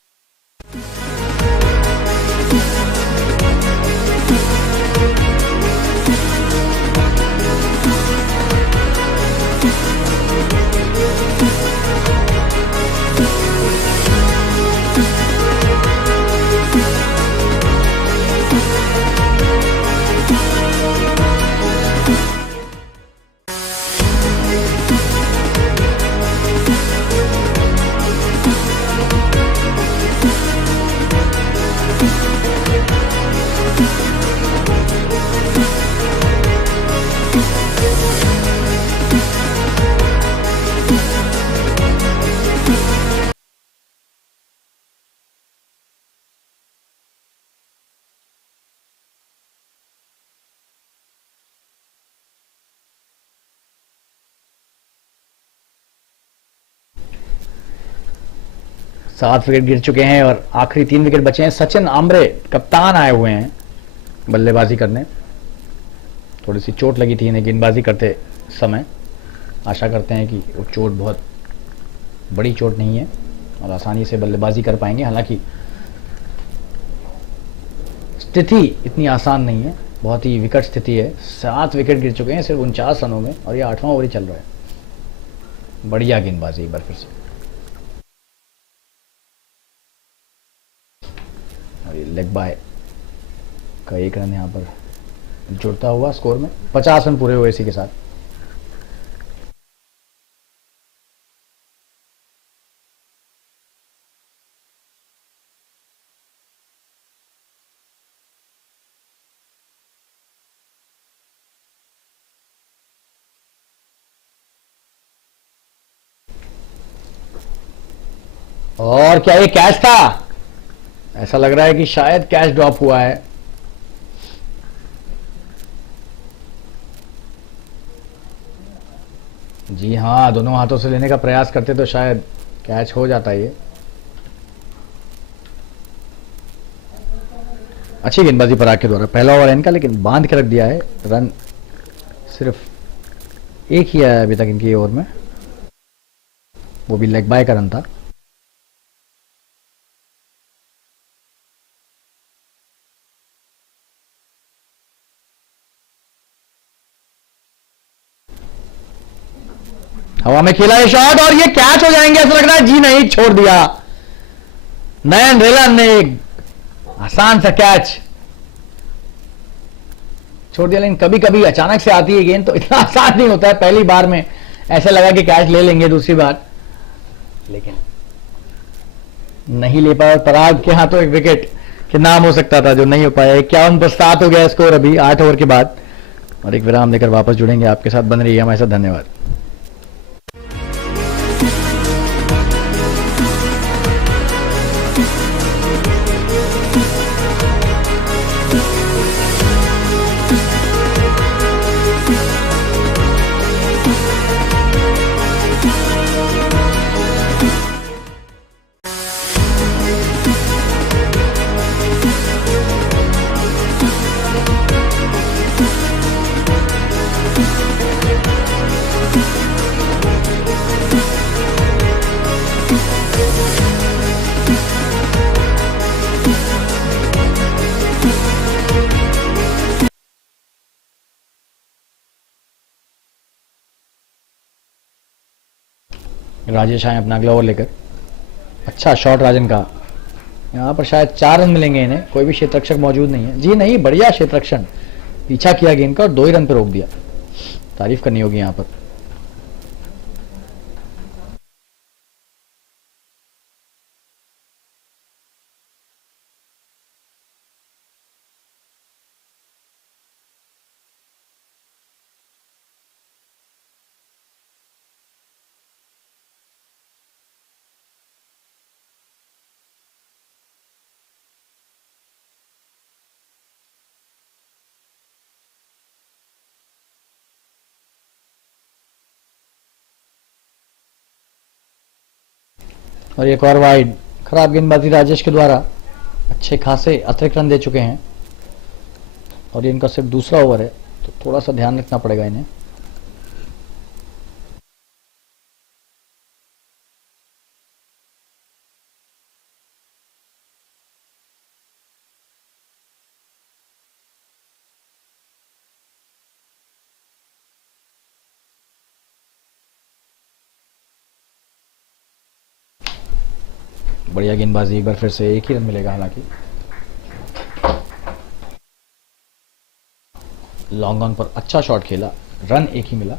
सात विकेट गिर चुके हैं और आखिरी 3 विकेट बचे हैं। सचिन आमरे कप्तान आए हुए हैं बल्लेबाजी करने। थोड़ी सी चोट लगी थी इन्हें गेंदबाजी करते समय। आशा करते हैं कि वो चोट बहुत बड़ी चोट नहीं है और आसानी से बल्लेबाजी कर पाएंगे। हालांकि स्थिति इतनी आसान नहीं है, बहुत ही विकट स्थिति है। 7 विकेट गिर चुके हैं सिर्फ 49 रनों में और ये 8वां ओवर ही चल रहा है। बढ़िया गेंदबाजी एक बार फिर से। और ये लेग बाय का 1 रन यहां पर जुड़ता हुआ स्कोर में। 50 रन पूरे हुए इसी के साथ। और क्या ये कैच था? ऐसा लग रहा है कि शायद कैच ड्रॉप हुआ है। जी हाँ, दोनों हाथों से लेने का प्रयास करते तो शायद कैच हो जाता ये। अच्छी गेंदबाजी पराग के द्वारा। पहला ओवर इनका, लेकिन बांध के रख दिया है। रन सिर्फ एक ही आया अभी तक इनकी ओवर में, वो भी लेग बाय का रन था। हवा में खेला ये शॉट और ये कैच हो जाएंगे ऐसा लग रहा है। जी नहीं, छोड़ दिया नयन रेलन ने। आसान सा कैच। छोड़ दिया, लेकिन कभी कभी अचानक से आती है गेंद तो इतना आसान नहीं होता है। पहली बार में ऐसा लगा कि कैच ले लेंगे, दूसरी बार लेकिन नहीं ले पाया। पराग के हाथों एक विकेट के नाम हो सकता था जो नहीं हो पाया। 51 पर 7 हो गया स्कोर अभी 8 ओवर के बाद। और एक विराम लेकर वापस जुड़ेंगे आपके साथ, बन रही है हमारे साथ। धन्यवाद। राजेश आए अपना अगला ओवर लेकर। अच्छा शॉट राजन का, यहाँ पर शायद 4 रन मिलेंगे इन्हें। कोई भी क्षेत्ररक्षक मौजूद नहीं है। जी नहीं, बढ़िया क्षेत्ररक्षण, पीछा किया गेंद का और 2 ही रन पर रोक दिया। तारीफ करनी होगी यहाँ पर। और एक और वाइड, खराब गेंदबाजी राजेश के द्वारा। अच्छे खासे अतिरिक्त रन दे चुके हैं और ये इनका सिर्फ दूसरा ओवर है, तो थोड़ा सा ध्यान रखना पड़ेगा इन्हें। बढ़िया गेंदबाजी, एक बार फिर से 1 ही रन मिलेगा हालांकि। लॉन्ग ऑन पर अच्छा शॉट खेला, रन 1 ही मिला।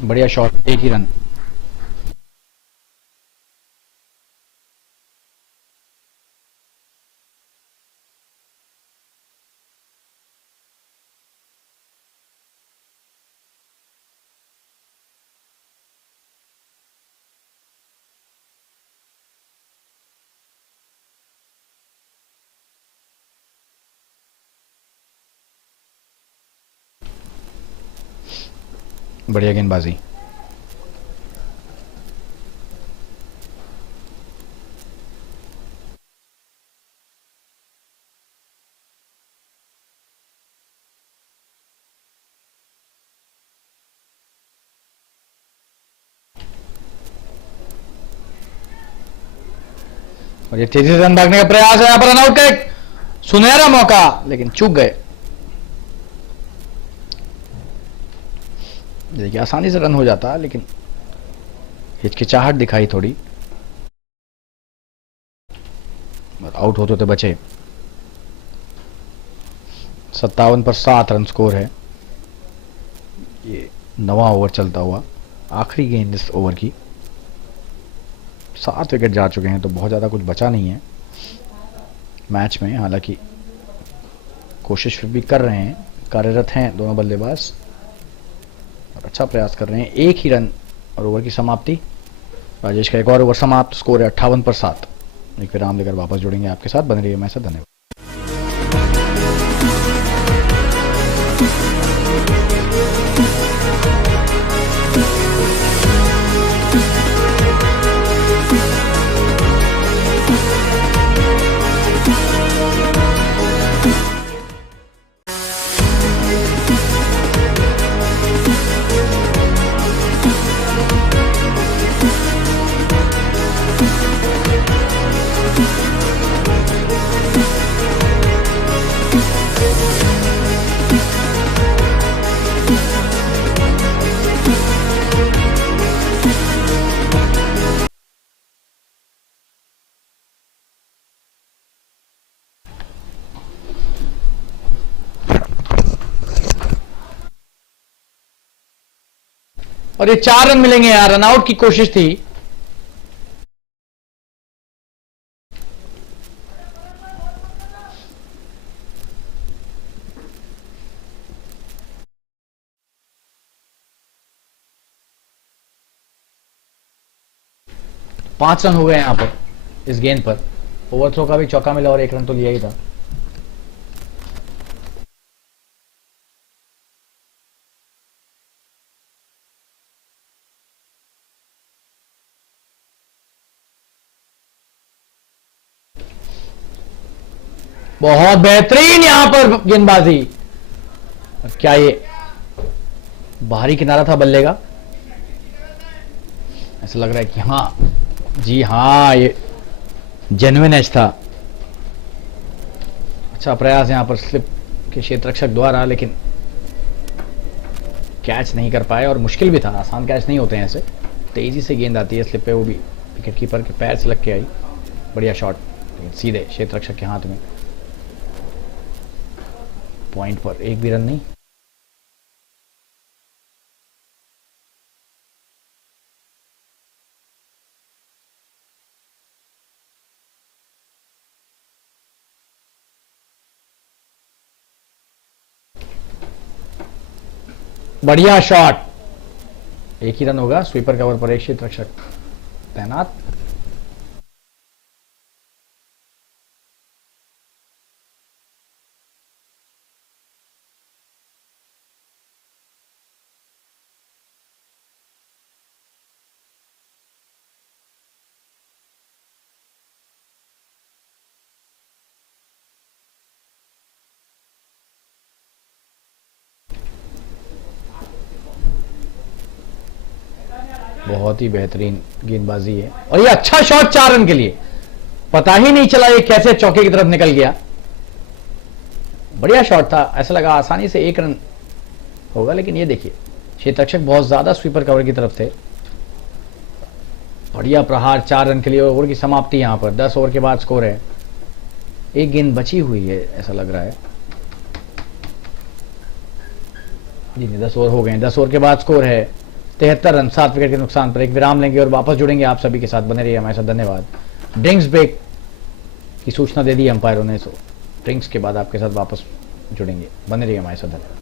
बढ़िया शॉट, 1 ही रन। बढ़िया गेंदबाजी। और ये तेजी से रन भागने का प्रयास है, यहां पर रनआउट का एक सुनहरा मौका, लेकिन चूक गए। देखिए आसानी से रन हो जाता, लेकिन हिचकिचाहट दिखाई थोड़ी और आउट होते बचे। 57 पर 7 रन स्कोर है। ये 9वां ओवर चलता हुआ, आखिरी गेंद इस ओवर की। 7 विकेट जा चुके हैं, तो बहुत ज़्यादा कुछ बचा नहीं है मैच में। हालांकि कोशिश फिर भी कर रहे हैं, कार्यरत हैं दोनों बल्लेबाज और अच्छा प्रयास कर रहे हैं। 1 ही रन और ओवर की समाप्ति। राजेश का एक और ओवर समाप्त, स्कोर है 58 पर 7। एक विराम लेकर वापस जुड़ेंगे आपके साथ, बन रही है मैं से। धन्यवाद। और ये 4 रन मिलेंगे यार, रन आउट की कोशिश थी। पांच रन हो गए यहां पर इस गेंद पर। ओवरथ्रो का भी चौका मिला और 1 रन तो लिया ही था। बहुत बेहतरीन यहां पर गेंदबाजी। क्या ये बाहरी किनारा था बल्ले का? ऐसा लग रहा है कि हाँ जी हाँ, ये जेन्युइन एज था। अच्छा प्रयास यहां पर स्लिप के क्षेत्र रक्षक द्वारा, लेकिन कैच नहीं कर पाए और मुश्किल भी था। आसान कैच नहीं होते हैं ऐसे, तेजी से गेंद आती है स्लिप पे, वो भी विकेट कीपर के पैर से लग के आई। बढ़िया शॉट, लेकिन सीधे क्षेत्र रक्षक के हाथ में। पॉइंट पर एक भी रन नहीं। बढ़िया शॉट, एक ही रन होगा। स्वीपर कवर पर एक क्षेत्र रक्षक तैनात। बहुत ही बेहतरीन गेंदबाजी है और ये अच्छा शॉट 4 रन के लिए। पता ही नहीं चला ये कैसे चौके की तरफ निकल गया। बढ़िया शॉट था, ऐसा लगा आसानी से 1 रन होगा, लेकिन ये देखिए क्षेत्र रक्षक बहुत ज्यादा स्वीपर कवर की तरफ थे। बढ़िया प्रहार 4 रन के लिए। ओवर की समाप्ति यहां पर 10 ओवर के बाद स्कोर है। एक गेंद बची हुई है ऐसा लग रहा है। जी नहीं, 10 ओवर हो गए। 10 ओवर के बाद स्कोर है 73 रन, 7 विकेट के नुकसान पर। एक विराम लेंगे और वापस जुड़ेंगे आप सभी के साथ। बने रहिए हमारे साथ, धन्यवाद। ड्रिंक्स ब्रेक की सूचना दे दी अंपायरों ने, सो ड्रिंक्स के बाद आपके साथ वापस जुड़ेंगे। बने रहिए हमारे साथ, धन्यवाद।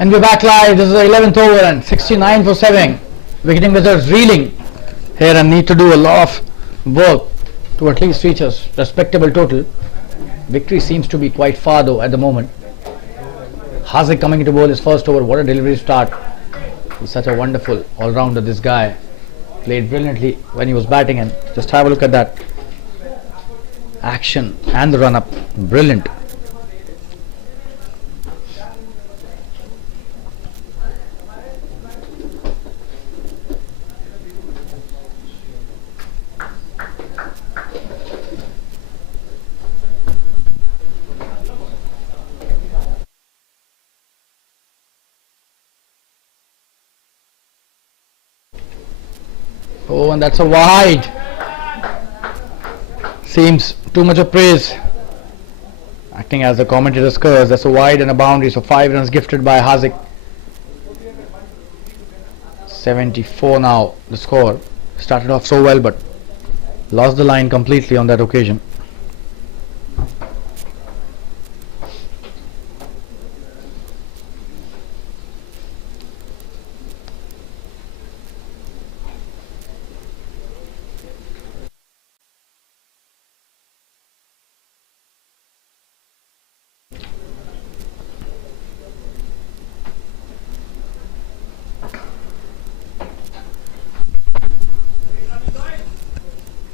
And we're back live. This is the 11th over and 69 for 7. Wicketing wizards reeling here and need to do a lot of work to at least reach a respectable total. Victory seems to be quite far though at the moment. Hazik coming into bowl his first over. What a delivery start. He's such a wonderful all-rounder, this guy. Played brilliantly when he was batting, and just have a look at that action and the run-up. Brilliant. Oh, and that's a wide. Seems too much of praise. Acting as the commentator curse, that's a wide and a boundary. So 5 runs gifted by Hazik. 74 now the score. Started off so well but lost the line completely on that occasion.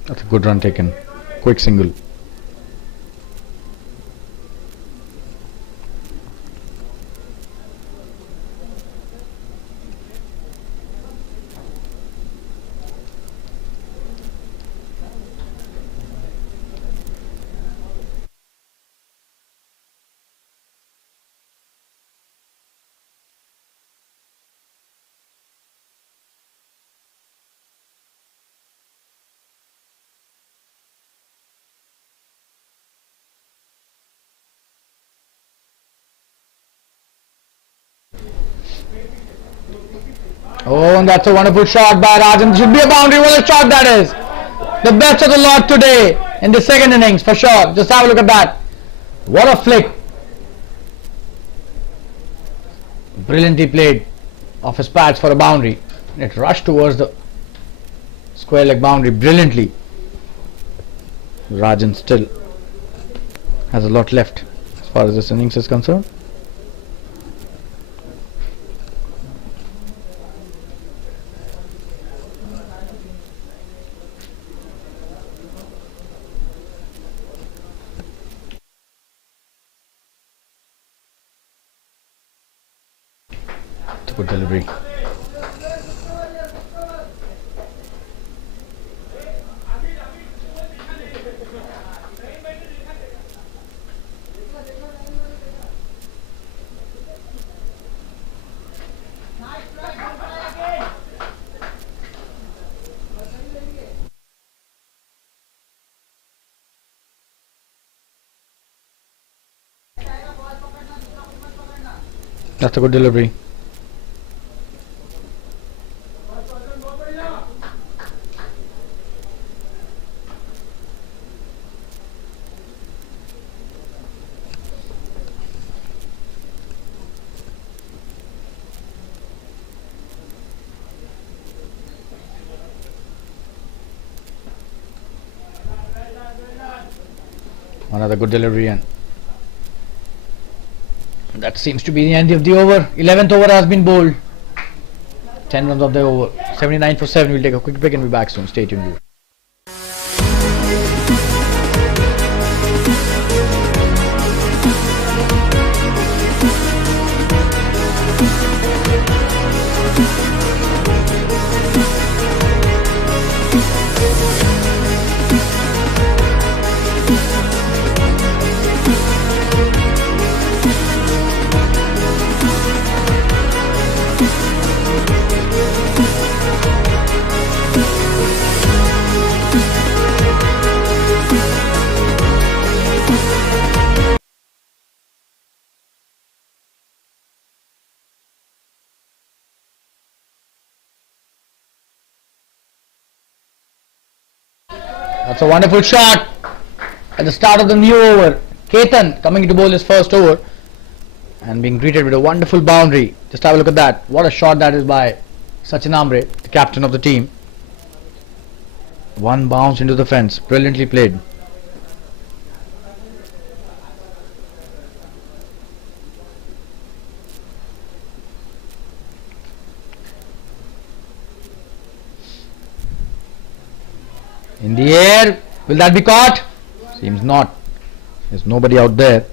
That's a good run taken. Quick single. Oh, and that's a wonderful shot by Rajan. Should be a boundary. What a shot that is. The best of the lot today in the second innings for sure. Just have a look at that. What a flick. Brilliantly played off his pads for a boundary. It rushed towards the square leg boundary brilliantly. Rajan still has a lot left as far as this innings is concerned. Good delivery. That's a good delivery. Another good delivery, and that seems to be the end of the over. 11th over has been bowled. 10 runs of the over. 79 for 7. We'll take a quick break and be back soon. Stay tuned. That's a wonderful shot at the start of the new over. Ketan coming to bowl his first over. and being greeted with a wonderful boundary. Just have a look at that. What a shot that is by Sachin Ambre, the captain of the team. One bounce into the fence. Brilliantly played. In the air. Will that be caught? Seems not. There's nobody out there.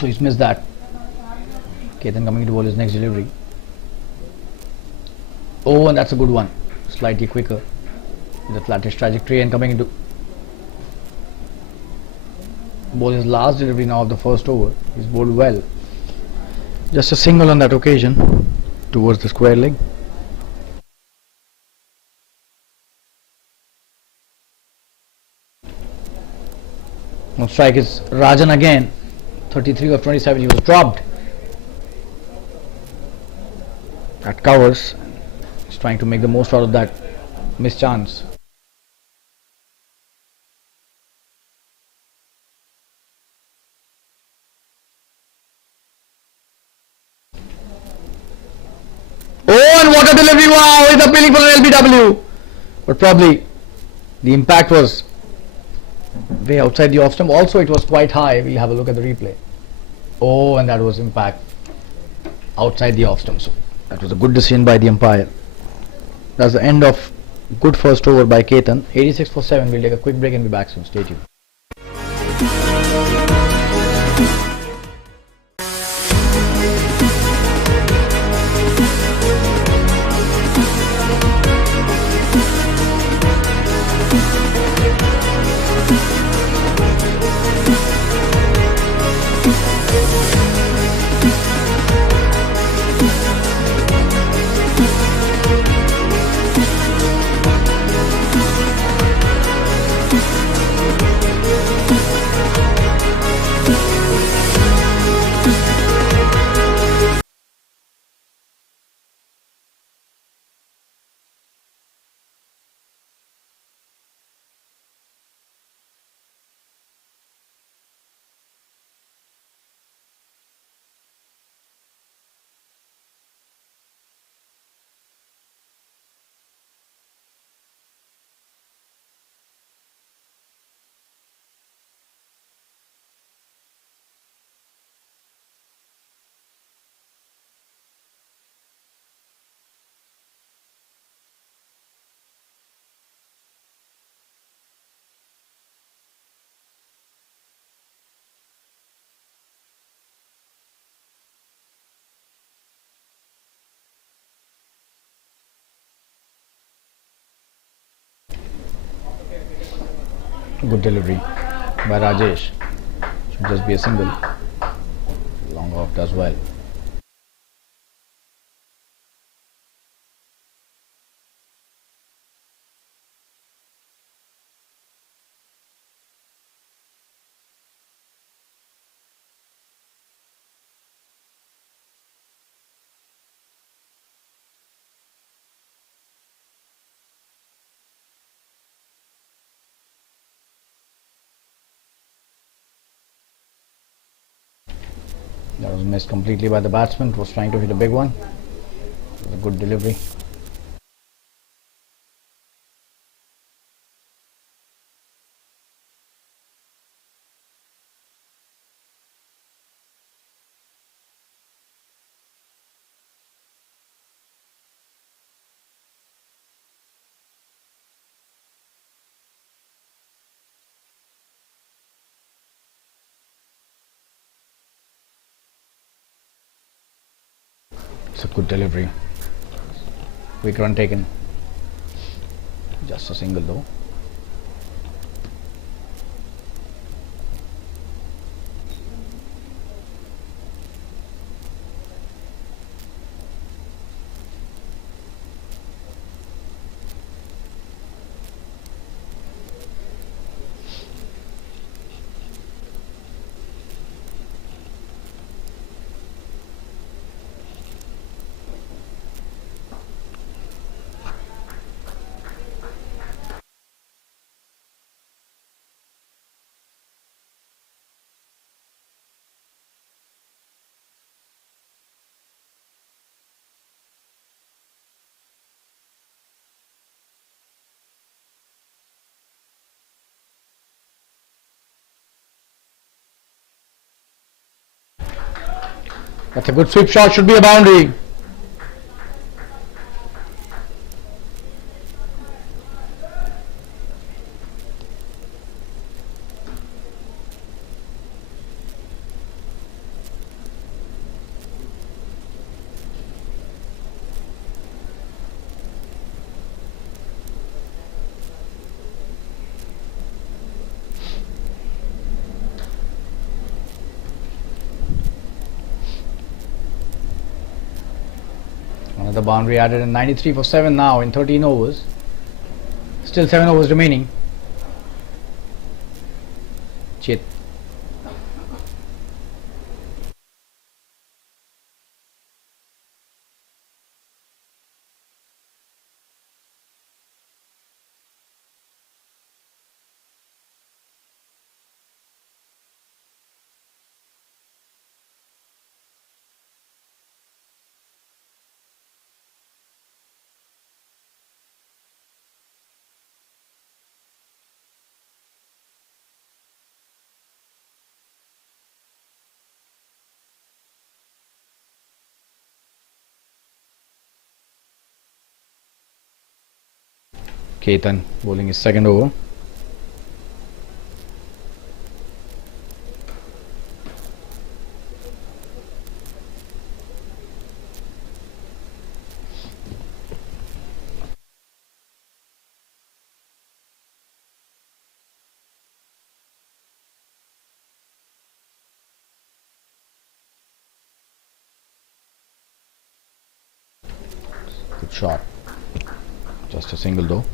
So he's missed that. Ketan coming to bowl his next delivery. Oh, and that's a good one. Slightly quicker. With a flattish trajectory and coming into bowl his last delivery now of the first over. He's bowled well. Just a single on that occasion towards the square leg. On strike is Rajan again. 33 of 27. He was dropped. That covers. He's trying to make the most out of that missed chance. Oh, and what a delivery! Wow, he's appealing for an LBW. But probably the impact was way outside the off stump. Also, it was quite high. We'll have a look at the replay. Oh, and that was impact outside the off stump. So that was a good decision by the umpire. That's the end of good first over by Ketan. 86 for 7. We'll take a quick break and be back soon. Stay tuned. Good delivery by Rajesh. Should just be a single. Long off does well. That was missed completely by the batsman. Was trying to hit a big one. It was a good delivery. It's a good delivery. Quick run taken. Just a single though. That's a good sweep shot, should be a boundary. Another boundary added in 93 for 7 now in 13 overs. Still 7 overs remaining. Chit. Ketan bowling his second over. Good shot. Just a single though.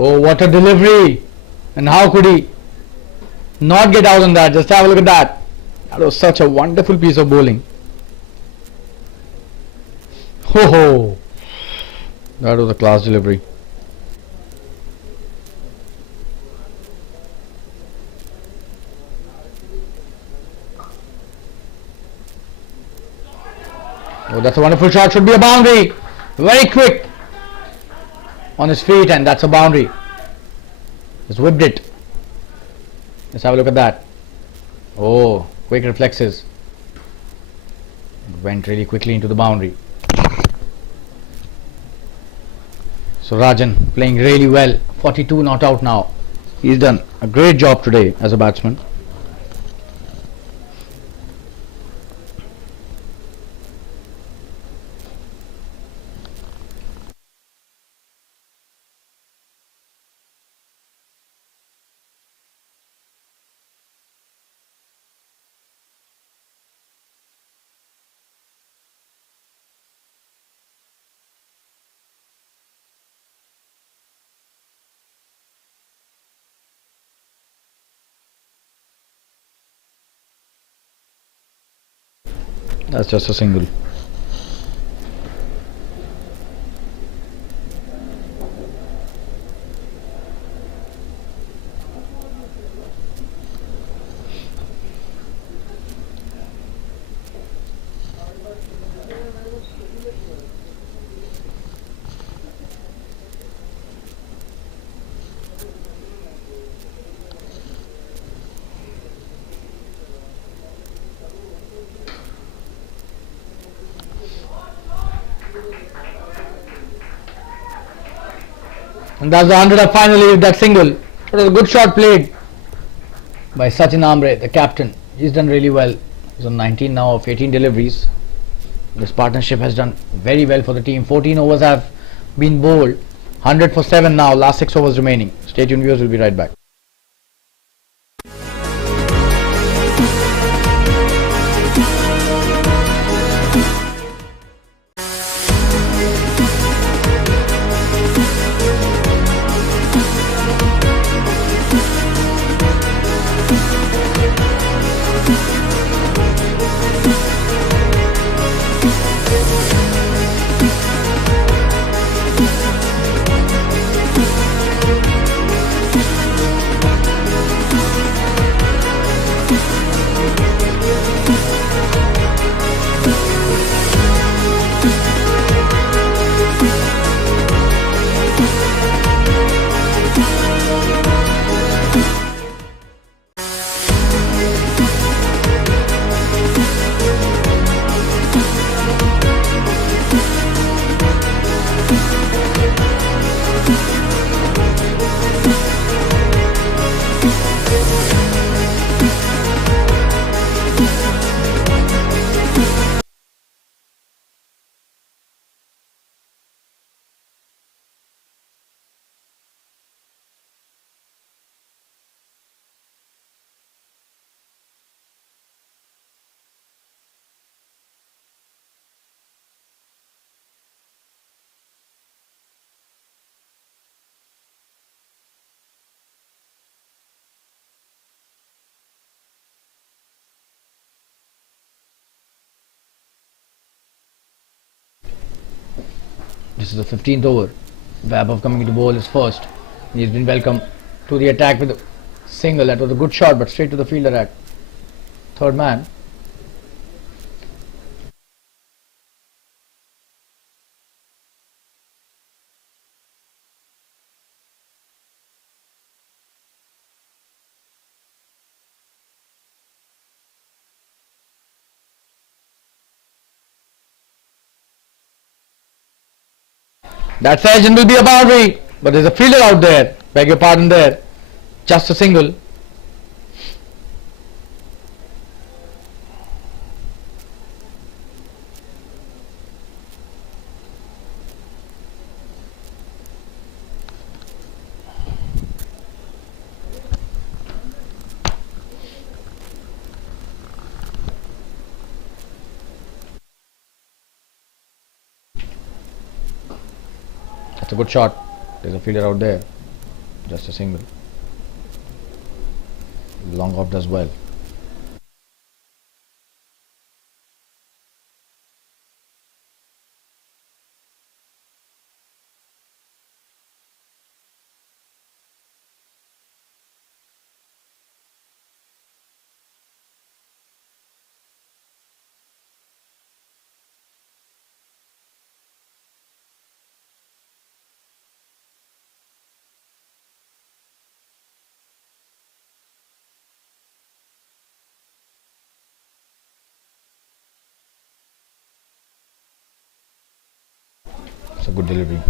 Oh, what a delivery! And how could he not get out on that? Just have a look at that. That was such a wonderful piece of bowling. Ho ho! That was a class delivery. Oh, that's a wonderful shot. Should be a boundary. Very quick on his feet, and that's a boundary. Just whipped it. Let's have a look at that. Oh, quick reflexes. It went really quickly into the boundary. So Rajan playing really well. 42 not out now. He's done a great job today as a batsman. That's just a single. And that's the 100th finally with that single. It was a good shot played by Sachin Ambre, the captain. He's done really well. He's on 19 now of 18 deliveries. This partnership has done very well for the team. 14 overs have been bowled. 100 for 7 now. Last 6 overs remaining. Stay tuned, viewers. We'll be right back. This is the 15th over. Vaibhav coming to bowl is first. He's been welcomed to the attack with a single. That was a good shot, but straight to the fielder at third man. That session will be a boundary, but there's a fielder out there. Beg your pardon there. Just a single. That's a good shot. There's a fielder out there. Just a single. Long off does well. It's a good delivery.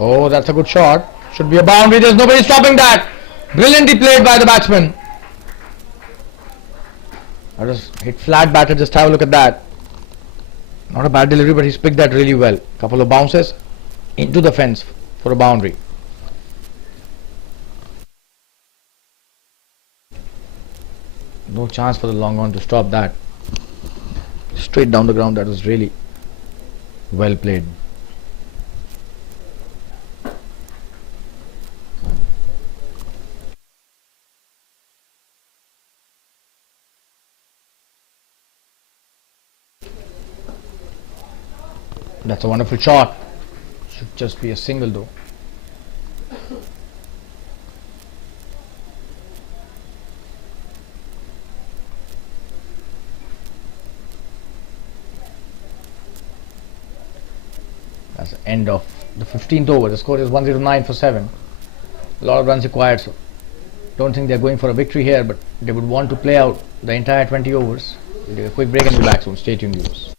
Oh, that's a good shot. Should be a boundary. There's nobody stopping that. Brilliantly played by the batsman. I just hit flat batter. Just have a look at that. Not a bad delivery, but he's picked that really well. Couple of bounces into the fence for a boundary. No chance for the long on to stop that. Straight down the ground. That was really well played. That's a wonderful shot. Should just be a single though. That's the end of the 15th over. The score is 109 for 7. A lot of runs required, so don't think they're going for a victory here, but they would want to play out the entire 20 overs. We'll take a quick break and be back soon. Stay tuned, viewers.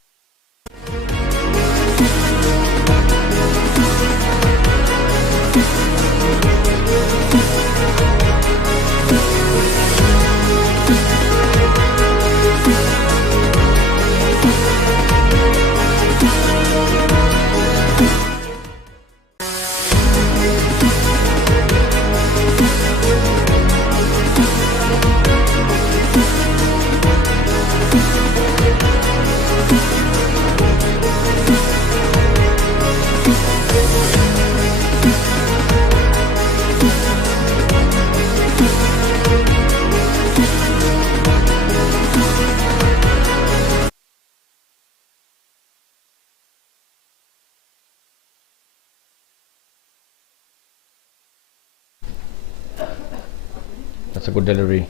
That's a good delivery.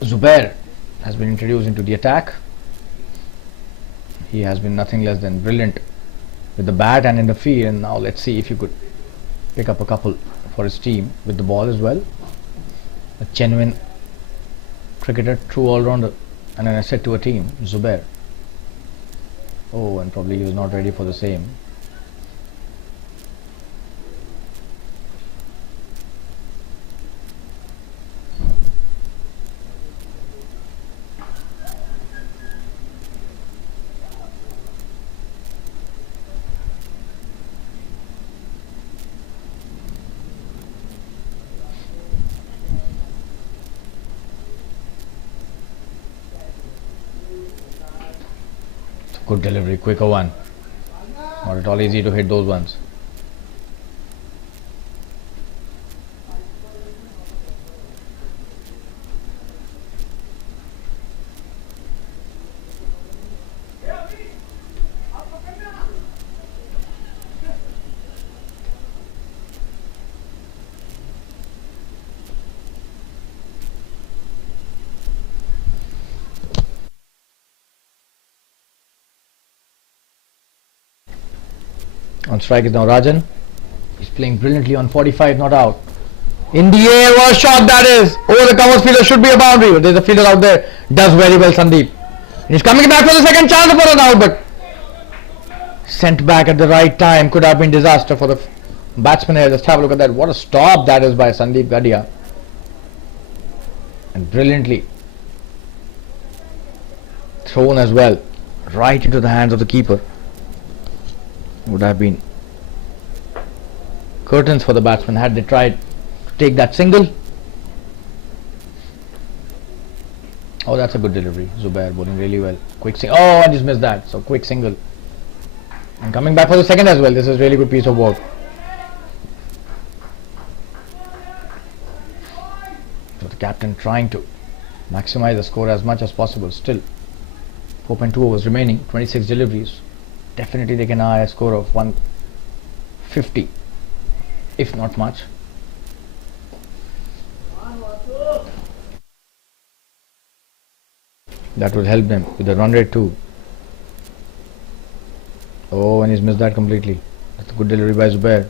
Zubair has been introduced into the attack. He has been nothing less than brilliant with the bat and in the field, and now let's see if he could pick up a couple for his team with the ball as well. A genuine cricketer, true all-rounder, and an asset to a team, Zubair. Oh, and probably he was not ready for the same. Good delivery, quicker one. Not at all easy to hit those ones. On strike is now Rajan. He's playing brilliantly on 45, not out. In the air, what a shot that is! Over the covers fielder, should be a boundary. But there's a fielder out there. Does very well, Sandeep. He's coming back for the second chance for an out, but sent back at the right time. Could have been disaster for the batsman here. Just have a look at that. What a stop that is by Sandeep Gadia. And brilliantly thrown as well. Right into the hands of the keeper. Would have been curtains for the batsman had they tried to take that single. Oh, that's a good delivery. Zubair bowling really well. Quick single. Oh, I just missed that. So quick single. And coming back for the second as well. This is really good piece of work. So the captain trying to maximize the score as much as possible. Still 4.2 overs remaining. 26 deliveries. Definitely they can eye a score of 150, if not much. That will help them with the run rate too. Oh, and he's missed that completely. That's a good delivery by Zubair.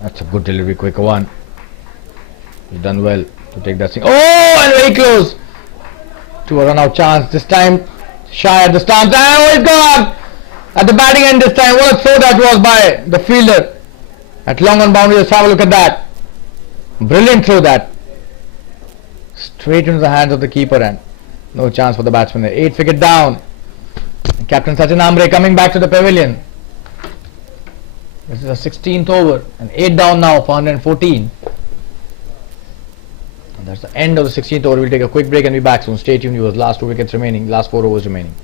That's a good delivery, quicker one. He's done well to take that thing. Oh, and very close to a run-out chance. This time, shy at the stance. Oh, he's gone at the batting end this time. What a throw that was by the fielder at long on boundary. Let's have a look at that. Brilliant throw that. Straight into the hands of the keeper and no chance for the batsman there. 8 wicket down. And Captain Sachin Ambre coming back to the pavilion. This is a 16th over and 8 down now for 114. And that's the end of the 16th over. We'll take a quick break and be back soon. Stay tuned, viewers. Last 2 wickets remaining, last 4 overs remaining.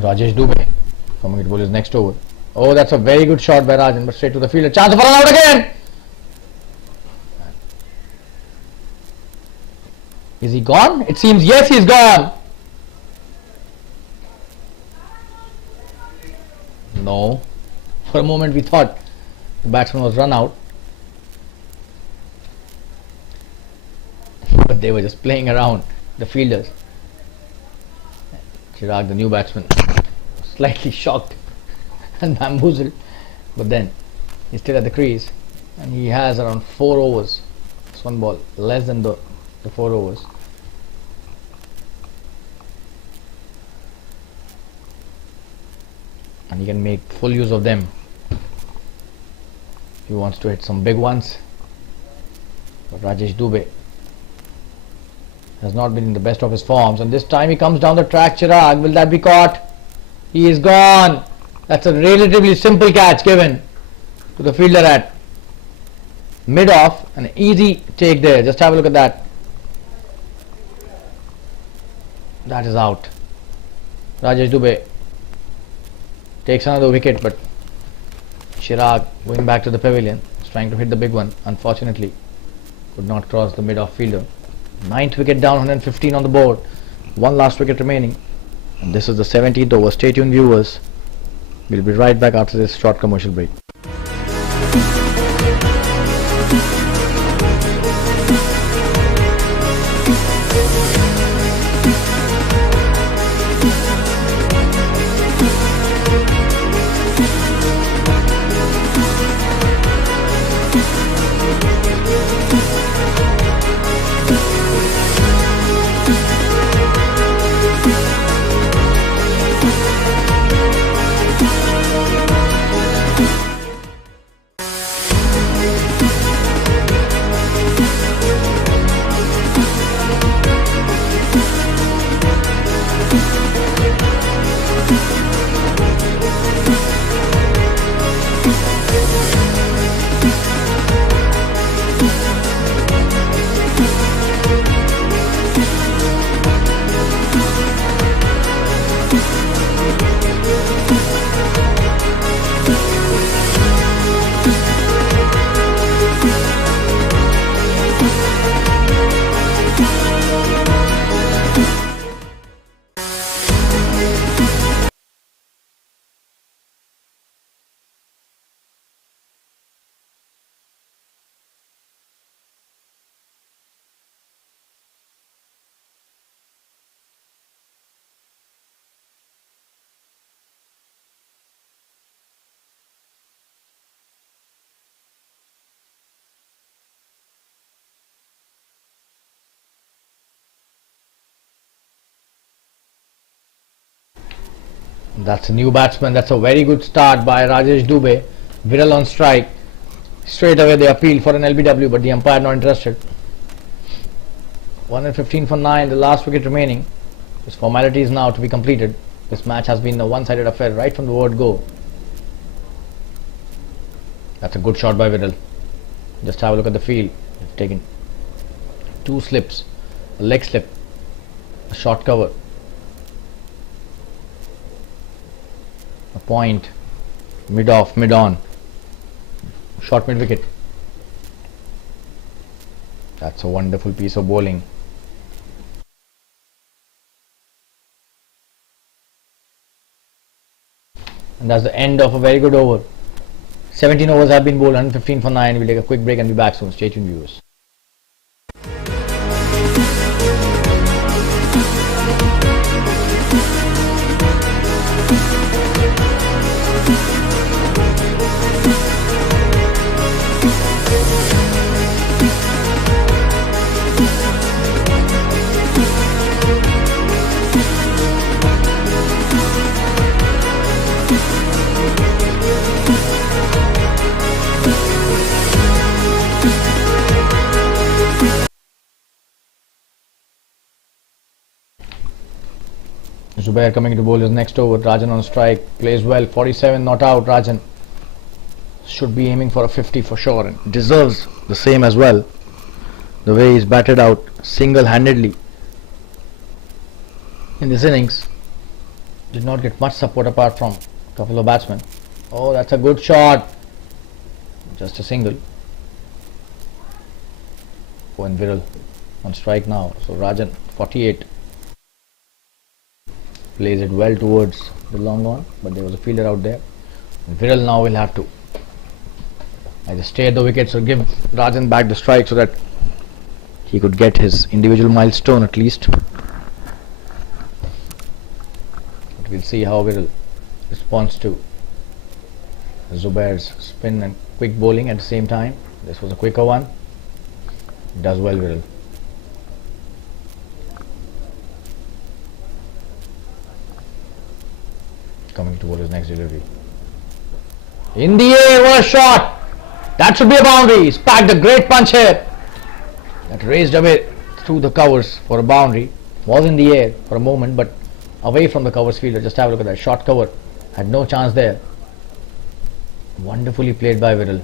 Rajesh Dubey coming to bowl his next over. Oh, that's a very good shot by Rajan, but straight to the fielder. Chance for an out again. Is he gone? It seems yes, he's gone. No. For a moment we thought the batsman was run out. But they were just playing around, the fielders. Chirag, the new batsman, slightly shocked and bamboozled. But then he's still at the crease and he has around 4 overs. It's one ball, less than the 4 overs. And he can make full use of them. He wants to hit some big ones. But Rajesh Dubey has not been in the best of his forms, and this time he comes down the track. Chirag, will that be caught? He is gone. That's a relatively simple catch given to the fielder at mid-off. An easy take there. Just have a look at that. That is out. Rajesh Dubey takes another wicket, but Chirag going back to the pavilion is trying to hit the big one. Unfortunately, could not cross the mid-off fielder. 9th wicket down, 115 on the board. One last wicket remaining. And this is the 17th over. Stay tuned, viewers. We'll be right back after this short commercial break. That's a new batsman. That's a very good start by Rajesh Dubey. Viral on strike. Straight away they appeal for an LBW, but the umpire not interested. 115 for 9, the last wicket remaining. This formality is now to be completed. This match has been a one-sided affair right from the word go. That's a good shot by Viral. Just have a look at the field. They've taken 2 slips, a leg slip, a short cover, a point, mid-off, mid-on, short mid-wicket. That's a wonderful piece of bowling. And that's the end of a very good over. 17 overs have been bowled, 115 for 9. We'll take a quick break and be back soon. Stay tuned, viewers. Zubair coming to bowl his next over. Rajan on strike, plays well, 47 not out. Rajan should be aiming for a 50 for sure and deserves the same as well. The way he's batted out single-handedly in this innings. did not get much support apart from a couple of batsmen. Oh, that's a good shot. Just a single. Oh, and Viral on strike now. So Rajan, 48. Plays it well towards the long on, but there was a fielder out there. Viral now will have to either stay at the wickets or give Rajan back the strike so that he could get his individual milestone at least. But we'll see how Viral responds to Zubair's spin and quick bowling at the same time. This was a quicker one. Does well, Viral. Coming towards his next delivery. In the air, what a shot! That should be a boundary. He's packed a great punch here. That raised away through the covers for a boundary. Was in the air for a moment, but away from the covers fielder. Just have a look at that short cover. Had no chance there. Wonderfully played by Viral.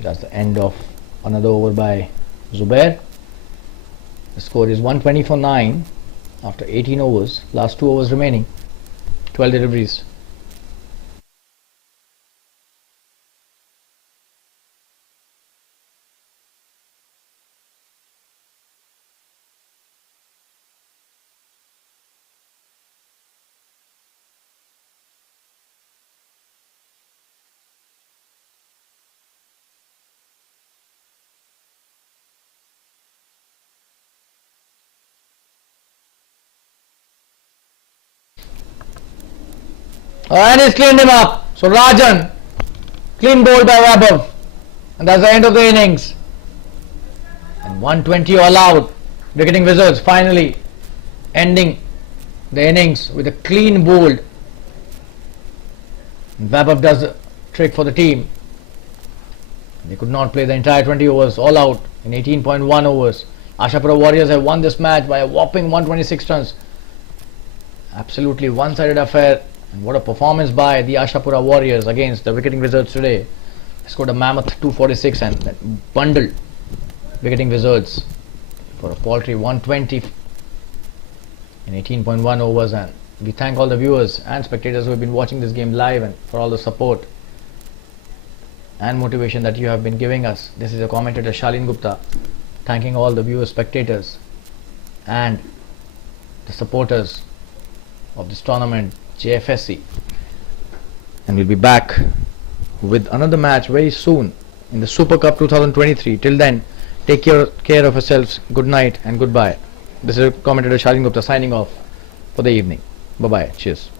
That's the end of another over by Zubair. The score is 120 for 9 after 18 overs. Last 2 overs remaining. 12 deliveries. And he's cleaned him up. So Rajan, clean bowled by Vaibhav. And that's the end of the innings. And 120 all out. Wicketing Wizards finally ending the innings with a clean bowled. And Vaibhav does the trick for the team. They could not play the entire 20 overs all out in 18.1 overs. ASHAPURA Warriors have won this match by a whopping 126 runs. Absolutely one-sided affair. And what a performance by the ASHAPURA Warriors against the Wicketing Wizards today. They scored a mammoth 246 and bundled Wicketing Wizards for a paltry 120 in 18.1 overs. And we thank all the viewers and spectators who have been watching this game live and for all the support and motivation that you have been giving us. This is a commentator Shalin Gupta thanking all the viewers, spectators and the supporters of this tournament, JFSC. And we'll be back with another match very soon in the Super Cup 2023. Till then, take care of yourselves. Good night and goodbye. This is commentator Shalin Gupta signing off for the evening. Bye bye. Cheers.